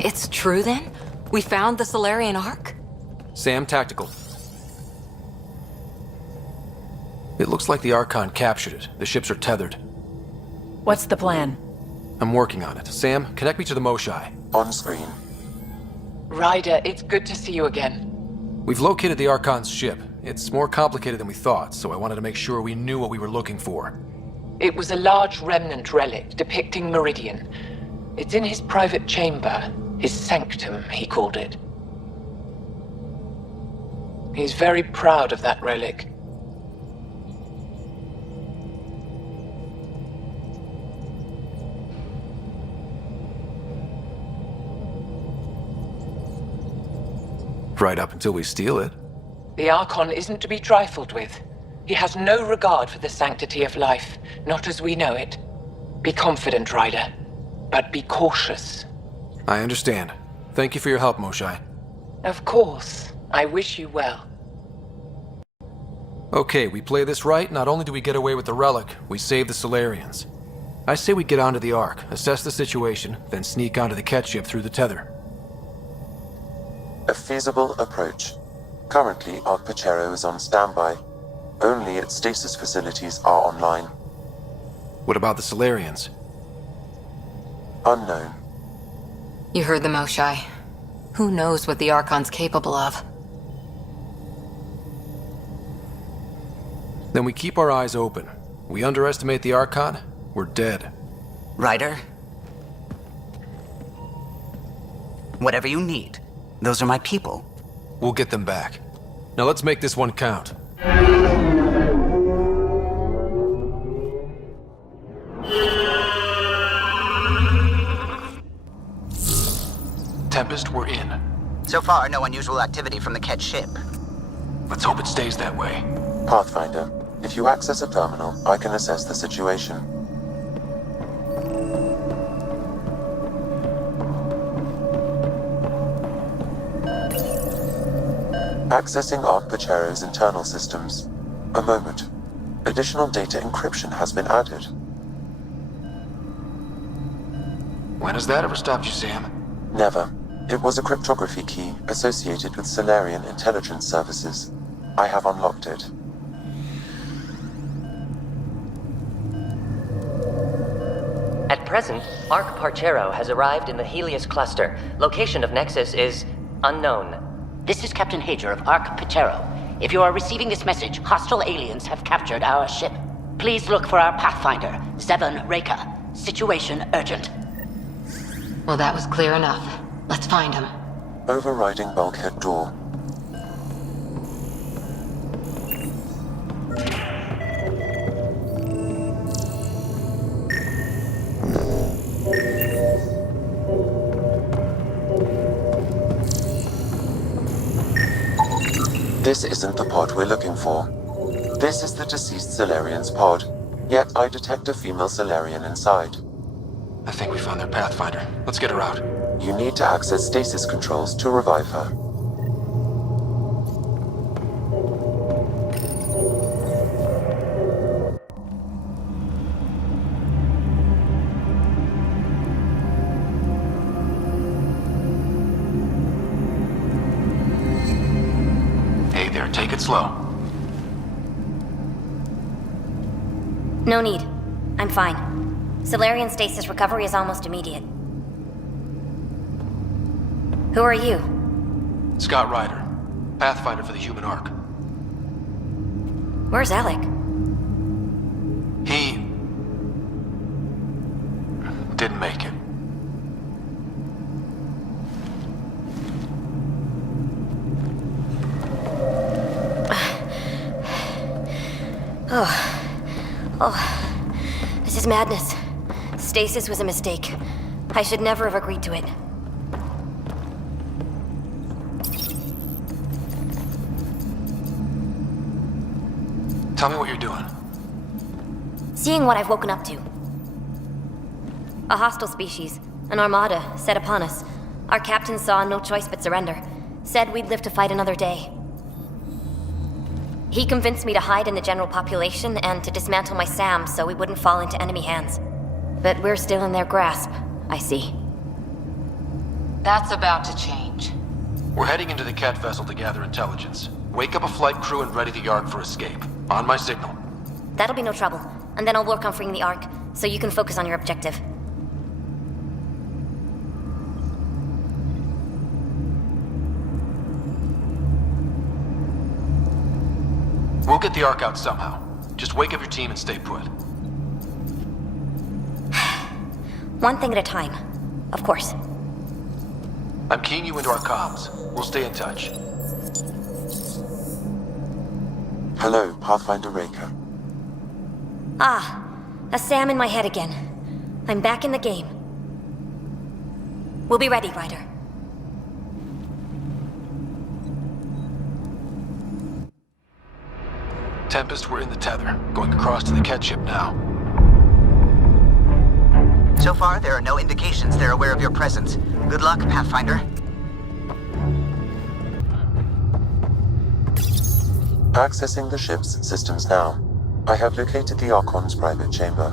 It's true then? We found the Solarian Ark? Sam, tactical. It looks like the Archon captured it. The ships are tethered. What's the plan? I'm working on it. Sam, connect me to the Moshai. On screen. Ryder, it's good to see you again. We've located the Archon's ship. It's more complicated than we thought, so I wanted to make sure we knew what we were looking for. It was a large remnant relic depicting Meridian. It's in his private chamber, his sanctum, he called it. He's very proud of that relic. Right up until we steal it. The Archon isn't to be trifled with. He has no regard for the sanctity of life, not as we know it. Be confident, Ryder, but be cautious. I understand. Thank you for your help, Moshai. Of course. I wish you well. Okay, we play this right, not only do we get away with the relic, we save the Solarians. I say we get onto the Ark, assess the situation, then sneak onto the Ket ship through the tether. A feasible approach. Currently, Ark Pachero is on standby. Only its stasis facilities are online. What about the Solarians? Unknown. You heard the Moshai. Who knows what the Archon's capable of? Then we keep our eyes open. We underestimate the Archon, we're dead. Ryder? Whatever you need. Those are my people. We'll get them back. Now let's make this one count. Tempest, we're in. So far, no unusual activity from the Ket ship. Let's hope it stays that way. Pathfinder, if you access a terminal, I can assess the situation. Accessing Ark Pachero's internal systems. A moment. Additional data encryption has been added. When has that ever stopped you, Sam? Never. It was a cryptography key associated with Solarian intelligence services. I have unlocked it. At present, Ark Parchero has arrived in the Helios cluster. Location of Nexus is unknown. This is Captain Hager of Ark Parchero. If you are receiving this message, hostile aliens have captured our ship. Please look for our Pathfinder, Zevon Reka. Situation urgent. Well, that was clear enough. Let's find him. Overriding bulkhead door. This isn't the pod we're looking for. This is the deceased Solarian's pod, yet I detect a female Solarian inside. I think we found their Pathfinder. Let's get her out. You need to access stasis controls to revive her. Hey there, take it slow. No need. I'm fine. Solarian stasis recovery is almost immediate. Who are you? Scott Ryder, Pathfinder for the human Ark. Where's Alec? He didn't make it. This is madness. Stasis was a mistake. I should never have agreed to it. Tell me what you're doing. Seeing what I've woken up to. A hostile species, an armada, set upon us. Our captain saw no choice but surrender. Said we'd live to fight another day. He convinced me to hide in the general population and to dismantle my SAM so we wouldn't fall into enemy hands. But we're still in their grasp, I see. That's about to change. We're heading into the Ket vessel to gather intelligence. Wake up a flight crew and ready the Ark for escape. On my signal. That'll be no trouble. And then I'll work on freeing the Ark, so you can focus on your objective. We'll get the Ark out somehow. Just wake up your team and stay put. One thing at a time. Of course. I'm keying you into our comms. We'll stay in touch. Hello, Pathfinder Reka. Ah, a SAM in my head again. I'm back in the game. We'll be ready, Ryder. Tempest, we're in the tether. Going across to the Ket ship now. So far, there are no indications they're aware of your presence. Good luck, Pathfinder. Accessing the ship's systems now. I have located the Archon's private chamber.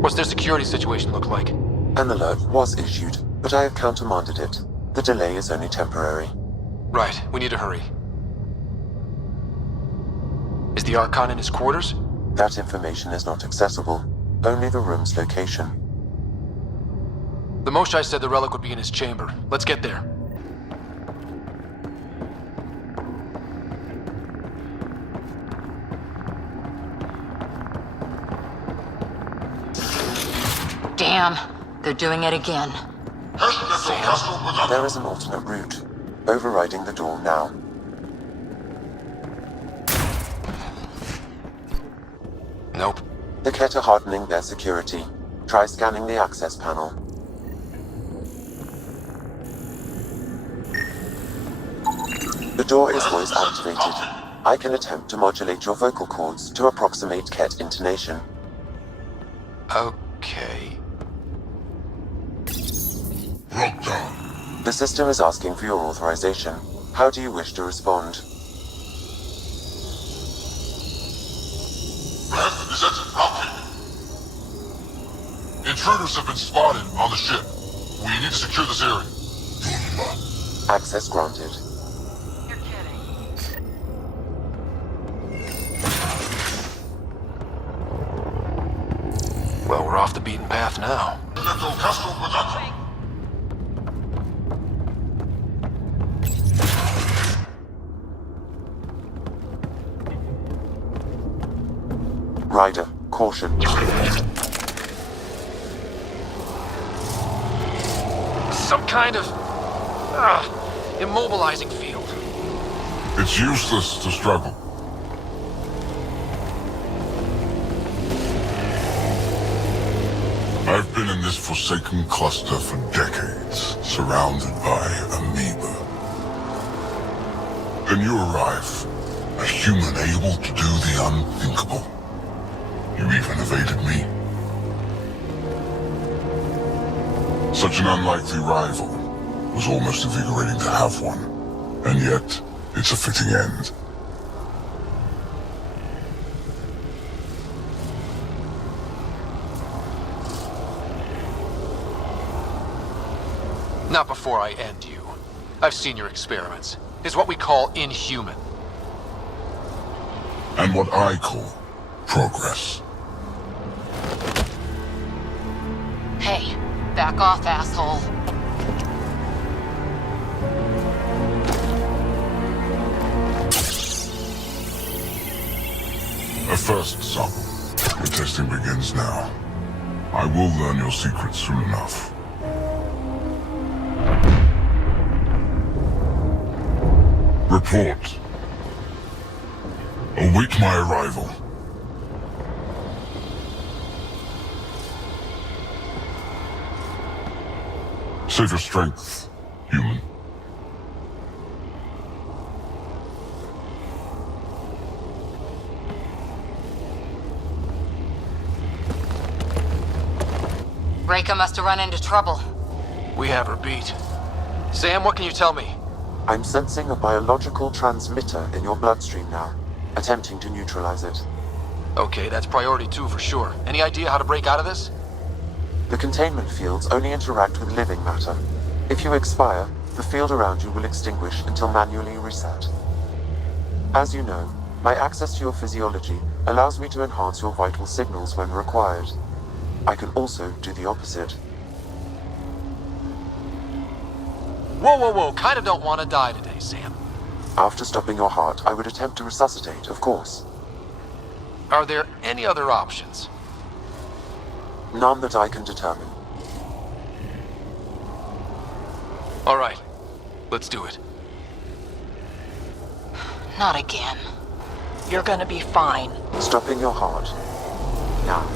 What's their security situation look like? An alert was issued, but I have countermanded it. The delay is only temporary. Right, we need to hurry. Is the Archon in his quarters? That information is not accessible. Only the room's location. The Moshai said the relic would be in his chamber. Let's get there. Damn, they're doing it again. There is an alternate route. Overriding the door now. Nope. The Ket are hardening their security. Try scanning the access panel. The door is voice activated. I can attempt to modulate your vocal cords to approximate Ket intonation. Okay. The system is asking for your authorization. How do you wish to respond? Intruders have been spotted on the ship. We need to secure this area. Access granted. Well, we're off the beaten path now. Ryder, caution. Some kind of immobilizing field. It's useless to struggle. I've been in this forsaken cluster for decades, surrounded by amoeba. Then you arrive, a human able to do the unthinkable. You even evaded me. Such an unlikely rival. Was almost invigorating to have one. And yet, it's a fitting end. Not before I end you. I've seen your experiments. It's what we call inhuman. And what I call progress. Hey, back off, asshole. A first sample. The testing begins now. I will learn your secrets soon enough. Report. Await my arrival. Save your strength, human. Reka must have run into trouble. We have her beat. Sam, what can you tell me? I'm sensing a biological transmitter in your bloodstream now, attempting to neutralize it. Okay, that's priority 2 for sure. Any idea how to break out of this? The containment fields only interact with living matter. If you expire, the field around you will extinguish until manually reset. As you know, my access to your physiology allows me to enhance your vital signals when required. I can also do the opposite. Whoa, whoa, whoa. Kinda don't want to die today, Sam. After stopping your heart, I would attempt to resuscitate, of course. Are there any other options? None that I can determine. All right. Let's do it. Not again. You're gonna be fine. Stopping your heart. Now.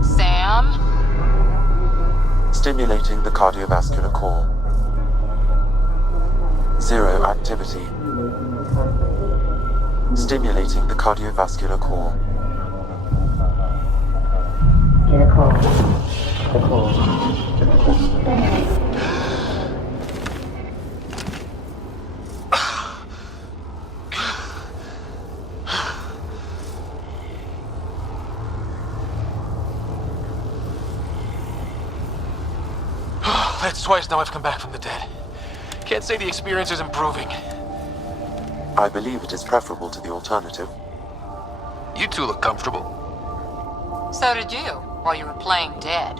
Sam? Stimulating the cardiovascular core. 0 activity. Stimulating the cardiovascular core. That's twice now I've come back from the dead. Can't say the experience is improving. I believe it is preferable to the alternative. You two look comfortable. So did you, while you were playing dead.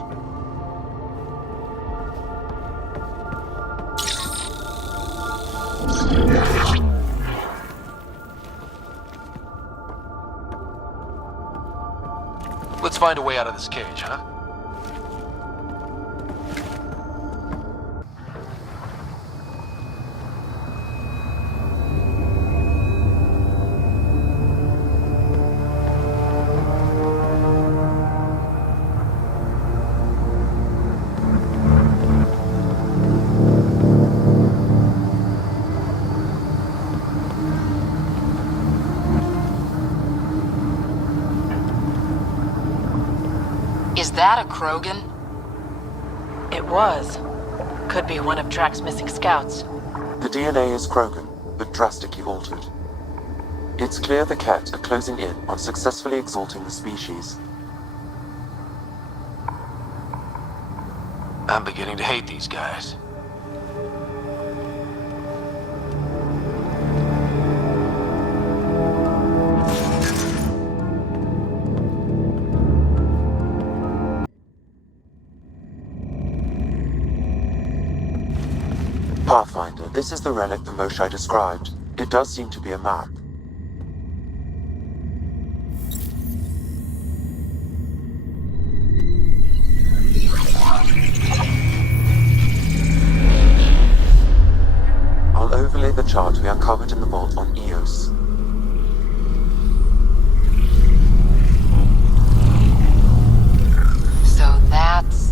find a way out of this cage, huh? Is that a Krogan? It was. Could be one of Drax's missing scouts. The DNA is Krogan, but drastically altered. It's clear the Ket are closing in on successfully exalting the species. I'm beginning to hate these guys. Pathfinder, this is the relic the Moshai described. It does seem to be a map. I'll overlay the chart we uncovered in the vault on Eos. So that's...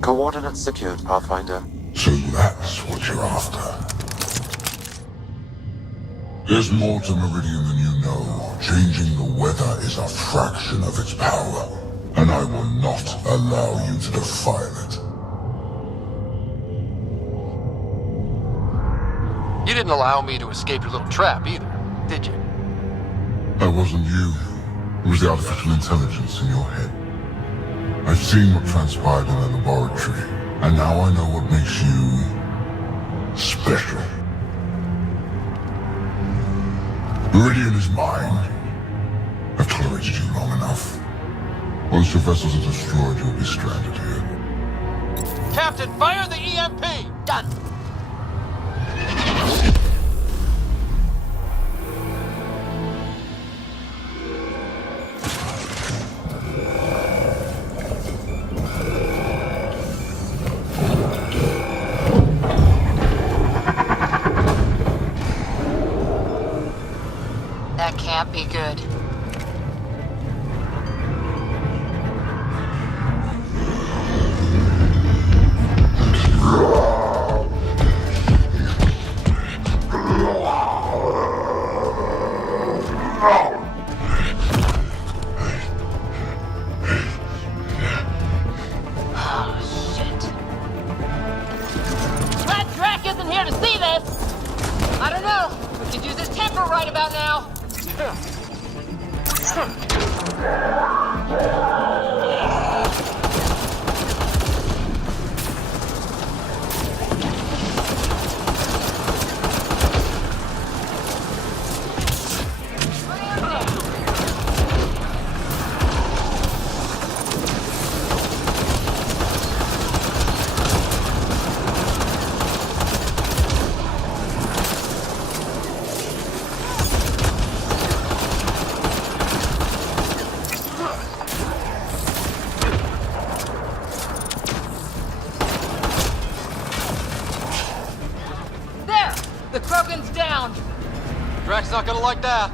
Coordinates secured, Pathfinder. So that's what you're after. There's more to Meridian than you know. Changing the weather is a fraction of its power, and I will not allow you to defile it. You didn't allow me to escape your little trap either, did you? That wasn't you. It was the artificial intelligence in your head. I've seen what transpired in the laboratory, and now I know what makes you special. Meridian is mine. I've tolerated you long enough. Once your vessels are destroyed, you'll be stranded here. Captain, fire the EMP! Done! That can't be good. Drax not gonna like that.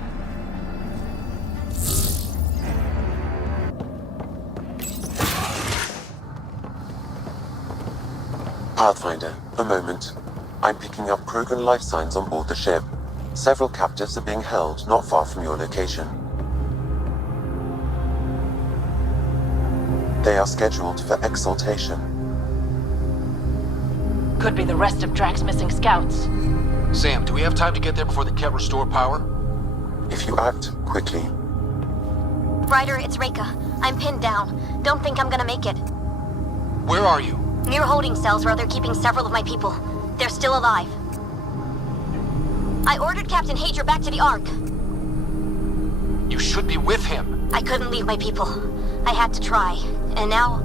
Pathfinder, a moment. I'm picking up Krogan life signs on board the ship. Several captives are being held not far from your location. They are scheduled for exaltation. Could be the rest of Drax's missing scouts. Sam, do we have time to get there before the Ket restore power? If you act quickly. Ryder, it's Reika. I'm pinned down. Don't think I'm gonna make it. Where are you? Near holding cells where they're keeping several of my people. They're still alive. I ordered Captain Hager back to the Ark. You should be with him. I couldn't leave my people. I had to try. And now,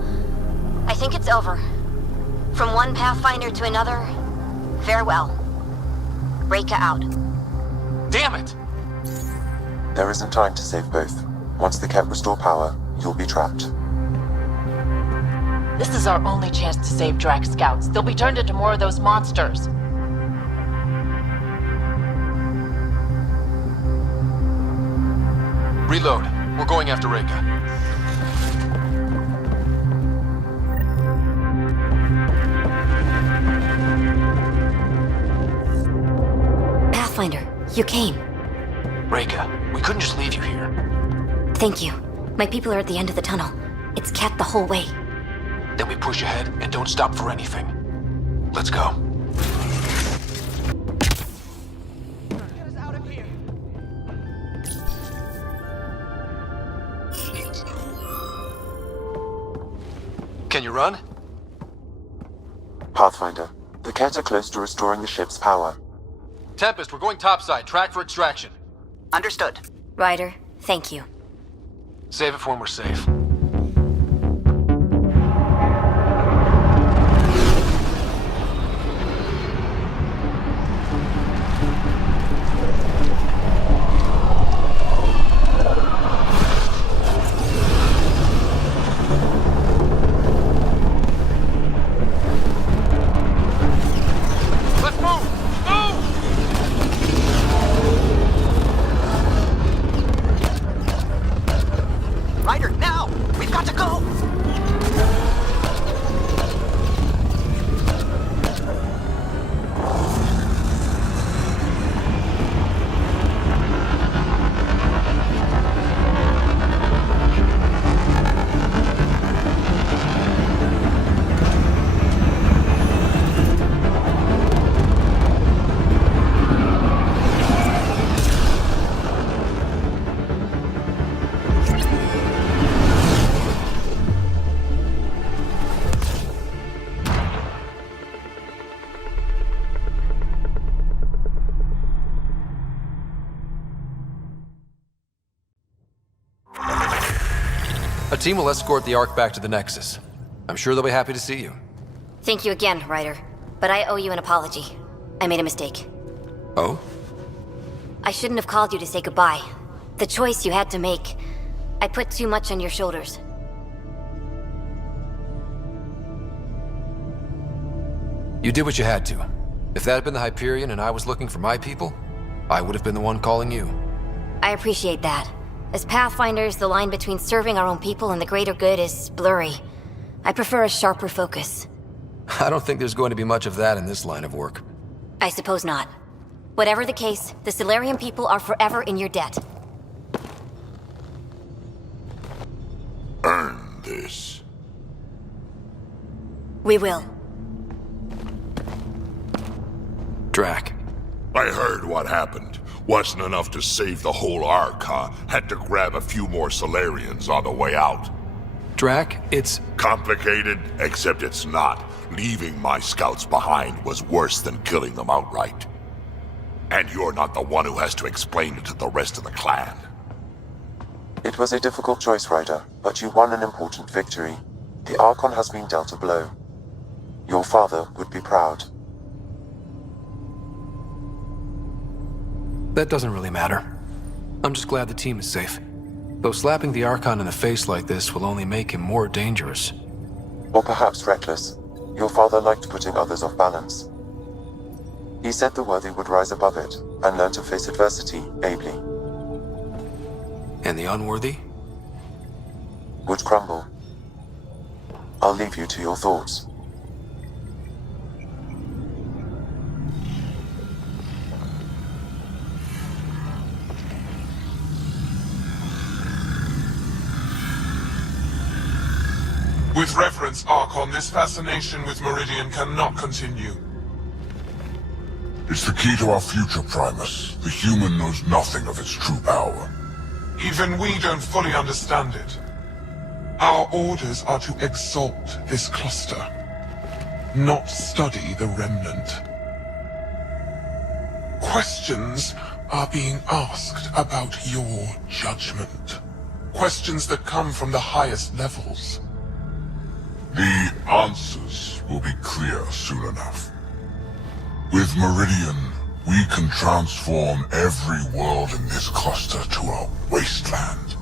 I think it's over. From one Pathfinder to another, farewell. Reika out. Damn it! There isn't time to save both. Once the Ket restore power, you'll be trapped. This is our only chance to save Drax scouts. They'll be turned into more of those monsters. Reload. We're going after Reika. Pathfinder, you came. Reika, we couldn't just leave you here. Thank you. My people are at the end of the tunnel. It's Ket the whole way. Then we push ahead and don't stop for anything. Let's go. Get us out of here. Can you run? Pathfinder, the Ket are close to restoring the ship's power. Tempest, we're going topside. Track for extraction. Understood. Ryder, thank you. Save it for when we're safe. A team will escort the Ark back to the Nexus. I'm sure they'll be happy to see you. Thank you again, Ryder. But I owe you an apology. I made a mistake. Oh? I shouldn't have called you to say goodbye. The choice you had to make. I put too much on your shoulders. You did what you had to. If that had been the Hyperion and I was looking for my people, I would have been the one calling you. I appreciate that. As Pathfinders, the line between serving our own people and the greater good is blurry. I prefer a sharper focus. I don't think there's going to be much of that in this line of work. I suppose not. Whatever the case, the Solarian people are forever in your debt. Earn this. We will. Drac. I heard what happened. Wasn't enough to save the whole Ark, huh? Had to grab a few more Solarians on the way out. Drac, it's... complicated, except it's not. Leaving my scouts behind was worse than killing them outright. And you're not the one who has to explain it to the rest of the clan. It was a difficult choice, Ryder, but you won an important victory. The Archon has been dealt a blow. Your father would be proud. That doesn't really matter. I'm just glad the team is safe. Though slapping the Archon in the face like this will only make him more dangerous. Or perhaps reckless. Your father liked putting others off balance. He said the worthy would rise above it and learn to face adversity ably. And the unworthy? Would crumble. I'll leave you to your thoughts. With reverence, Archon, this fascination with Meridian cannot continue. It's the key to our future, Primus. The human knows nothing of its true power. Even we don't fully understand it. Our orders are to exalt this cluster, not study the remnant. Questions are being asked about your judgment. Questions that come from the highest levels. The answers will be clear soon enough. With Meridian, we can transform every world in this cluster to a wasteland.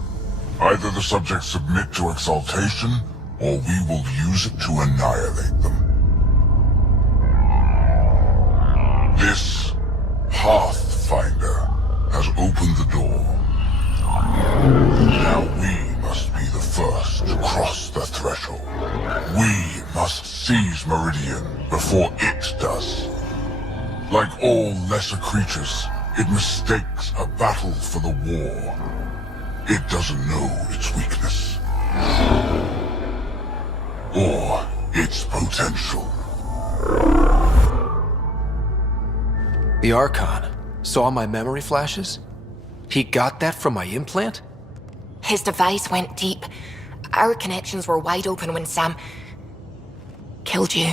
Either the subjects submit to exaltation, or we will use it to annihilate them. This Pathfinder has opened the door. Now we must be the first to cross the threshold. We must seize Meridian before it does. Like all lesser creatures, it mistakes a battle for the war. It doesn't know its weakness. Or its potential. The Archon saw my memory flashes? He got that from my implant? His device went deep. Our connections were wide open when Sam killed you.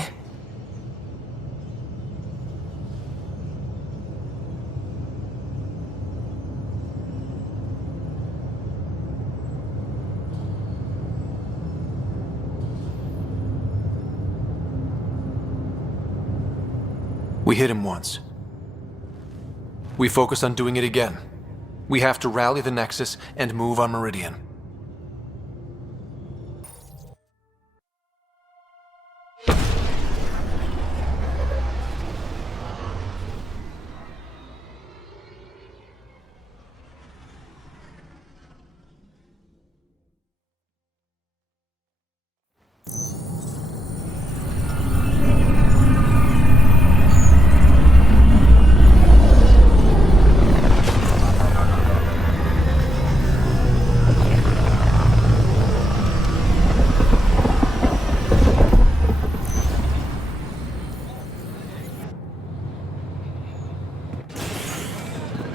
We hit him once. We focus on doing it again. We have to rally the Nexus and move on Meridian.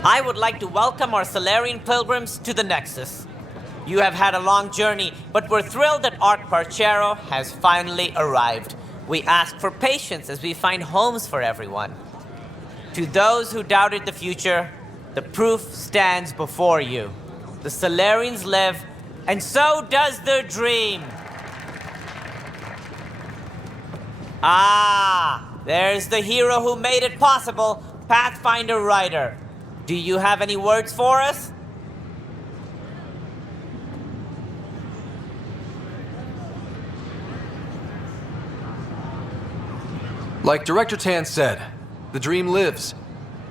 I would like to welcome our Solarian pilgrims to the Nexus. You have had a long journey, but we're thrilled that Ark Parchero has finally arrived. We ask for patience as we find homes for everyone. To those who doubted the future, the proof stands before you. The Solarians live, and so does their dream. Ah, there's the hero who made it possible, Pathfinder Ryder. Do you have any words for us? Like Director Tan said, the dream lives.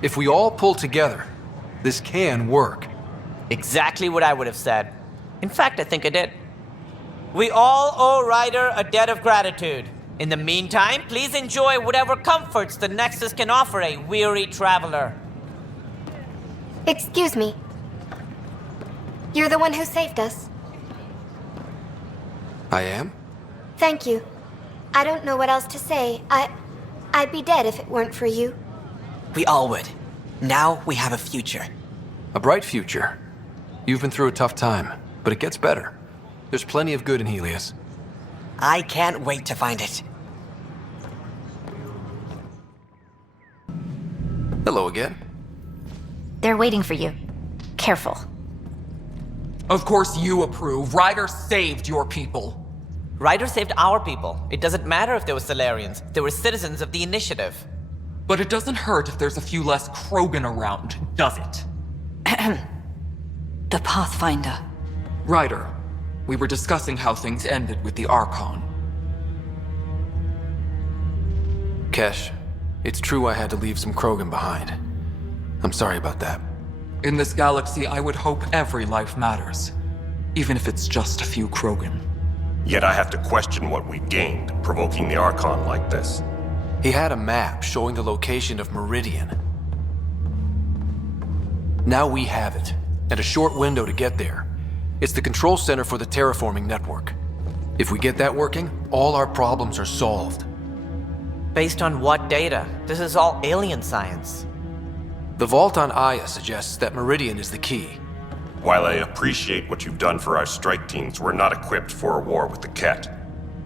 If we all pull together, this can work. Exactly what I would have said. In fact, I think I did. We all owe Ryder a debt of gratitude. In the meantime, please enjoy whatever comforts the Nexus can offer a weary traveler. Excuse me. You're the one who saved us. I am? Thank you. I don't know what else to say. I'd be dead if it weren't for you. We all would. Now we have a future. A bright future. You've been through a tough time, but it gets better. There's plenty of good in Helios. I can't wait to find it. Hello again. They're waiting for you. Careful. Of course you approve. Ryder saved your people. Ryder saved our people. It doesn't matter if they were Solarians. They were citizens of the Initiative. But it doesn't hurt if there's a few less Krogan around, does it? The Pathfinder. Ryder, we were discussing how things ended with the Archon. Kesh, it's true I had to leave some Krogan behind. I'm sorry about that. In this galaxy, I would hope every life matters. Even if it's just a few Krogan. Yet I have to question what we gained, provoking the Archon like this. He had a map showing the location of Meridian. Now we have it, and a short window to get there. It's the control center for the terraforming network. If we get that working, all our problems are solved. Based on what data? This is all alien science. The vault on Aya suggests that Meridian is the key. While I appreciate what you've done for our strike teams, we're not equipped for a war with the Ket.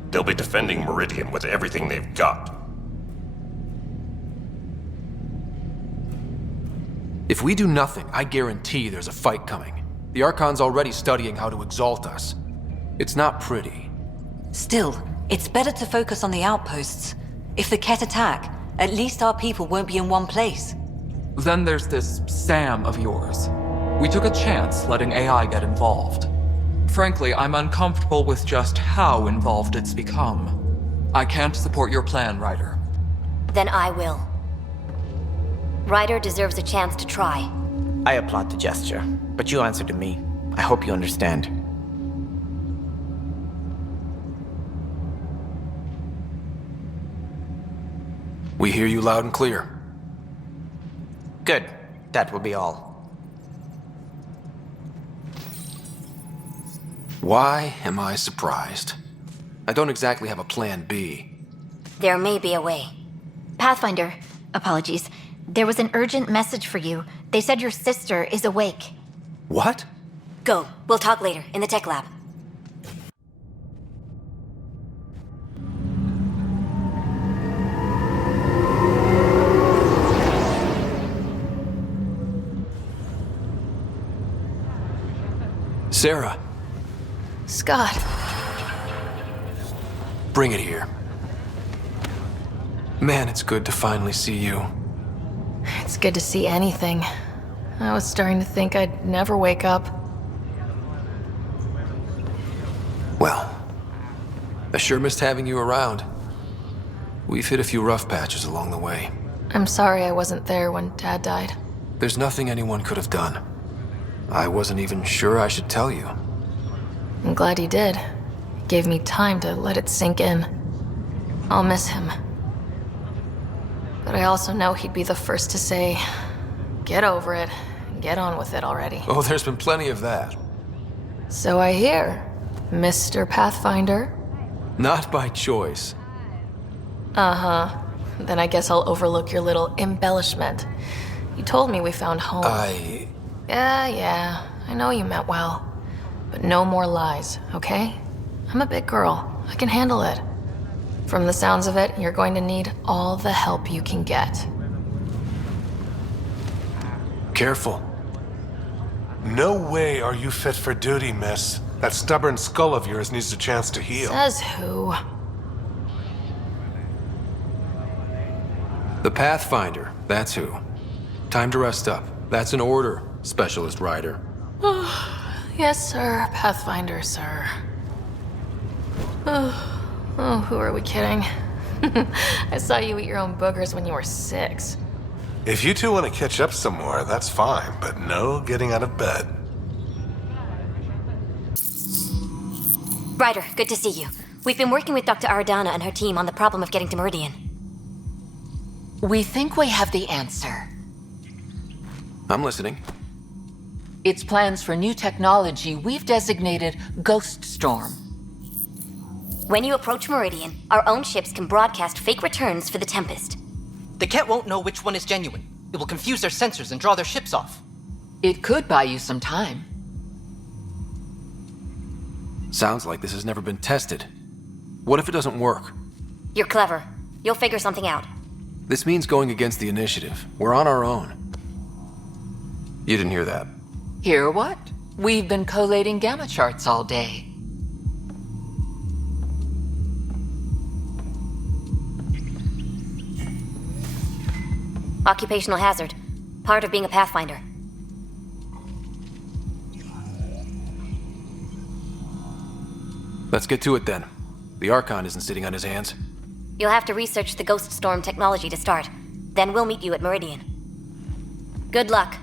They'll be defending Meridian with everything they've got. If we do nothing, I guarantee there's a fight coming. The Archon's already studying how to exalt us. It's not pretty. Still, it's better to focus on the outposts. If the Ket attack, at least our people won't be in one place. Then there's this Sam of yours. We took a chance letting AI get involved. Frankly, I'm uncomfortable with just how involved it's become. I can't support your plan, Ryder. Then I will. Ryder deserves a chance to try. I applaud the gesture, but you answer to me. I hope you understand. We hear you loud and clear. Good. That will be all. Why am I surprised? I don't exactly have a plan B. There may be a way. Pathfinder, apologies. There was an urgent message for you. They said your sister is awake. What? Go. We'll talk later, in the tech lab. Sarah. Scott. Bring it here. Man, it's good to finally see you. It's good to see anything. I was starting to think I'd never wake up. Well, I sure missed having you around. We've hit a few rough patches along the way. I'm sorry I wasn't there when Dad died. There's nothing anyone could have done. I wasn't even sure I should tell you. I'm glad you did. It gave me time to let it sink in. I'll miss him. But I also know he'd be the first to say, get over it, and get on with it already. Oh, there's been plenty of that. So I hear, Mr. Pathfinder. Not by choice. Uh-huh. Then I guess I'll overlook your little embellishment. You told me we found home. Yeah, I know you meant well. But no more lies, okay? I'm a big girl. I can handle it. From the sounds of it, you're going to need all the help you can get. Careful. No way are you fit for duty, miss. That stubborn skull of yours needs a chance to heal. Says who? The Pathfinder, that's who. Time to rest up. That's an order, Specialist Ryder. Yes, sir. Pathfinder, sir. Oh, who are we kidding? I saw you eat your own boogers when you were 6. If you two want to catch up some more, that's fine, but no getting out of bed. Ryder, good to see you. We've been working with Dr. Ardana and her team on the problem of getting to Meridian. We think we have the answer. I'm listening. It's plans for new technology we've designated Ghost Storm. When you approach Meridian, our own ships can broadcast fake returns for the Tempest. The Ket won't know which one is genuine. It will confuse their sensors and draw their ships off. It could buy you some time. Sounds like this has never been tested. What if it doesn't work? You're clever. You'll figure something out. This means going against the initiative. We're on our own. You didn't hear that. Hear what? We've been collating gamma charts all day. Occupational hazard. Part of being a Pathfinder. Let's get to it then. The Archon isn't sitting on his hands. You'll have to research the Ghost Storm technology to start. Then we'll meet you at Meridian. Good luck.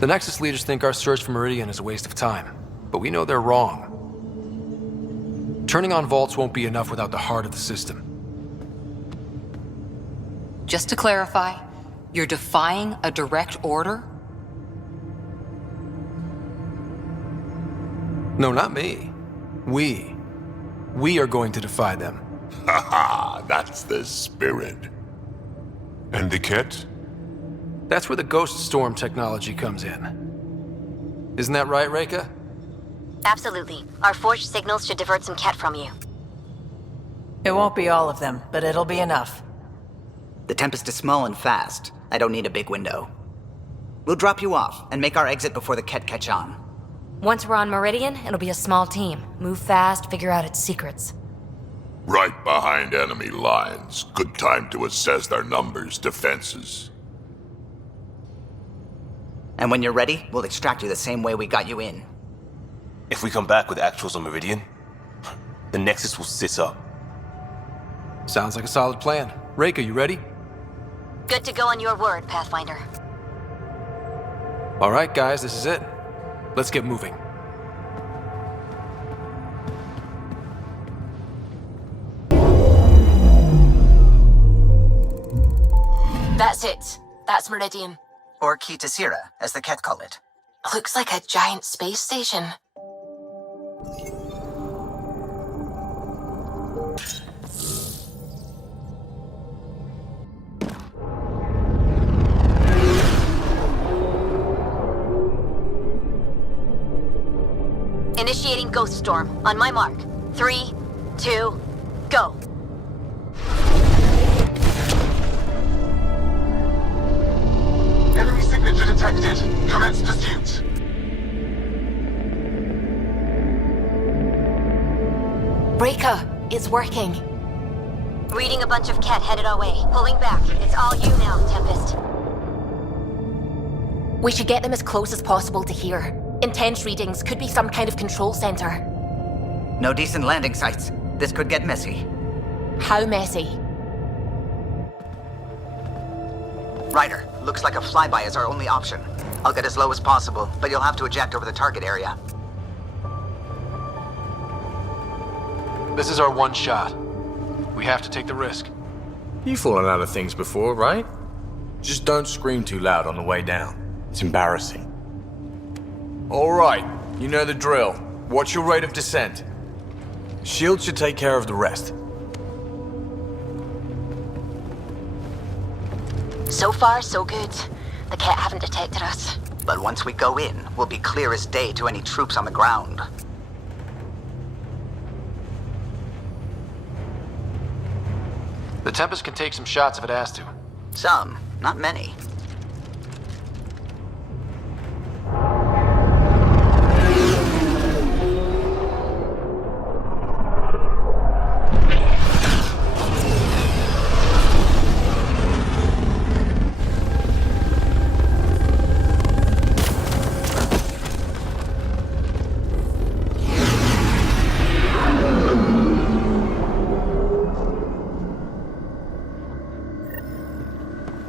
The Nexus leaders think our search for Meridian is a waste of time, but we know they're wrong. Turning on vaults won't be enough without the heart of the system. Just to clarify, you're defying a direct order? No, not me. We. We are going to defy them. Haha, that's the spirit. And the kit? That's where the ghost storm technology comes in. Isn't that right, Reika? Absolutely. Our forged signals should divert some Ket from you. It won't be all of them, but it'll be enough. The Tempest is small and fast. I don't need a big window. We'll drop you off and make our exit before the Ket catch on. Once we're on Meridian, it'll be a small team. Move fast, figure out its secrets. Right behind enemy lines. Good time to assess their numbers, defenses. And when you're ready, we'll extract you the same way we got you in. If we come back with actuals on Meridian, the Nexus will sit up. Sounds like a solid plan. Reika, you ready? Good to go on your word, Pathfinder. All right, guys, this is it. Let's get moving. That's it. That's Meridian. Or Key to Sira, as the Ket call it. Looks like a giant space station. Initiating Ghost Storm. On my mark. 3, 2, go. Enemy signature detected. Commence pursuit. Breaker, it's working. Reading a bunch of Ket headed our way. Pulling back. It's all you now, Tempest. We should get them as close as possible to here. Intense readings could be some kind of control center. No decent landing sites. This could get messy. How messy? Ryder, looks like a flyby is our only option. I'll get as low as possible, but you'll have to eject over the target area. This is our one shot. We have to take the risk. You've fallen out of things before, right? Just don't scream too loud on the way down. It's embarrassing. All right, you know the drill. Watch your rate of descent. Shield should take care of the rest. So far, so good. The Ket haven't detected us. But once we go in, we'll be clear as day to any troops on the ground. The Tempest can take some shots if it has to. Some, not many.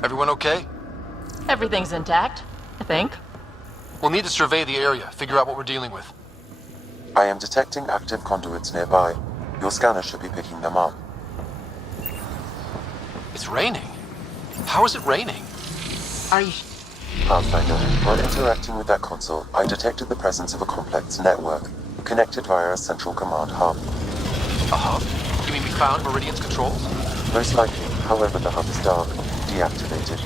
Everyone okay? Everything's intact, I think. We'll need to survey the area, figure out what we're dealing with. I am detecting active conduits nearby. Your scanner should be picking them up. It's raining. How is it raining? Are you... Pathfinder, while interacting with that console, I detected the presence of a complex network, connected via a central command hub. A hub? You mean we found Meridian's controls? Most likely, however, the hub is dark, deactivated.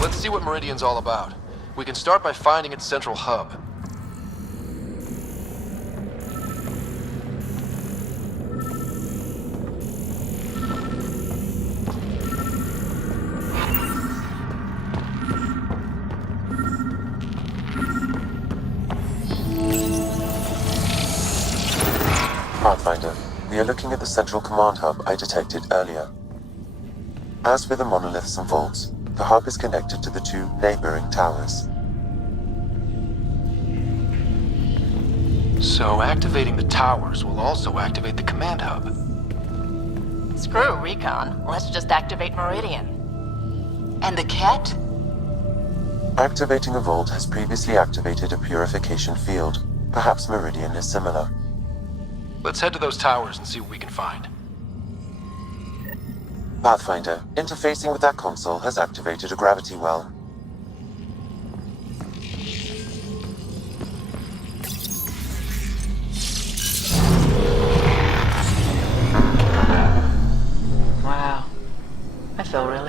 Let's see what Meridian's all about. We can start by finding its central hub. Pathfinder, we are looking at the central command hub I detected earlier. As with the monoliths and vaults, the hub is connected to the two neighboring towers. So activating the towers will also activate the command hub. Screw recon. Let's just activate Meridian. And the Ket? Activating a vault has previously activated a purification field. Perhaps Meridian is similar. Let's head to those towers and see what we can find. Pathfinder, interfacing with that console has activated a gravity well.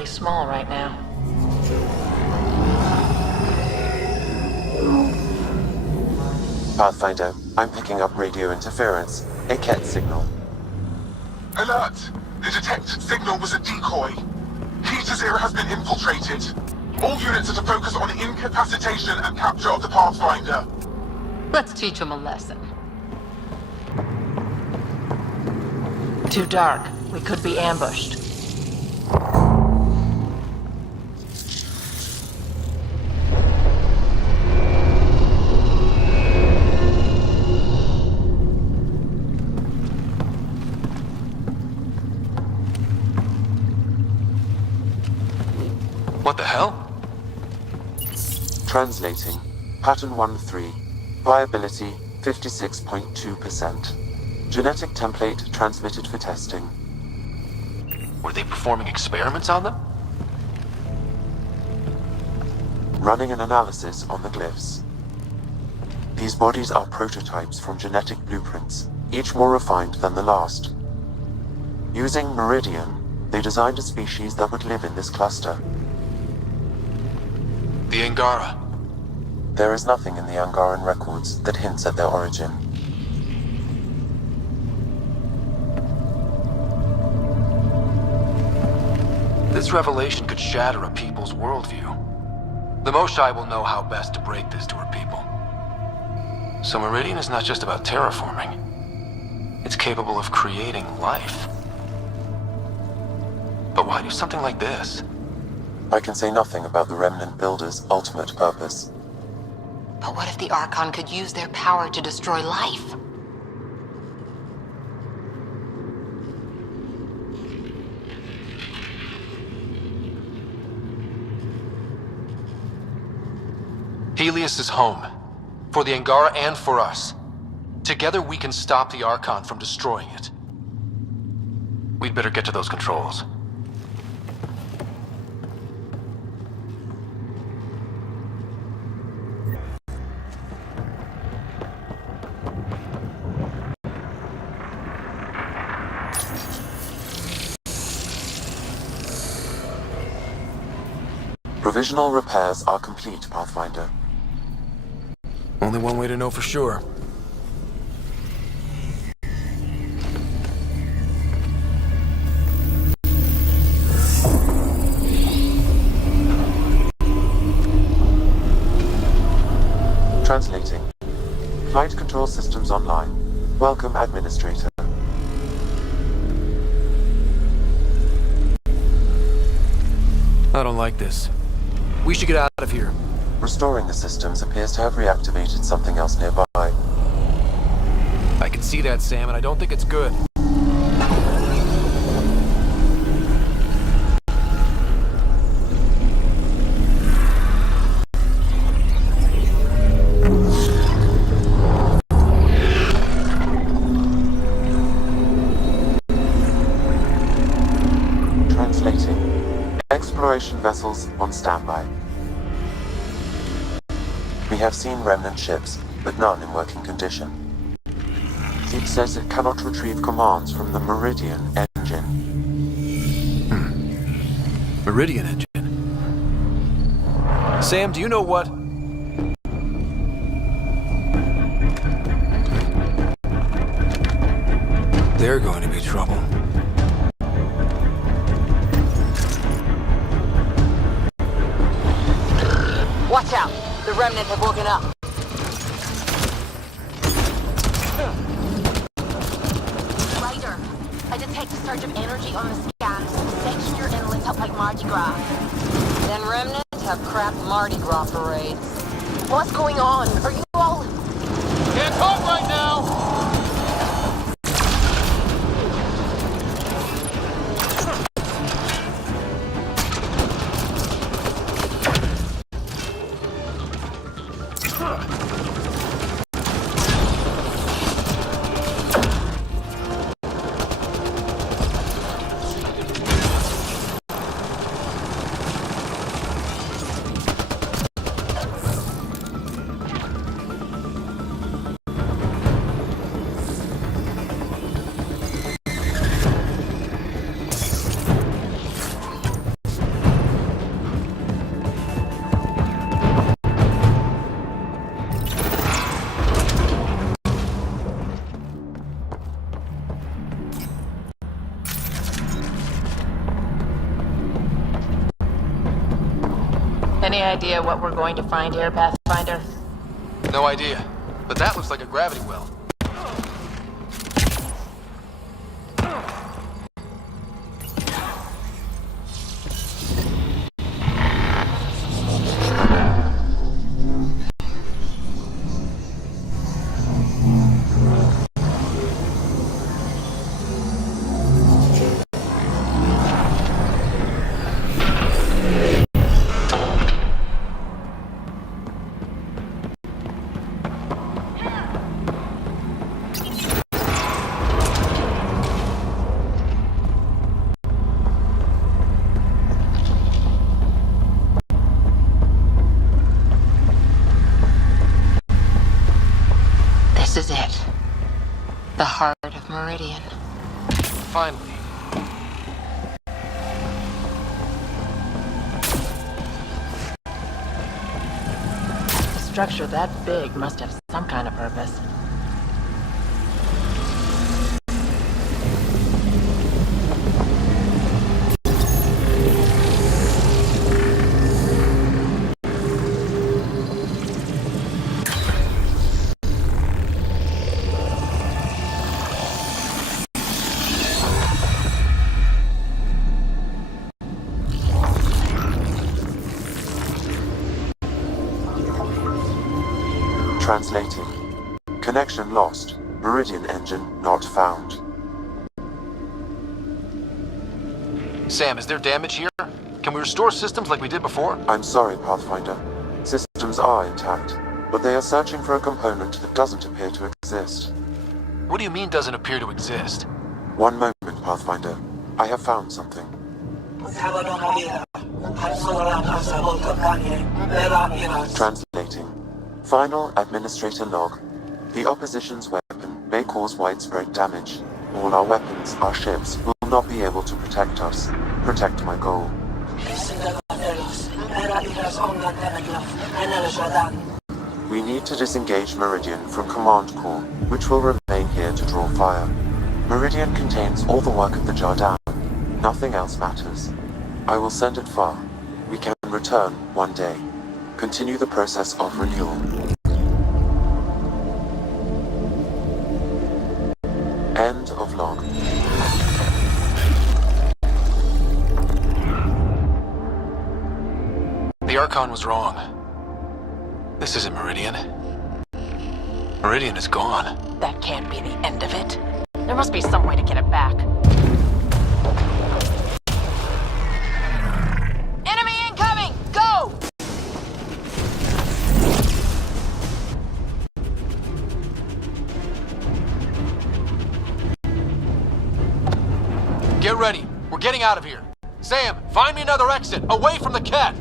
really small right now. Pathfinder, I'm picking up radio interference. A cat signal. Alert! The detected signal was a decoy. Peter's era has been infiltrated. All units are to focus on incapacitation and capture of the Pathfinder. Let's teach him a lesson. Too dark. We could be ambushed. What the hell? Translating. Pattern 1-3. Viability 56.2%. Genetic template transmitted for testing. Were they performing experiments on them? Running an analysis on the glyphs. These bodies are prototypes from genetic blueprints, each more refined than the last. Using Meridian, they designed a species that would live in this cluster. The Angara. There is nothing in the Angaran records that hints at their origin. This revelation could shatter a people's worldview. The Moshai will know how best to break this to her people. So Meridian is not just about terraforming. It's capable of creating life. But why do something like this? I can say nothing about the Remnant Builder's ultimate purpose. But what if the Archon could use their power to destroy life? Helios is home. For the Angara and for us. Together we can stop the Archon from destroying it. We'd better get to those controls. Provisional repairs are complete, Pathfinder. Only one way to know for sure. Translating. Flight control systems online. Welcome, Administrator. I don't like this. We should get out of here. Restoring the systems appears to have reactivated something else nearby. I can see that, Sam, and I don't think it's good. Translating. Exploration vessels on standby. We have seen remnant ships, but none in working condition. It says it cannot retrieve commands from the Meridian engine. Meridian engine? Sam, do you know what? They're going to be trouble. Watch out! The Remnant have woken up. Ryder, I detect a surge of energy on the scans. Section your inlet up like Mardi Gras. Then Remnant have crap Mardi Gras parades. What's going on? Are you all... Can't talk right now! Any idea what we're going to find here, Pathfinder? No idea. But that looks like a gravity well. This is it. The heart of Meridian. Finally. A structure that big must have some kind of purpose. Translating. Connection lost. Meridian engine not found. Sam, is there damage here? Can we restore systems like we did before? I'm sorry, Pathfinder. Systems are intact, but they are searching for a component that doesn't appear to exist. What do you mean doesn't appear to exist? One moment, Pathfinder. I have found something. Translating. Final Administrator log. The opposition's weapon may cause widespread damage. All our weapons, our ships, will not be able to protect us. Protect my goal. We need to disengage Meridian from Command Core, which will remain here to draw fire. Meridian contains all the work of the Jardin. Nothing else matters. I will send it far. We can return one day. Continue the process of renewal. End of log. The Archon was wrong. This isn't Meridian. Meridian is gone. That can't be the end of it. There must be some way to get it back. Enemy incoming! Go! Get ready. We're getting out of here. Sam, find me another exit, away from the cat!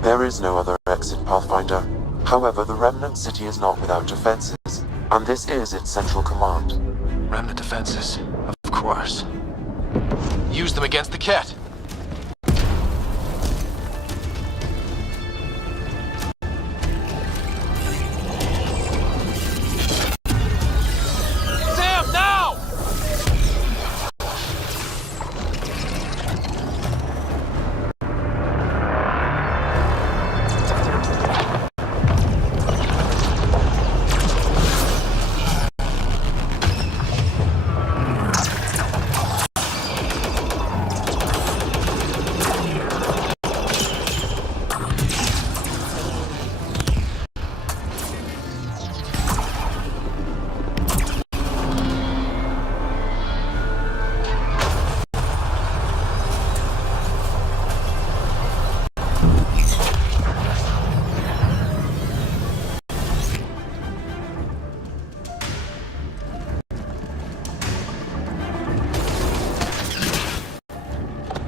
There is no other exit, Pathfinder. However, the Remnant City is not without defenses, and this is its central command. Remnant defenses, of course. Use them against the cat. Sam, now!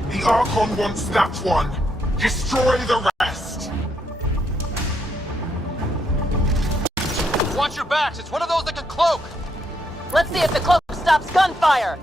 The Archon wants that one. Destroy the rest. Watch your backs, it's one of those that can cloak! Let's see if the cloak stops gunfire!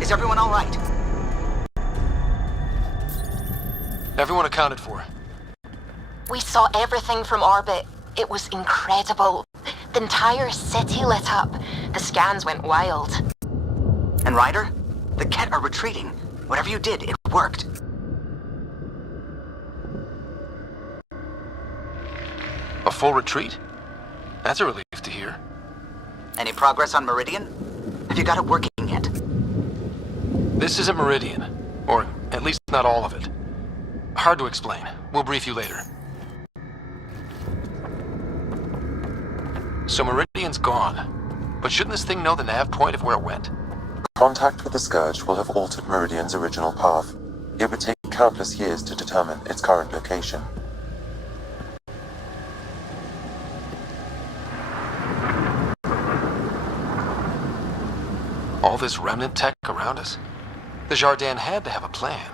Is everyone all right? Everyone accounted for. We saw everything from orbit. It was incredible. The entire city lit up. The scans went wild. And Ryder? The Ket are retreating. Whatever you did, it worked. A full retreat? That's a relief to hear. Any progress on Meridian? Have you got it working yet? This isn't Meridian. Or at least not all of it. Hard to explain. We'll brief you later. So Meridian's gone. But shouldn't this thing know the nav point of where it went? Contact with the Scourge will have altered Meridian's original path. It would take countless years to determine its current location. All this remnant tech around us? The Jardin had to have a plan.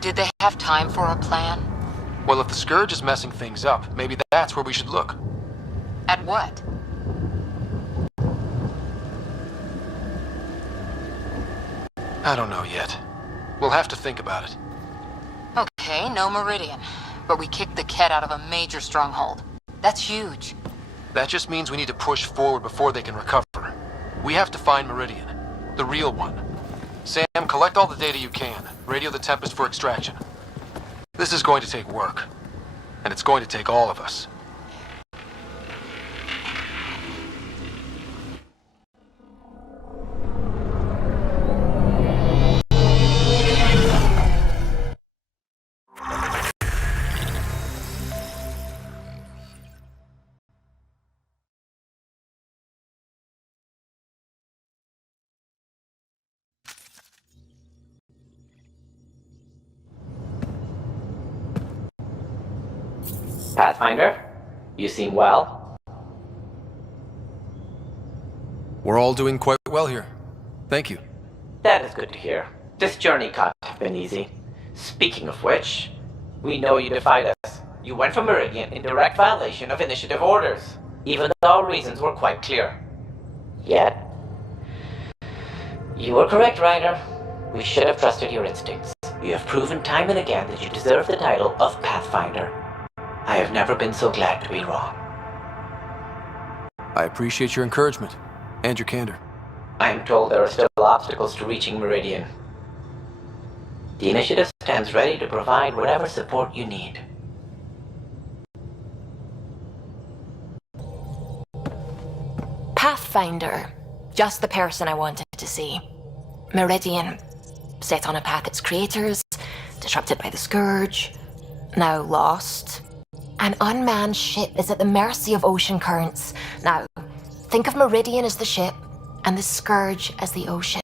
Did they have time for a plan? Well, if the Scourge is messing things up, maybe that's where we should look. At what? I don't know yet. We'll have to think about it. Okay, no Meridian. But we kicked the Ket out of a major stronghold. That's huge. That just means we need to push forward before they can recover. We have to find Meridian. The real one. Sam, collect all the data you can. Radio the Tempest for extraction. This is going to take work. And it's going to take all of us. Pathfinder, you seem well. We're all doing quite well here. Thank you. That is good to hear. This journey can't have been easy. Speaking of which, we know you defied us. You went from Meridian in direct violation of initiative orders, even though our reasons were quite clear. Yet, you were correct, Ryder. We should have trusted your instincts. You have proven time and again that you deserve the title of Pathfinder. I have never been so glad to be wrong. I appreciate your encouragement, and your candor. I am told there are still obstacles to reaching Meridian. The initiative stands ready to provide whatever support you need. Pathfinder. Just the person I wanted to see. Meridian. Set on a path its creators, disrupted by the Scourge, now lost. An unmanned ship is at the mercy of ocean currents. Now, think of Meridian as the ship, and the Scourge as the ocean.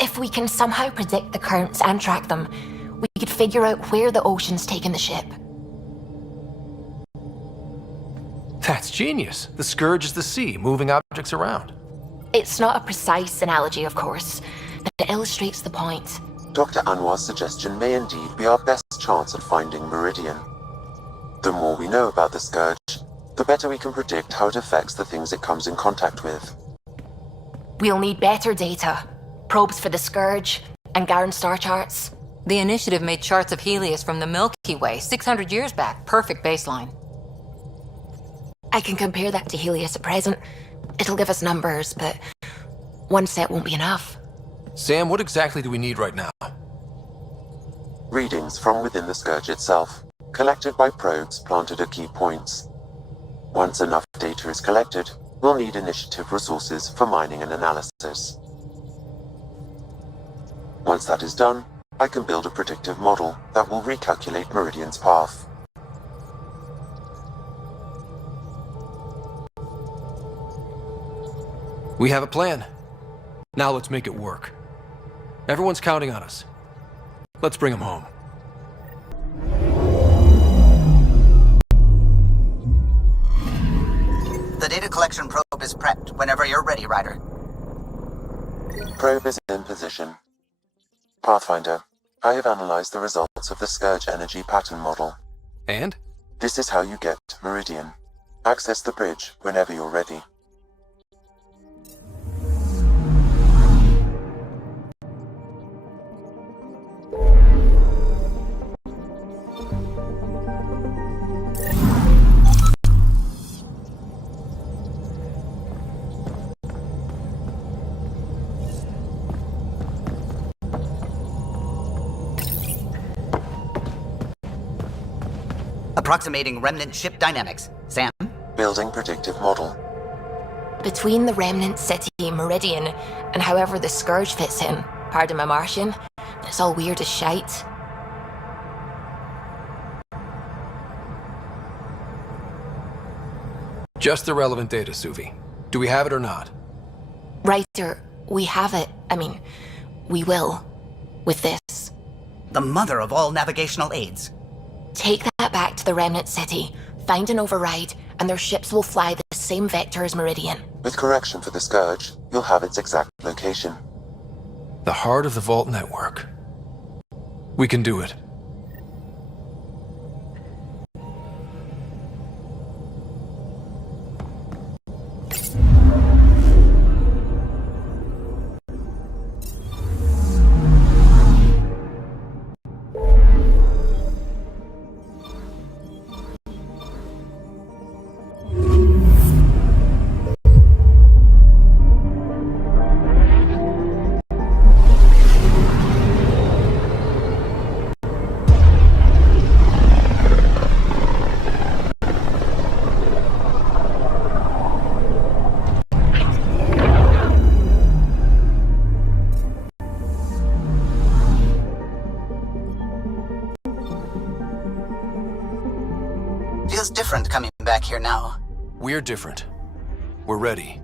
If we can somehow predict the currents and track them, we could figure out where the ocean's taken the ship. That's genius. The Scourge is the sea, moving objects around. It's not a precise analogy, of course, but it illustrates the point. Dr. Anwar's suggestion may indeed be our best chance at finding Meridian. The more we know about the Scourge, the better we can predict how it affects the things it comes in contact with. We'll need better data. Probes for the Scourge, and Garen star charts. The initiative made charts of Helios from the Milky Way 600 years back. Perfect baseline. I can compare that to Helios at present. It'll give us numbers, but one set won't be enough. Sam, what exactly do we need right now? Readings from within the Scourge itself, collected by probes planted at key points. Once enough data is collected, we'll need initiative resources for mining and analysis. Once that is done, I can build a predictive model that will recalculate Meridian's path. We have a plan. Now let's make it work. Everyone's counting on us. Let's bring them home. The data collection probe is prepped whenever you're ready, Ryder. Probe is in position. Pathfinder, I have analyzed the results of the Scourge energy pattern model. And? This is how you get Meridian. Access the bridge whenever you're ready. Approximating remnant ship dynamics. Sam? Building predictive model. Between the remnant city, Meridian, and however the Scourge fits in, pardon my Martian, it's all weird as shite. Just the relevant data, Suvi. Do we have it or not? Ryder, we have it. I mean, we will. With this. The mother of all navigational aids. Take that back to the remnant city, find an override, and their ships will fly the same vector as Meridian. With correction for the Scourge, you'll have its exact location. The heart of the Vault network. We can do it. Feels different coming back here now. We're different. We're ready.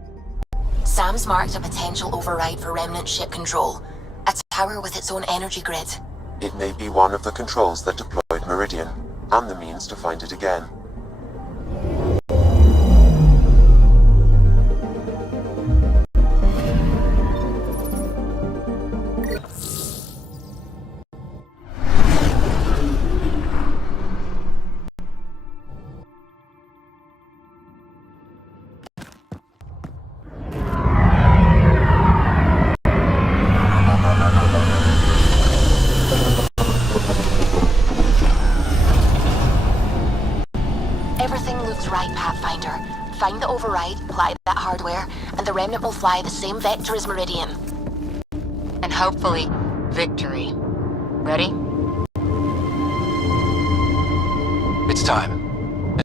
Sam's marked a potential override for remnant ship control. A tower with its own energy grid. It may be one of the controls that deployed Meridian, and the means to find it again. Find the override, apply that hardware, and the remnant will fly the same vector as Meridian. And hopefully, victory. Ready? It's time.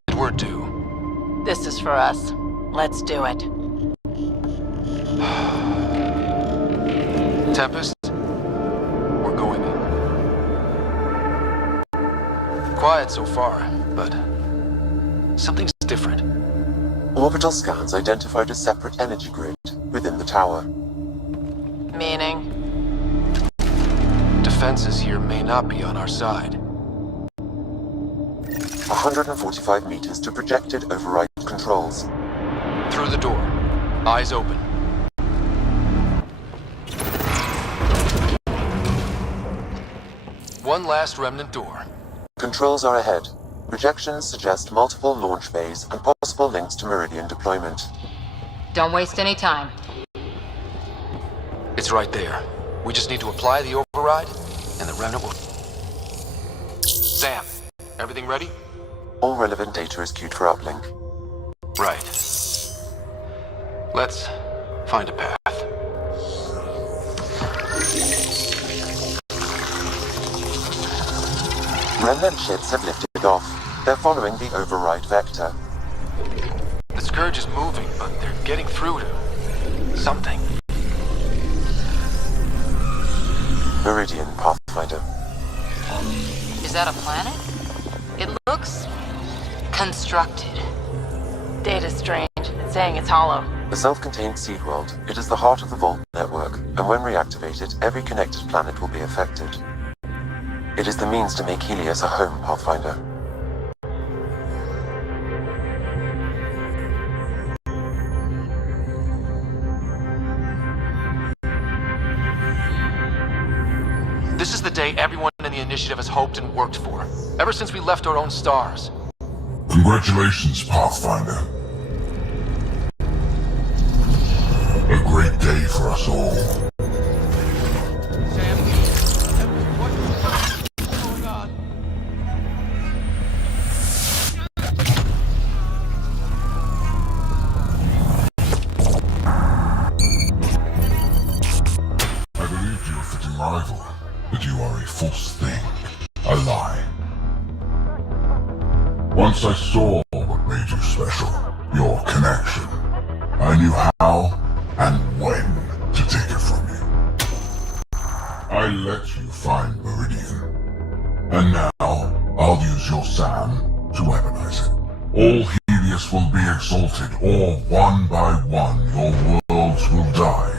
And we're due. This is for us. Let's do it. Tempest, we're going in. Quiet so far, but something's different. Orbital scans identified a separate energy grid within the tower. Meaning? Defenses here may not be on our side. 145 meters to projected override controls. Through the door. Eyes open. One last remnant door. Controls are ahead. Projections suggest multiple launch bays and possible links to Meridian deployment. Don't waste any time. It's right there. We just need to apply the override, and the remnant will... Sam, everything ready? All relevant data is queued for uplink. Right. Let's find a path. Remnant ships have lifted off. They're following the override vector. The Scourge is moving, but they're getting through to... something. Meridian, Pathfinder. Is that a planet? It looks... constructed. Data's strange. It's saying it's hollow. A self-contained seed world. It is the heart of the Vault network, and when reactivated, every connected planet will be affected. It is the means to make Helios a home, Pathfinder. This is the day everyone in the initiative has hoped and worked for. Ever since we left our own stars. Congratulations, Pathfinder. A great day for us all. Once I saw what made you special, your connection, I knew how and when to take it from you. I let you find Meridian. And now, I'll use your SAM to weaponize it. All Helios will be exalted, or one by one your worlds will die.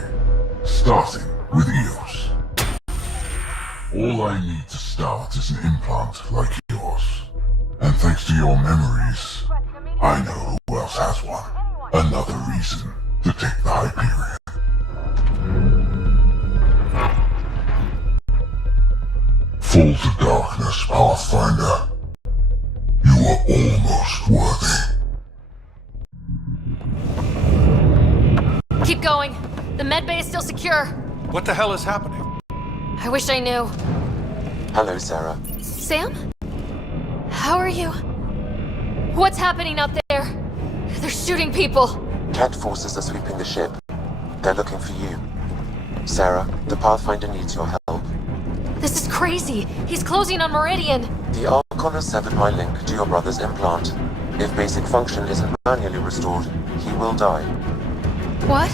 Starting with Eos. All I need to start is an implant like yours. And thanks to your memories, I know who else has one. Another reason to take the Hyperion. Fall to darkness, Pathfinder. You are almost worthy. Keep going. The medbay is still secure. What the hell is happening? I wish I knew. Hello, Sarah. Sam? How are you? What's happening out there? They're shooting people. Cat forces are sweeping the ship. They're looking for you. Sarah, the Pathfinder needs your help. This is crazy. He's closing on Meridian. The Archon has severed my link to your brother's implant. If basic function isn't manually restored, he will die. What?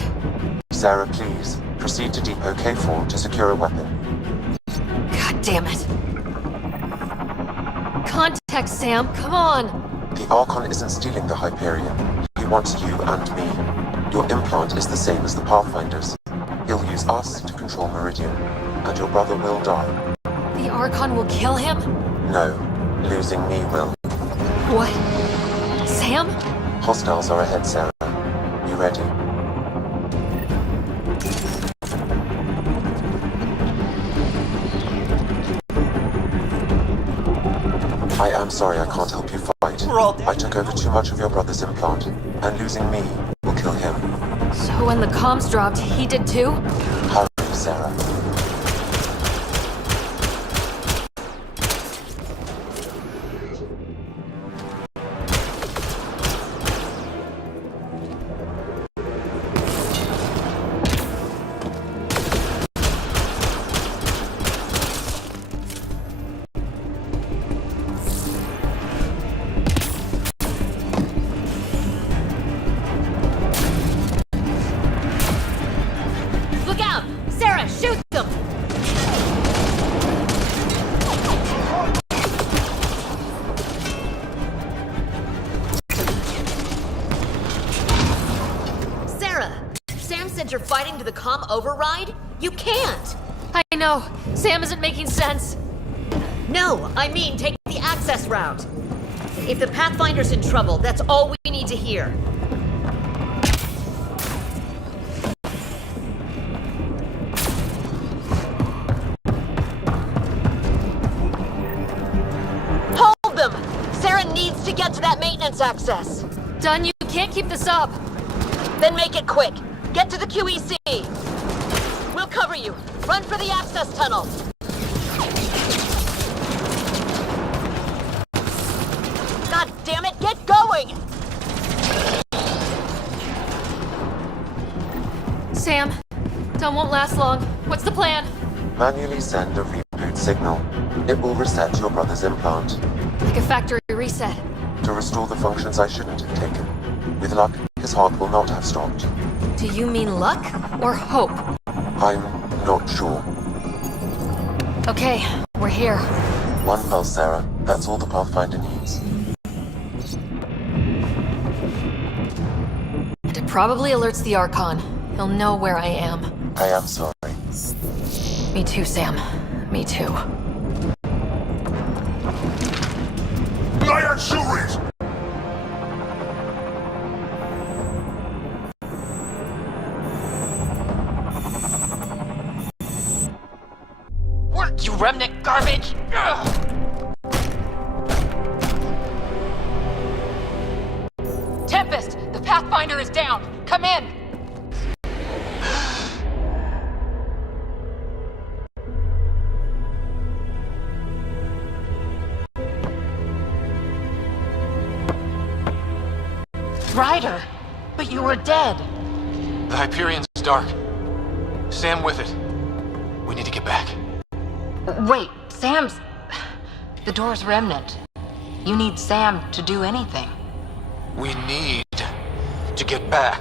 Sarah, please, proceed to Depot K4 to secure a weapon. God damn it. Contact Sam, come on. The Archon isn't stealing the Hyperion. He wants you and me. Your implant is the same as the Pathfinder's. He'll use us to control Meridian, and your brother will die. The Archon will kill him? No, losing me will. What? Sam? Hostiles are ahead, Sarah. You ready? I am sorry I can't help you fight. We're all dead. I took over too much of your brother's implant, and losing me will kill him. So when the comms dropped, he did too? Hurry, Sarah. Look out! Sarah, shoot them! Sarah, Sam said you're fighting to the comm override? You can't! I know. Sam isn't making sense. No, I mean take the access route. If the Pathfinder's in trouble, that's all we need to hear. Hold them! Sarah needs to get to that maintenance access. Done, you can't keep this up. Then make it quick. Get to the QEC. We'll cover you. Run for the access tunnel. God damn it, get going! Sam, Done won't last long. What's the plan? Manually send a reboot signal. It will reset your brother's implant. Like a factory reset. To restore the functions I shouldn't have taken. With luck, his heart will not have stopped. Do you mean luck or hope? I'm not sure. Okay, we're here. One pulse, Sarah. That's all the Pathfinder needs. And it probably alerts the Archon. He'll know where I am. I am sorry. Me too, Sam. Me too. Work, you remnant garbage! Ugh. Tempest, the Pathfinder is down. Come in. Ryder, but you were dead. The Hyperion's dark. Sam with it. We need to get back. Wait, Sam's... The door's remnant. You need Sam to do anything. We need to get back.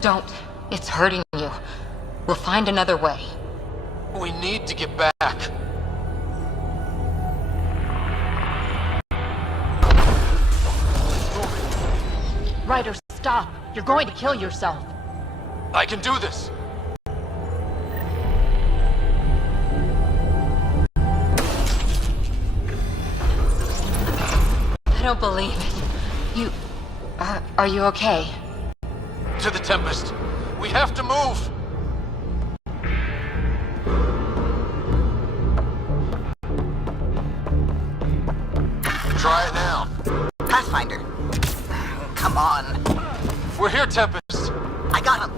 Don't. It's hurting you. We'll find another way. We need to get back. Ryder, stop. You're going to kill yourself. I can do this. I don't believe it. You... are you okay? To the Tempest. We have to move. Try it now. Pathfinder. Come on. We're here, Tempest. I got him.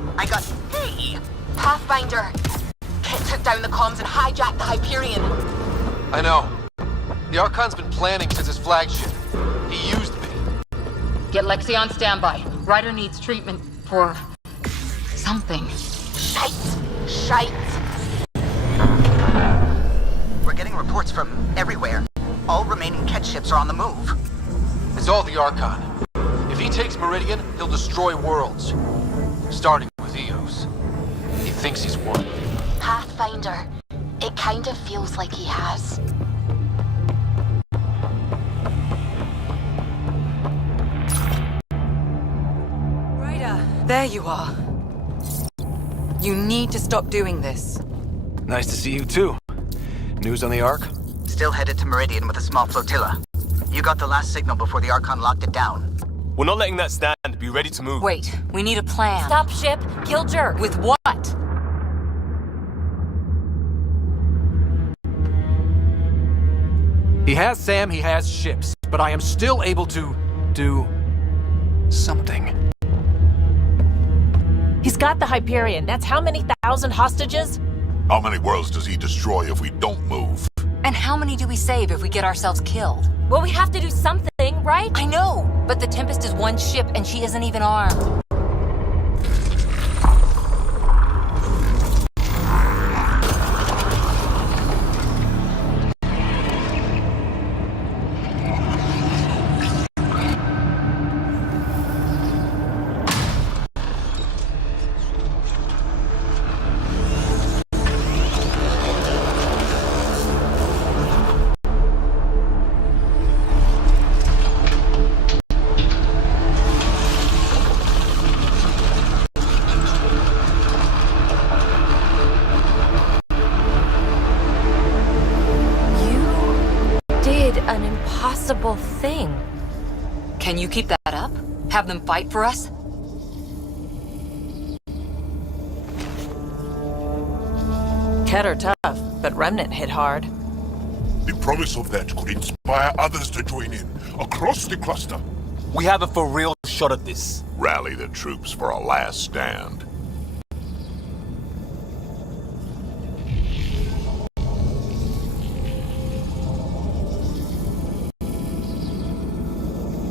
Hey! Pathfinder! Kit took down the comms and hijacked the Hyperion. I know. The Archon's been planning since his flagship. He used me. Get Lexi on standby. Ryder needs treatment for... something. Shite! We're getting reports from everywhere. All remaining Ket ships are on the move. It's all the Archon. If he takes Meridian, he'll destroy worlds. Starting with Eos. He thinks he's won. Pathfinder. It kind of feels like he has. Ryder, there you are. You need to stop doing this. Nice to see you too. News on the Ark? Still headed to Meridian with a small flotilla. You got the last signal before the Archon locked it down. We're not letting that stand. Be ready to move. Wait, we need a plan. Stop ship, kill Jerk. With what? He has Sam, he has ships, but I am still able to do something. He's got the Hyperion. That's how many thousand hostages? How many worlds does he destroy if we don't move? And how many do we save if we get ourselves killed? Well, we have to do something, right? I know, but the Tempest is one ship and she isn't even armed. An impossible thing. Can you keep that up? Have them fight for us? Ket are tough, but Remnant hit hard. The promise of that could inspire others to join in, across the cluster. We have a for real shot at this. Rally the troops for a last stand.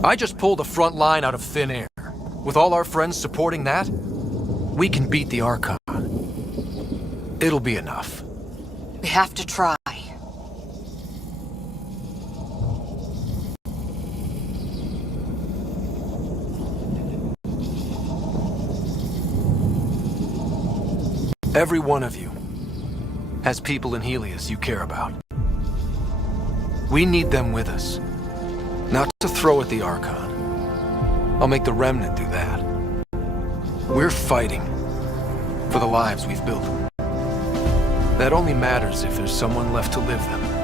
I just pulled a front line out of thin air. With all our friends supporting that, we can beat the Archon. It'll be enough. We have to try. Every one of you has people in Helios you care about. We need them with us. Not to throw at the Archon. I'll make the Remnant do that. We're fighting for the lives we've built. That only matters if there's someone left to live them.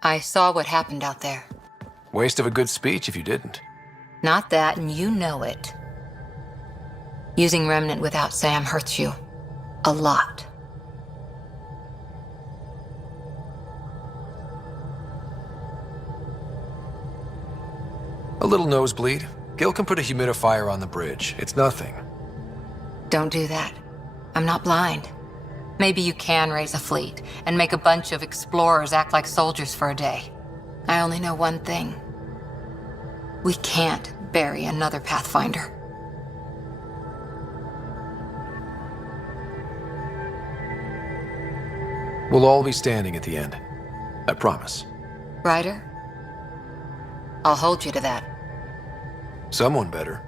I saw what happened out there. Waste of a good speech if you didn't. Not that, and you know it. Using Remnant without Sam hurts you. A lot. A little nosebleed. Gil can put a humidifier on the bridge. It's nothing. Don't do that. I'm not blind. Maybe you can raise a fleet and make a bunch of explorers act like soldiers for a day. I only know one thing. We can't bury another Pathfinder. We'll all be standing at the end. I promise. Ryder? I'll hold you to that. Someone better.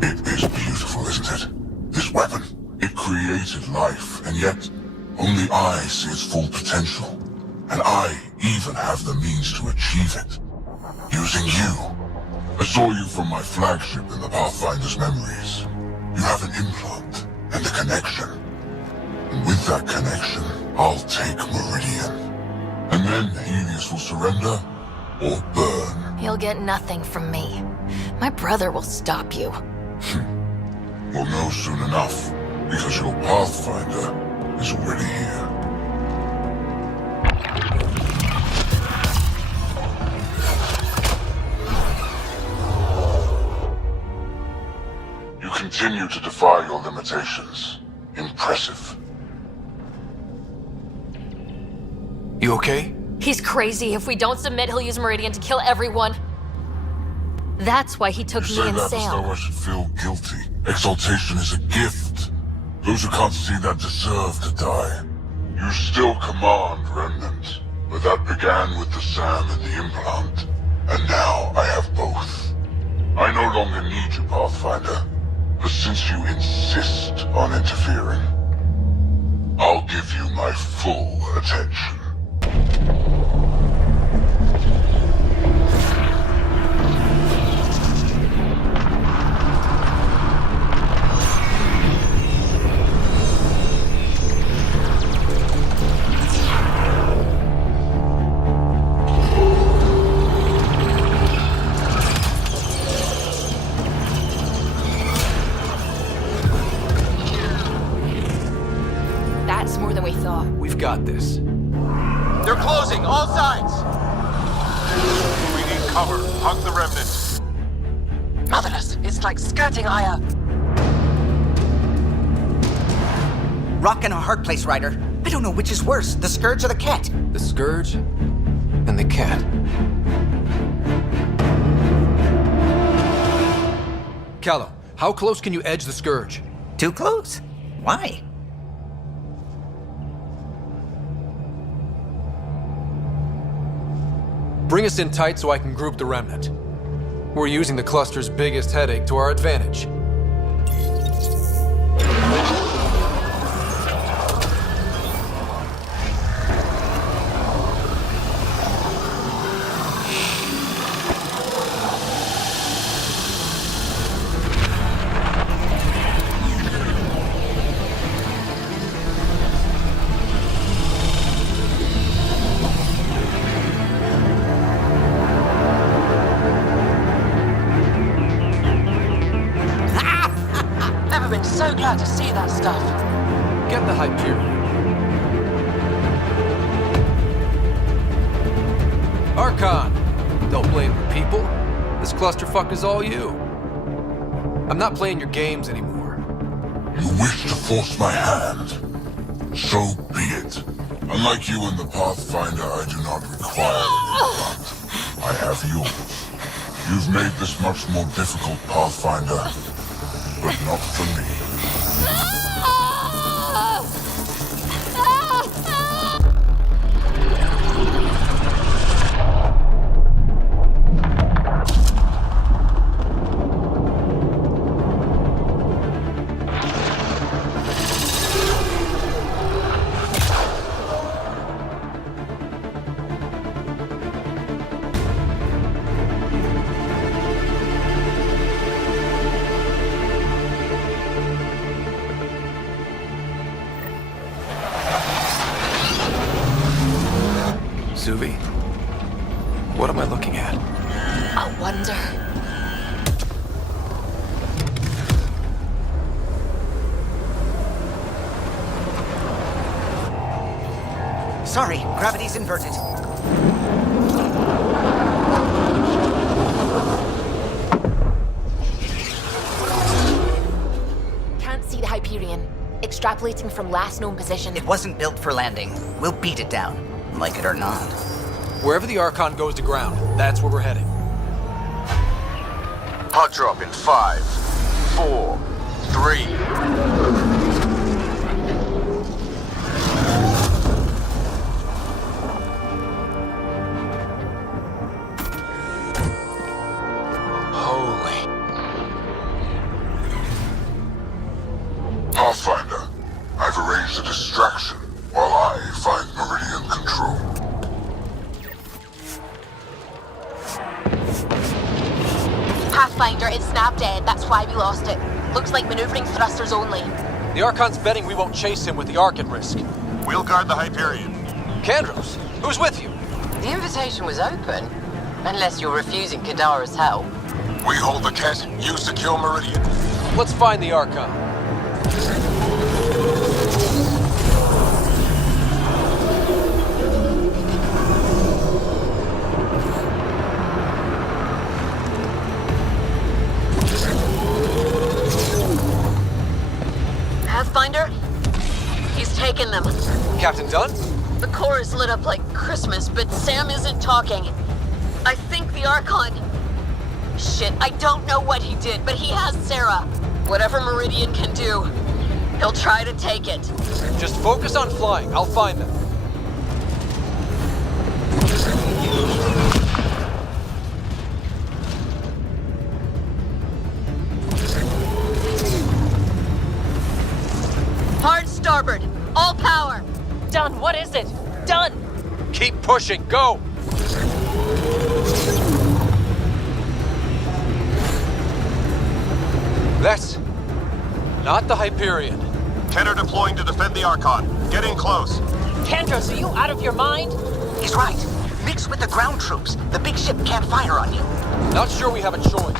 It is beautiful, isn't it? This weapon. It created life, and yet only I see its full potential. And I even have the means to achieve it. Using you. I saw you from my flagship in the Pathfinder's memories. You have an implant and a connection. And with that connection, I'll take Meridian. And then Helios will surrender or burn. He'll get nothing from me. My brother will stop you. We'll know soon enough, because your Pathfinder is already here. You continue to defy your limitations. Impressive. You okay? He's crazy. If we don't submit, he'll use Meridian to kill everyone. That's why he took me and You say that as Sam. though I should feel guilty. Exaltation is a gift. Those who can't see that deserve to die. You still command Remnant, but that began with the Sam and the implant. And now I have both. I no longer need you, Pathfinder. But since you insist on interfering, I'll give you my full attention. That's more than we thought. We've got this. They're closing, all sides! We need cover. Hug the remnant. Motherless, it's like skirting Aya. Rock in a hard place, Ryder. I don't know which is worse, the Scourge or the Cat. The Scourge and the Cat. Callow, how close can you edge the Scourge? Too close? Why? Bring us in tight so I can group the Remnant. We're using the cluster's biggest headache to our advantage. Never been so glad to see that stuff. Get the Hyperion. Archon! Don't blame the people. This clusterfuck is all you. I'm not playing your games anymore. You wish to force my hand? So be it. Unlike you and the Pathfinder, I do not require an implant. I have yours. You've made this much more difficult, Pathfinder, but not for me. Suvi, what am I looking at? A wonder. Sorry, gravity's inverted. Can't see the Hyperion. Extrapolating from last known position. It wasn't built for landing. We'll beat it down, like it or not. Wherever the Archon goes to ground, that's where we're heading. Hot drop in 5, 4, 3. Pathfinder, I've arranged a distraction while I find Meridian control. Pathfinder, it's snap dead. That's why we lost it. Looks like maneuvering thrusters only. The Archon's betting we won't chase him with the Ark at risk. We'll guard the Hyperion. Kandros, who's with you? The invitation was open, unless you're refusing Kadara's help. We hold the Ket, you secure Meridian. Let's find the Archon. Pathfinder? He's taken them. Captain Dunn? The core is lit up like Christmas, but Sam isn't talking. I think the Archon... Shit, I don't know what he did, but he has Sarah. Whatever Meridian can do, he'll try to take it. Just focus on flying. I'll find them. Hard starboard. All power. Done. What is it? Done. Keep pushing. Go. That's not the Hyperion. Kenner deploying to defend the Archon. Get in close. Kandros, are you out of your mind? He's right. Mix with the ground troops. The big ship can't fire on you. Not sure we have a choice.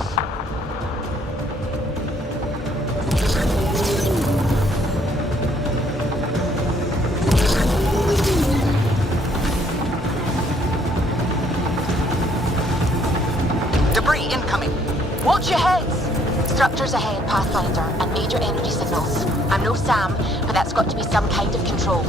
Debris incoming. Watch your heads! Structures ahead, Pathfinder, and major energy signals. I'm no Sam, but that's got to be some kind of control.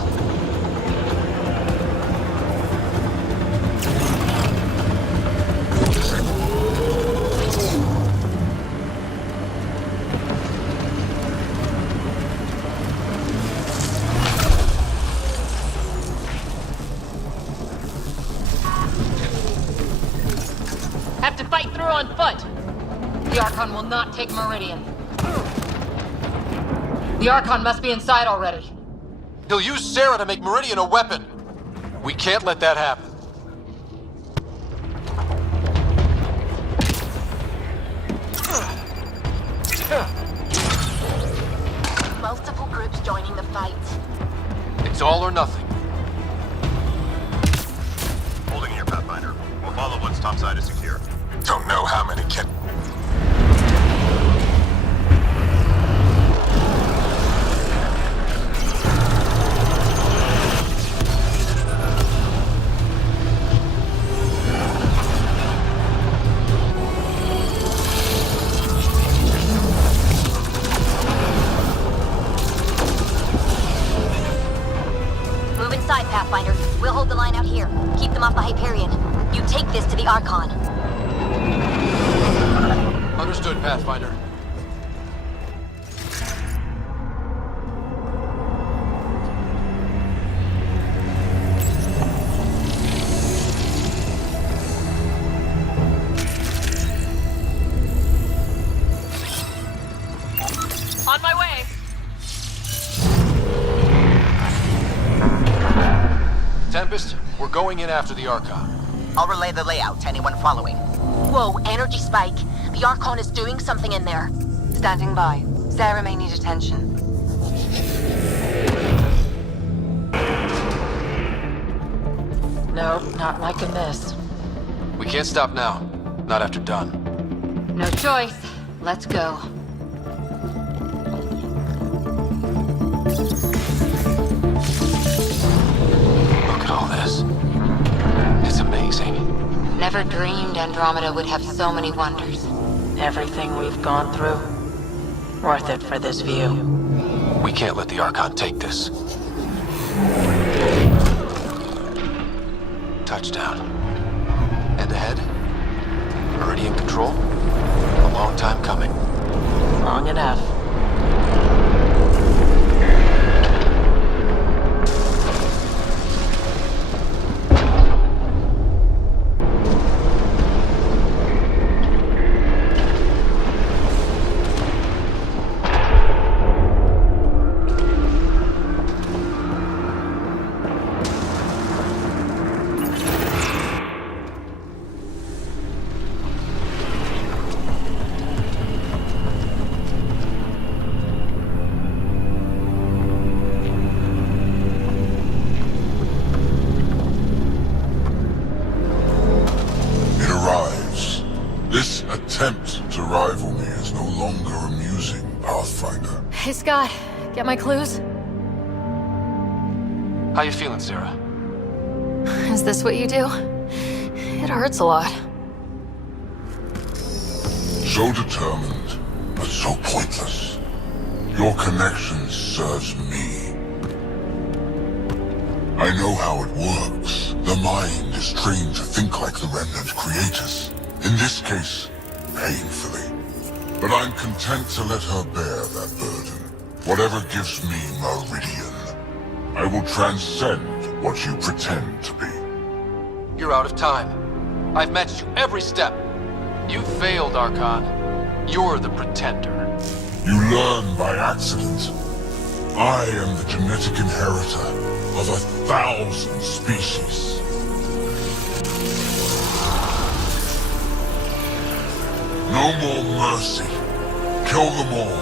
Have to fight through on foot! The Archon will not take Meridian. The Archon must be inside already. He'll use Sarah to make Meridian a weapon. We can't let that happen. Multiple groups joining the fight. It's all or nothing. Holding here, Pathfinder. We'll follow once topside is secure. Don't know how many Ket... Move inside, Pathfinder. We'll hold the line out here. Keep them off the Hyperion. You take this to the Archon. Understood, Pathfinder. On my way. Tempest, we're going in after the Archon. I'll relay the layout to anyone following. Whoa, energy spike. The Archon is doing something in there. Standing by. Sarah may need attention. Nope, not liking this. We can't stop now. Not after done. No choice. Let's go. Look at all Never dreamed Andromeda would have so many wonders. Everything we've gone through, worth it for this view. We can't let the Archon take this. Touchdown. And ahead? Meridian control? A long time coming. Long enough. To rival me is no longer amusing, Pathfinder. Hey, Scott. Get my clues? How you feeling, Sarah? Is this what you do? It hurts a lot. So determined, but so pointless. Your connection serves me. I know how it works. The mind is trained to think like the Remnant creators. In this case, painfully. But I'm content to let her bear that burden. Whatever gives me Meridian, I will transcend what you pretend to be. You're out of time. I've matched you every step. You failed, Archon. You're the pretender. You learn by accident. I am the genetic inheritor of 1,000 species. No more mercy. Kill them all.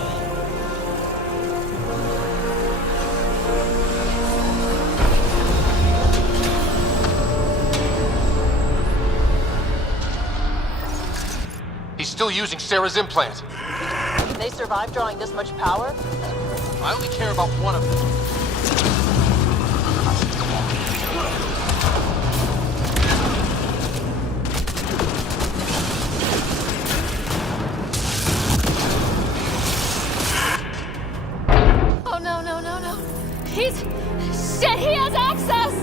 He's still using Sarah's implant. Can they survive drawing this much power? I only care about one of them. Shit, he has access!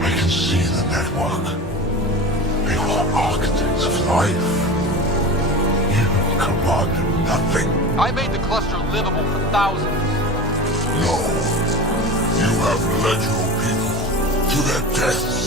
I can see the network. They are architects of life. You commanded nothing. I made the cluster livable for thousands. No. You have led your people to their deaths.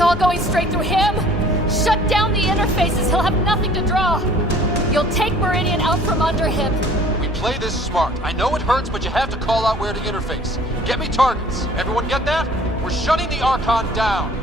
All going straight through him? Shut down the interfaces, he'll have nothing to draw. You'll take Meridian out from under him. We play this smart. I know it hurts, but you have to call out where to interface. Get me targets. Everyone get that? We're shutting the Archon down.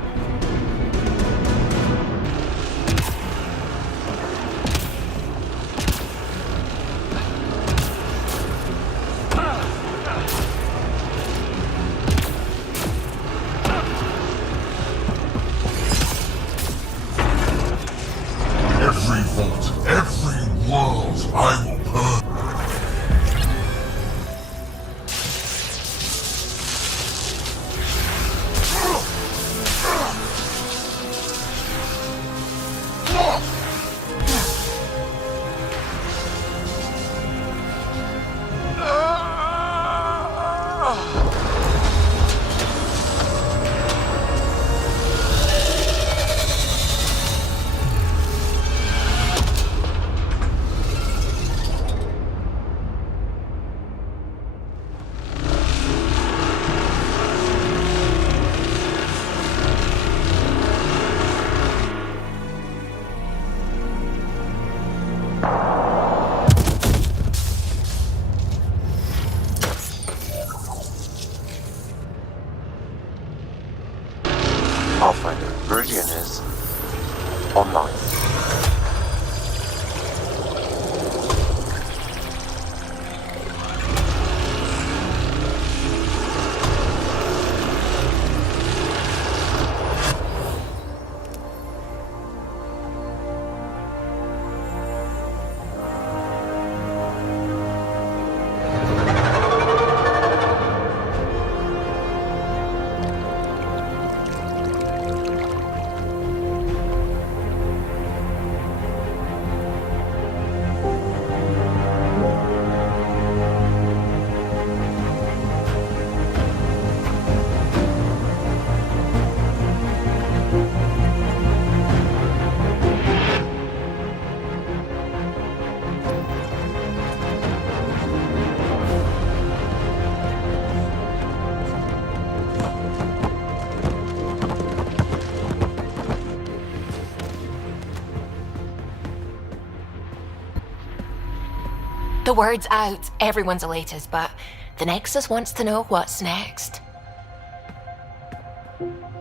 word's out. Everyone's elated, but the Nexus wants to know what's next.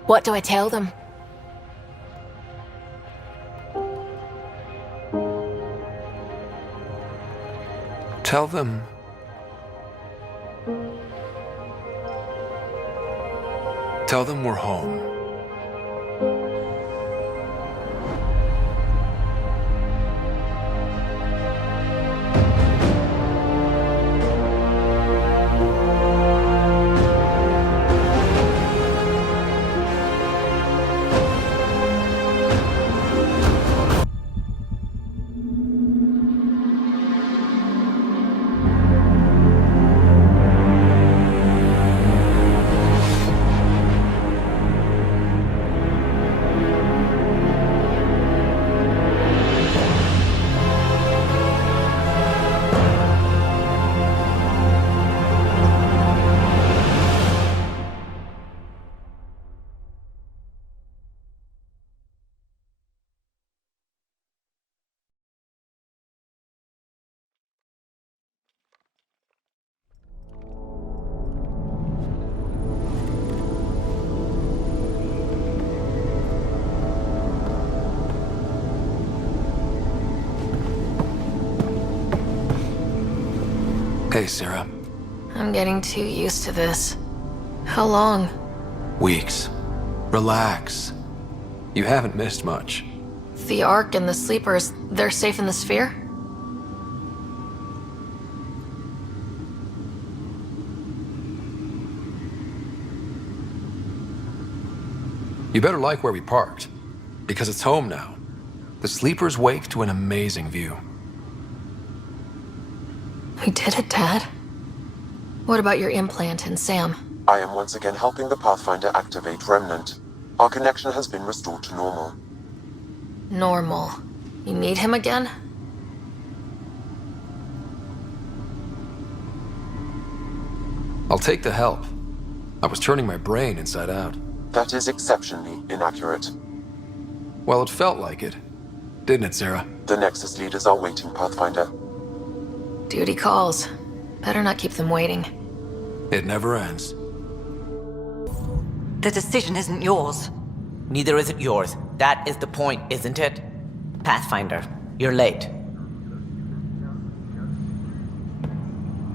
What do I tell them? Tell them... Tell them we're home. Hey, Sarah. I'm getting too used to this. How long? Weeks. Relax. You haven't missed much. The Ark and the Sleepers, they're safe in the sphere? You better like where we parked, because it's home now. The Sleepers wake to an amazing view. We did it, Dad. What about your implant and Sam? I am once again helping the Pathfinder activate Remnant. Our connection has been restored to normal. Normal. You need him again? I'll take the help. I was turning my brain inside out. That is exceptionally inaccurate. Well, it felt like it. Didn't it, Sarah? The Nexus leaders are waiting, Pathfinder. Duty calls. Better not keep them waiting. It never ends. The decision isn't yours. Neither is it yours. That is the point, isn't it? Pathfinder, you're late.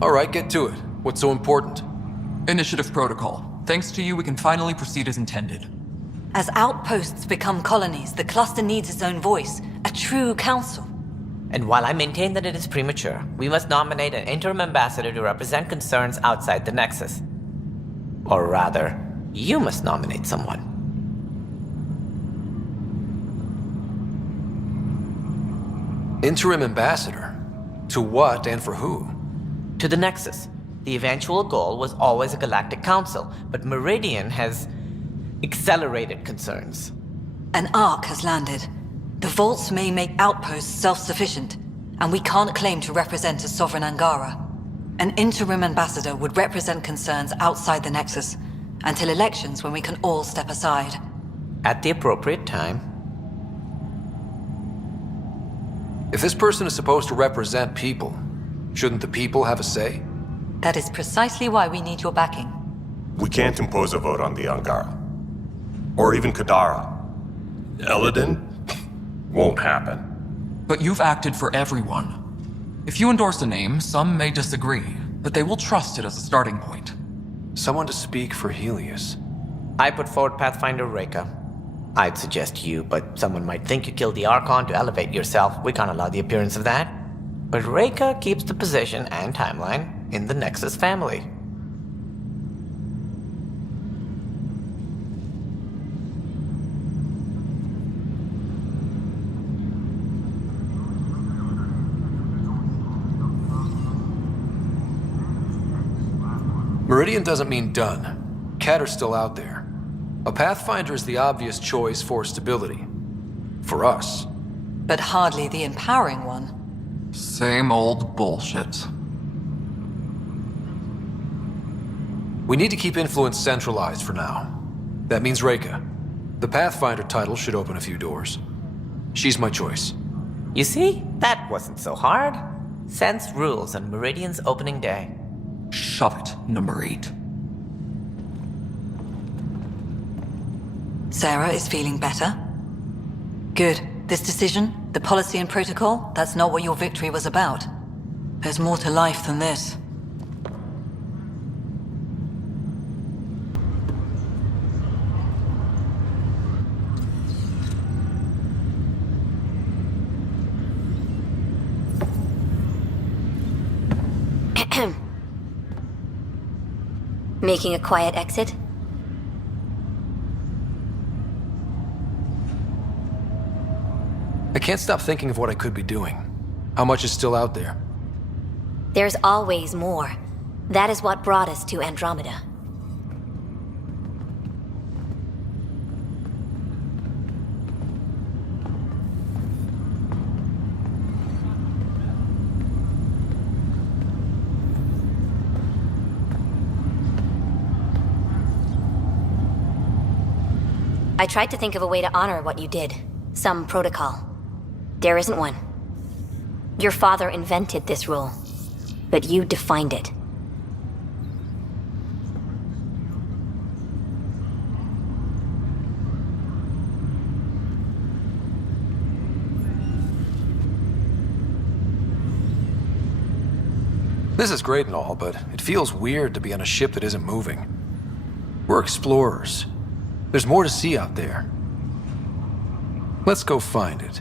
All right, get to it. What's so important? Initiative protocol. Thanks to you, we can finally proceed as intended. As outposts become colonies, the cluster needs its own voice, a true council. And while I maintain that it is premature, we must nominate an interim ambassador to represent concerns outside the Nexus. Or rather, you must nominate someone. Interim ambassador? To what and for who? To the Nexus. The eventual goal was always a galactic council, but Meridian has accelerated concerns. An Ark has landed. The vaults may make outposts self-sufficient, and we can't claim to represent a sovereign Angara. An interim ambassador would represent concerns outside the Nexus, until elections when we can all step aside. At the appropriate time. If this person is supposed to represent people, shouldn't the people have a say? That is precisely why we need your backing. We can't impose a vote on the Angara. Or even Kadara. Eladin? Won't happen. But you've acted for everyone. If you endorse a name, some may disagree, but they will trust it as a starting point. Someone to speak for Helios. I put forward Pathfinder Reka. I'd suggest you, but someone might think you killed the Archon to elevate yourself. We can't allow the appearance of that. But Reka keeps the position and timeline in the Nexus family. Meridian doesn't mean done. Cat are still out there. A Pathfinder is the obvious choice for stability. For us. But hardly the empowering one. Same old bullshit. We need to keep influence centralized for now. That means Reka. The Pathfinder title should open a few doors. She's my choice. You see? That wasn't so hard. Sense rules on Meridian's opening day. Shove it, number 8. Sarah is feeling better? Good. This decision, the policy and protocol, that's not what your victory was about. There's more to life than this. Making a quiet exit? I can't stop thinking of what I could be doing. How much is still out there? There's always more. That is what brought us to Andromeda. I tried to think of a way to honor what you did. Some protocol. There isn't one. Your father invented this rule, but you defined it. This is great and all, but it feels weird to be on a ship that isn't moving. We're explorers. There's more to see out there. Let's go find it.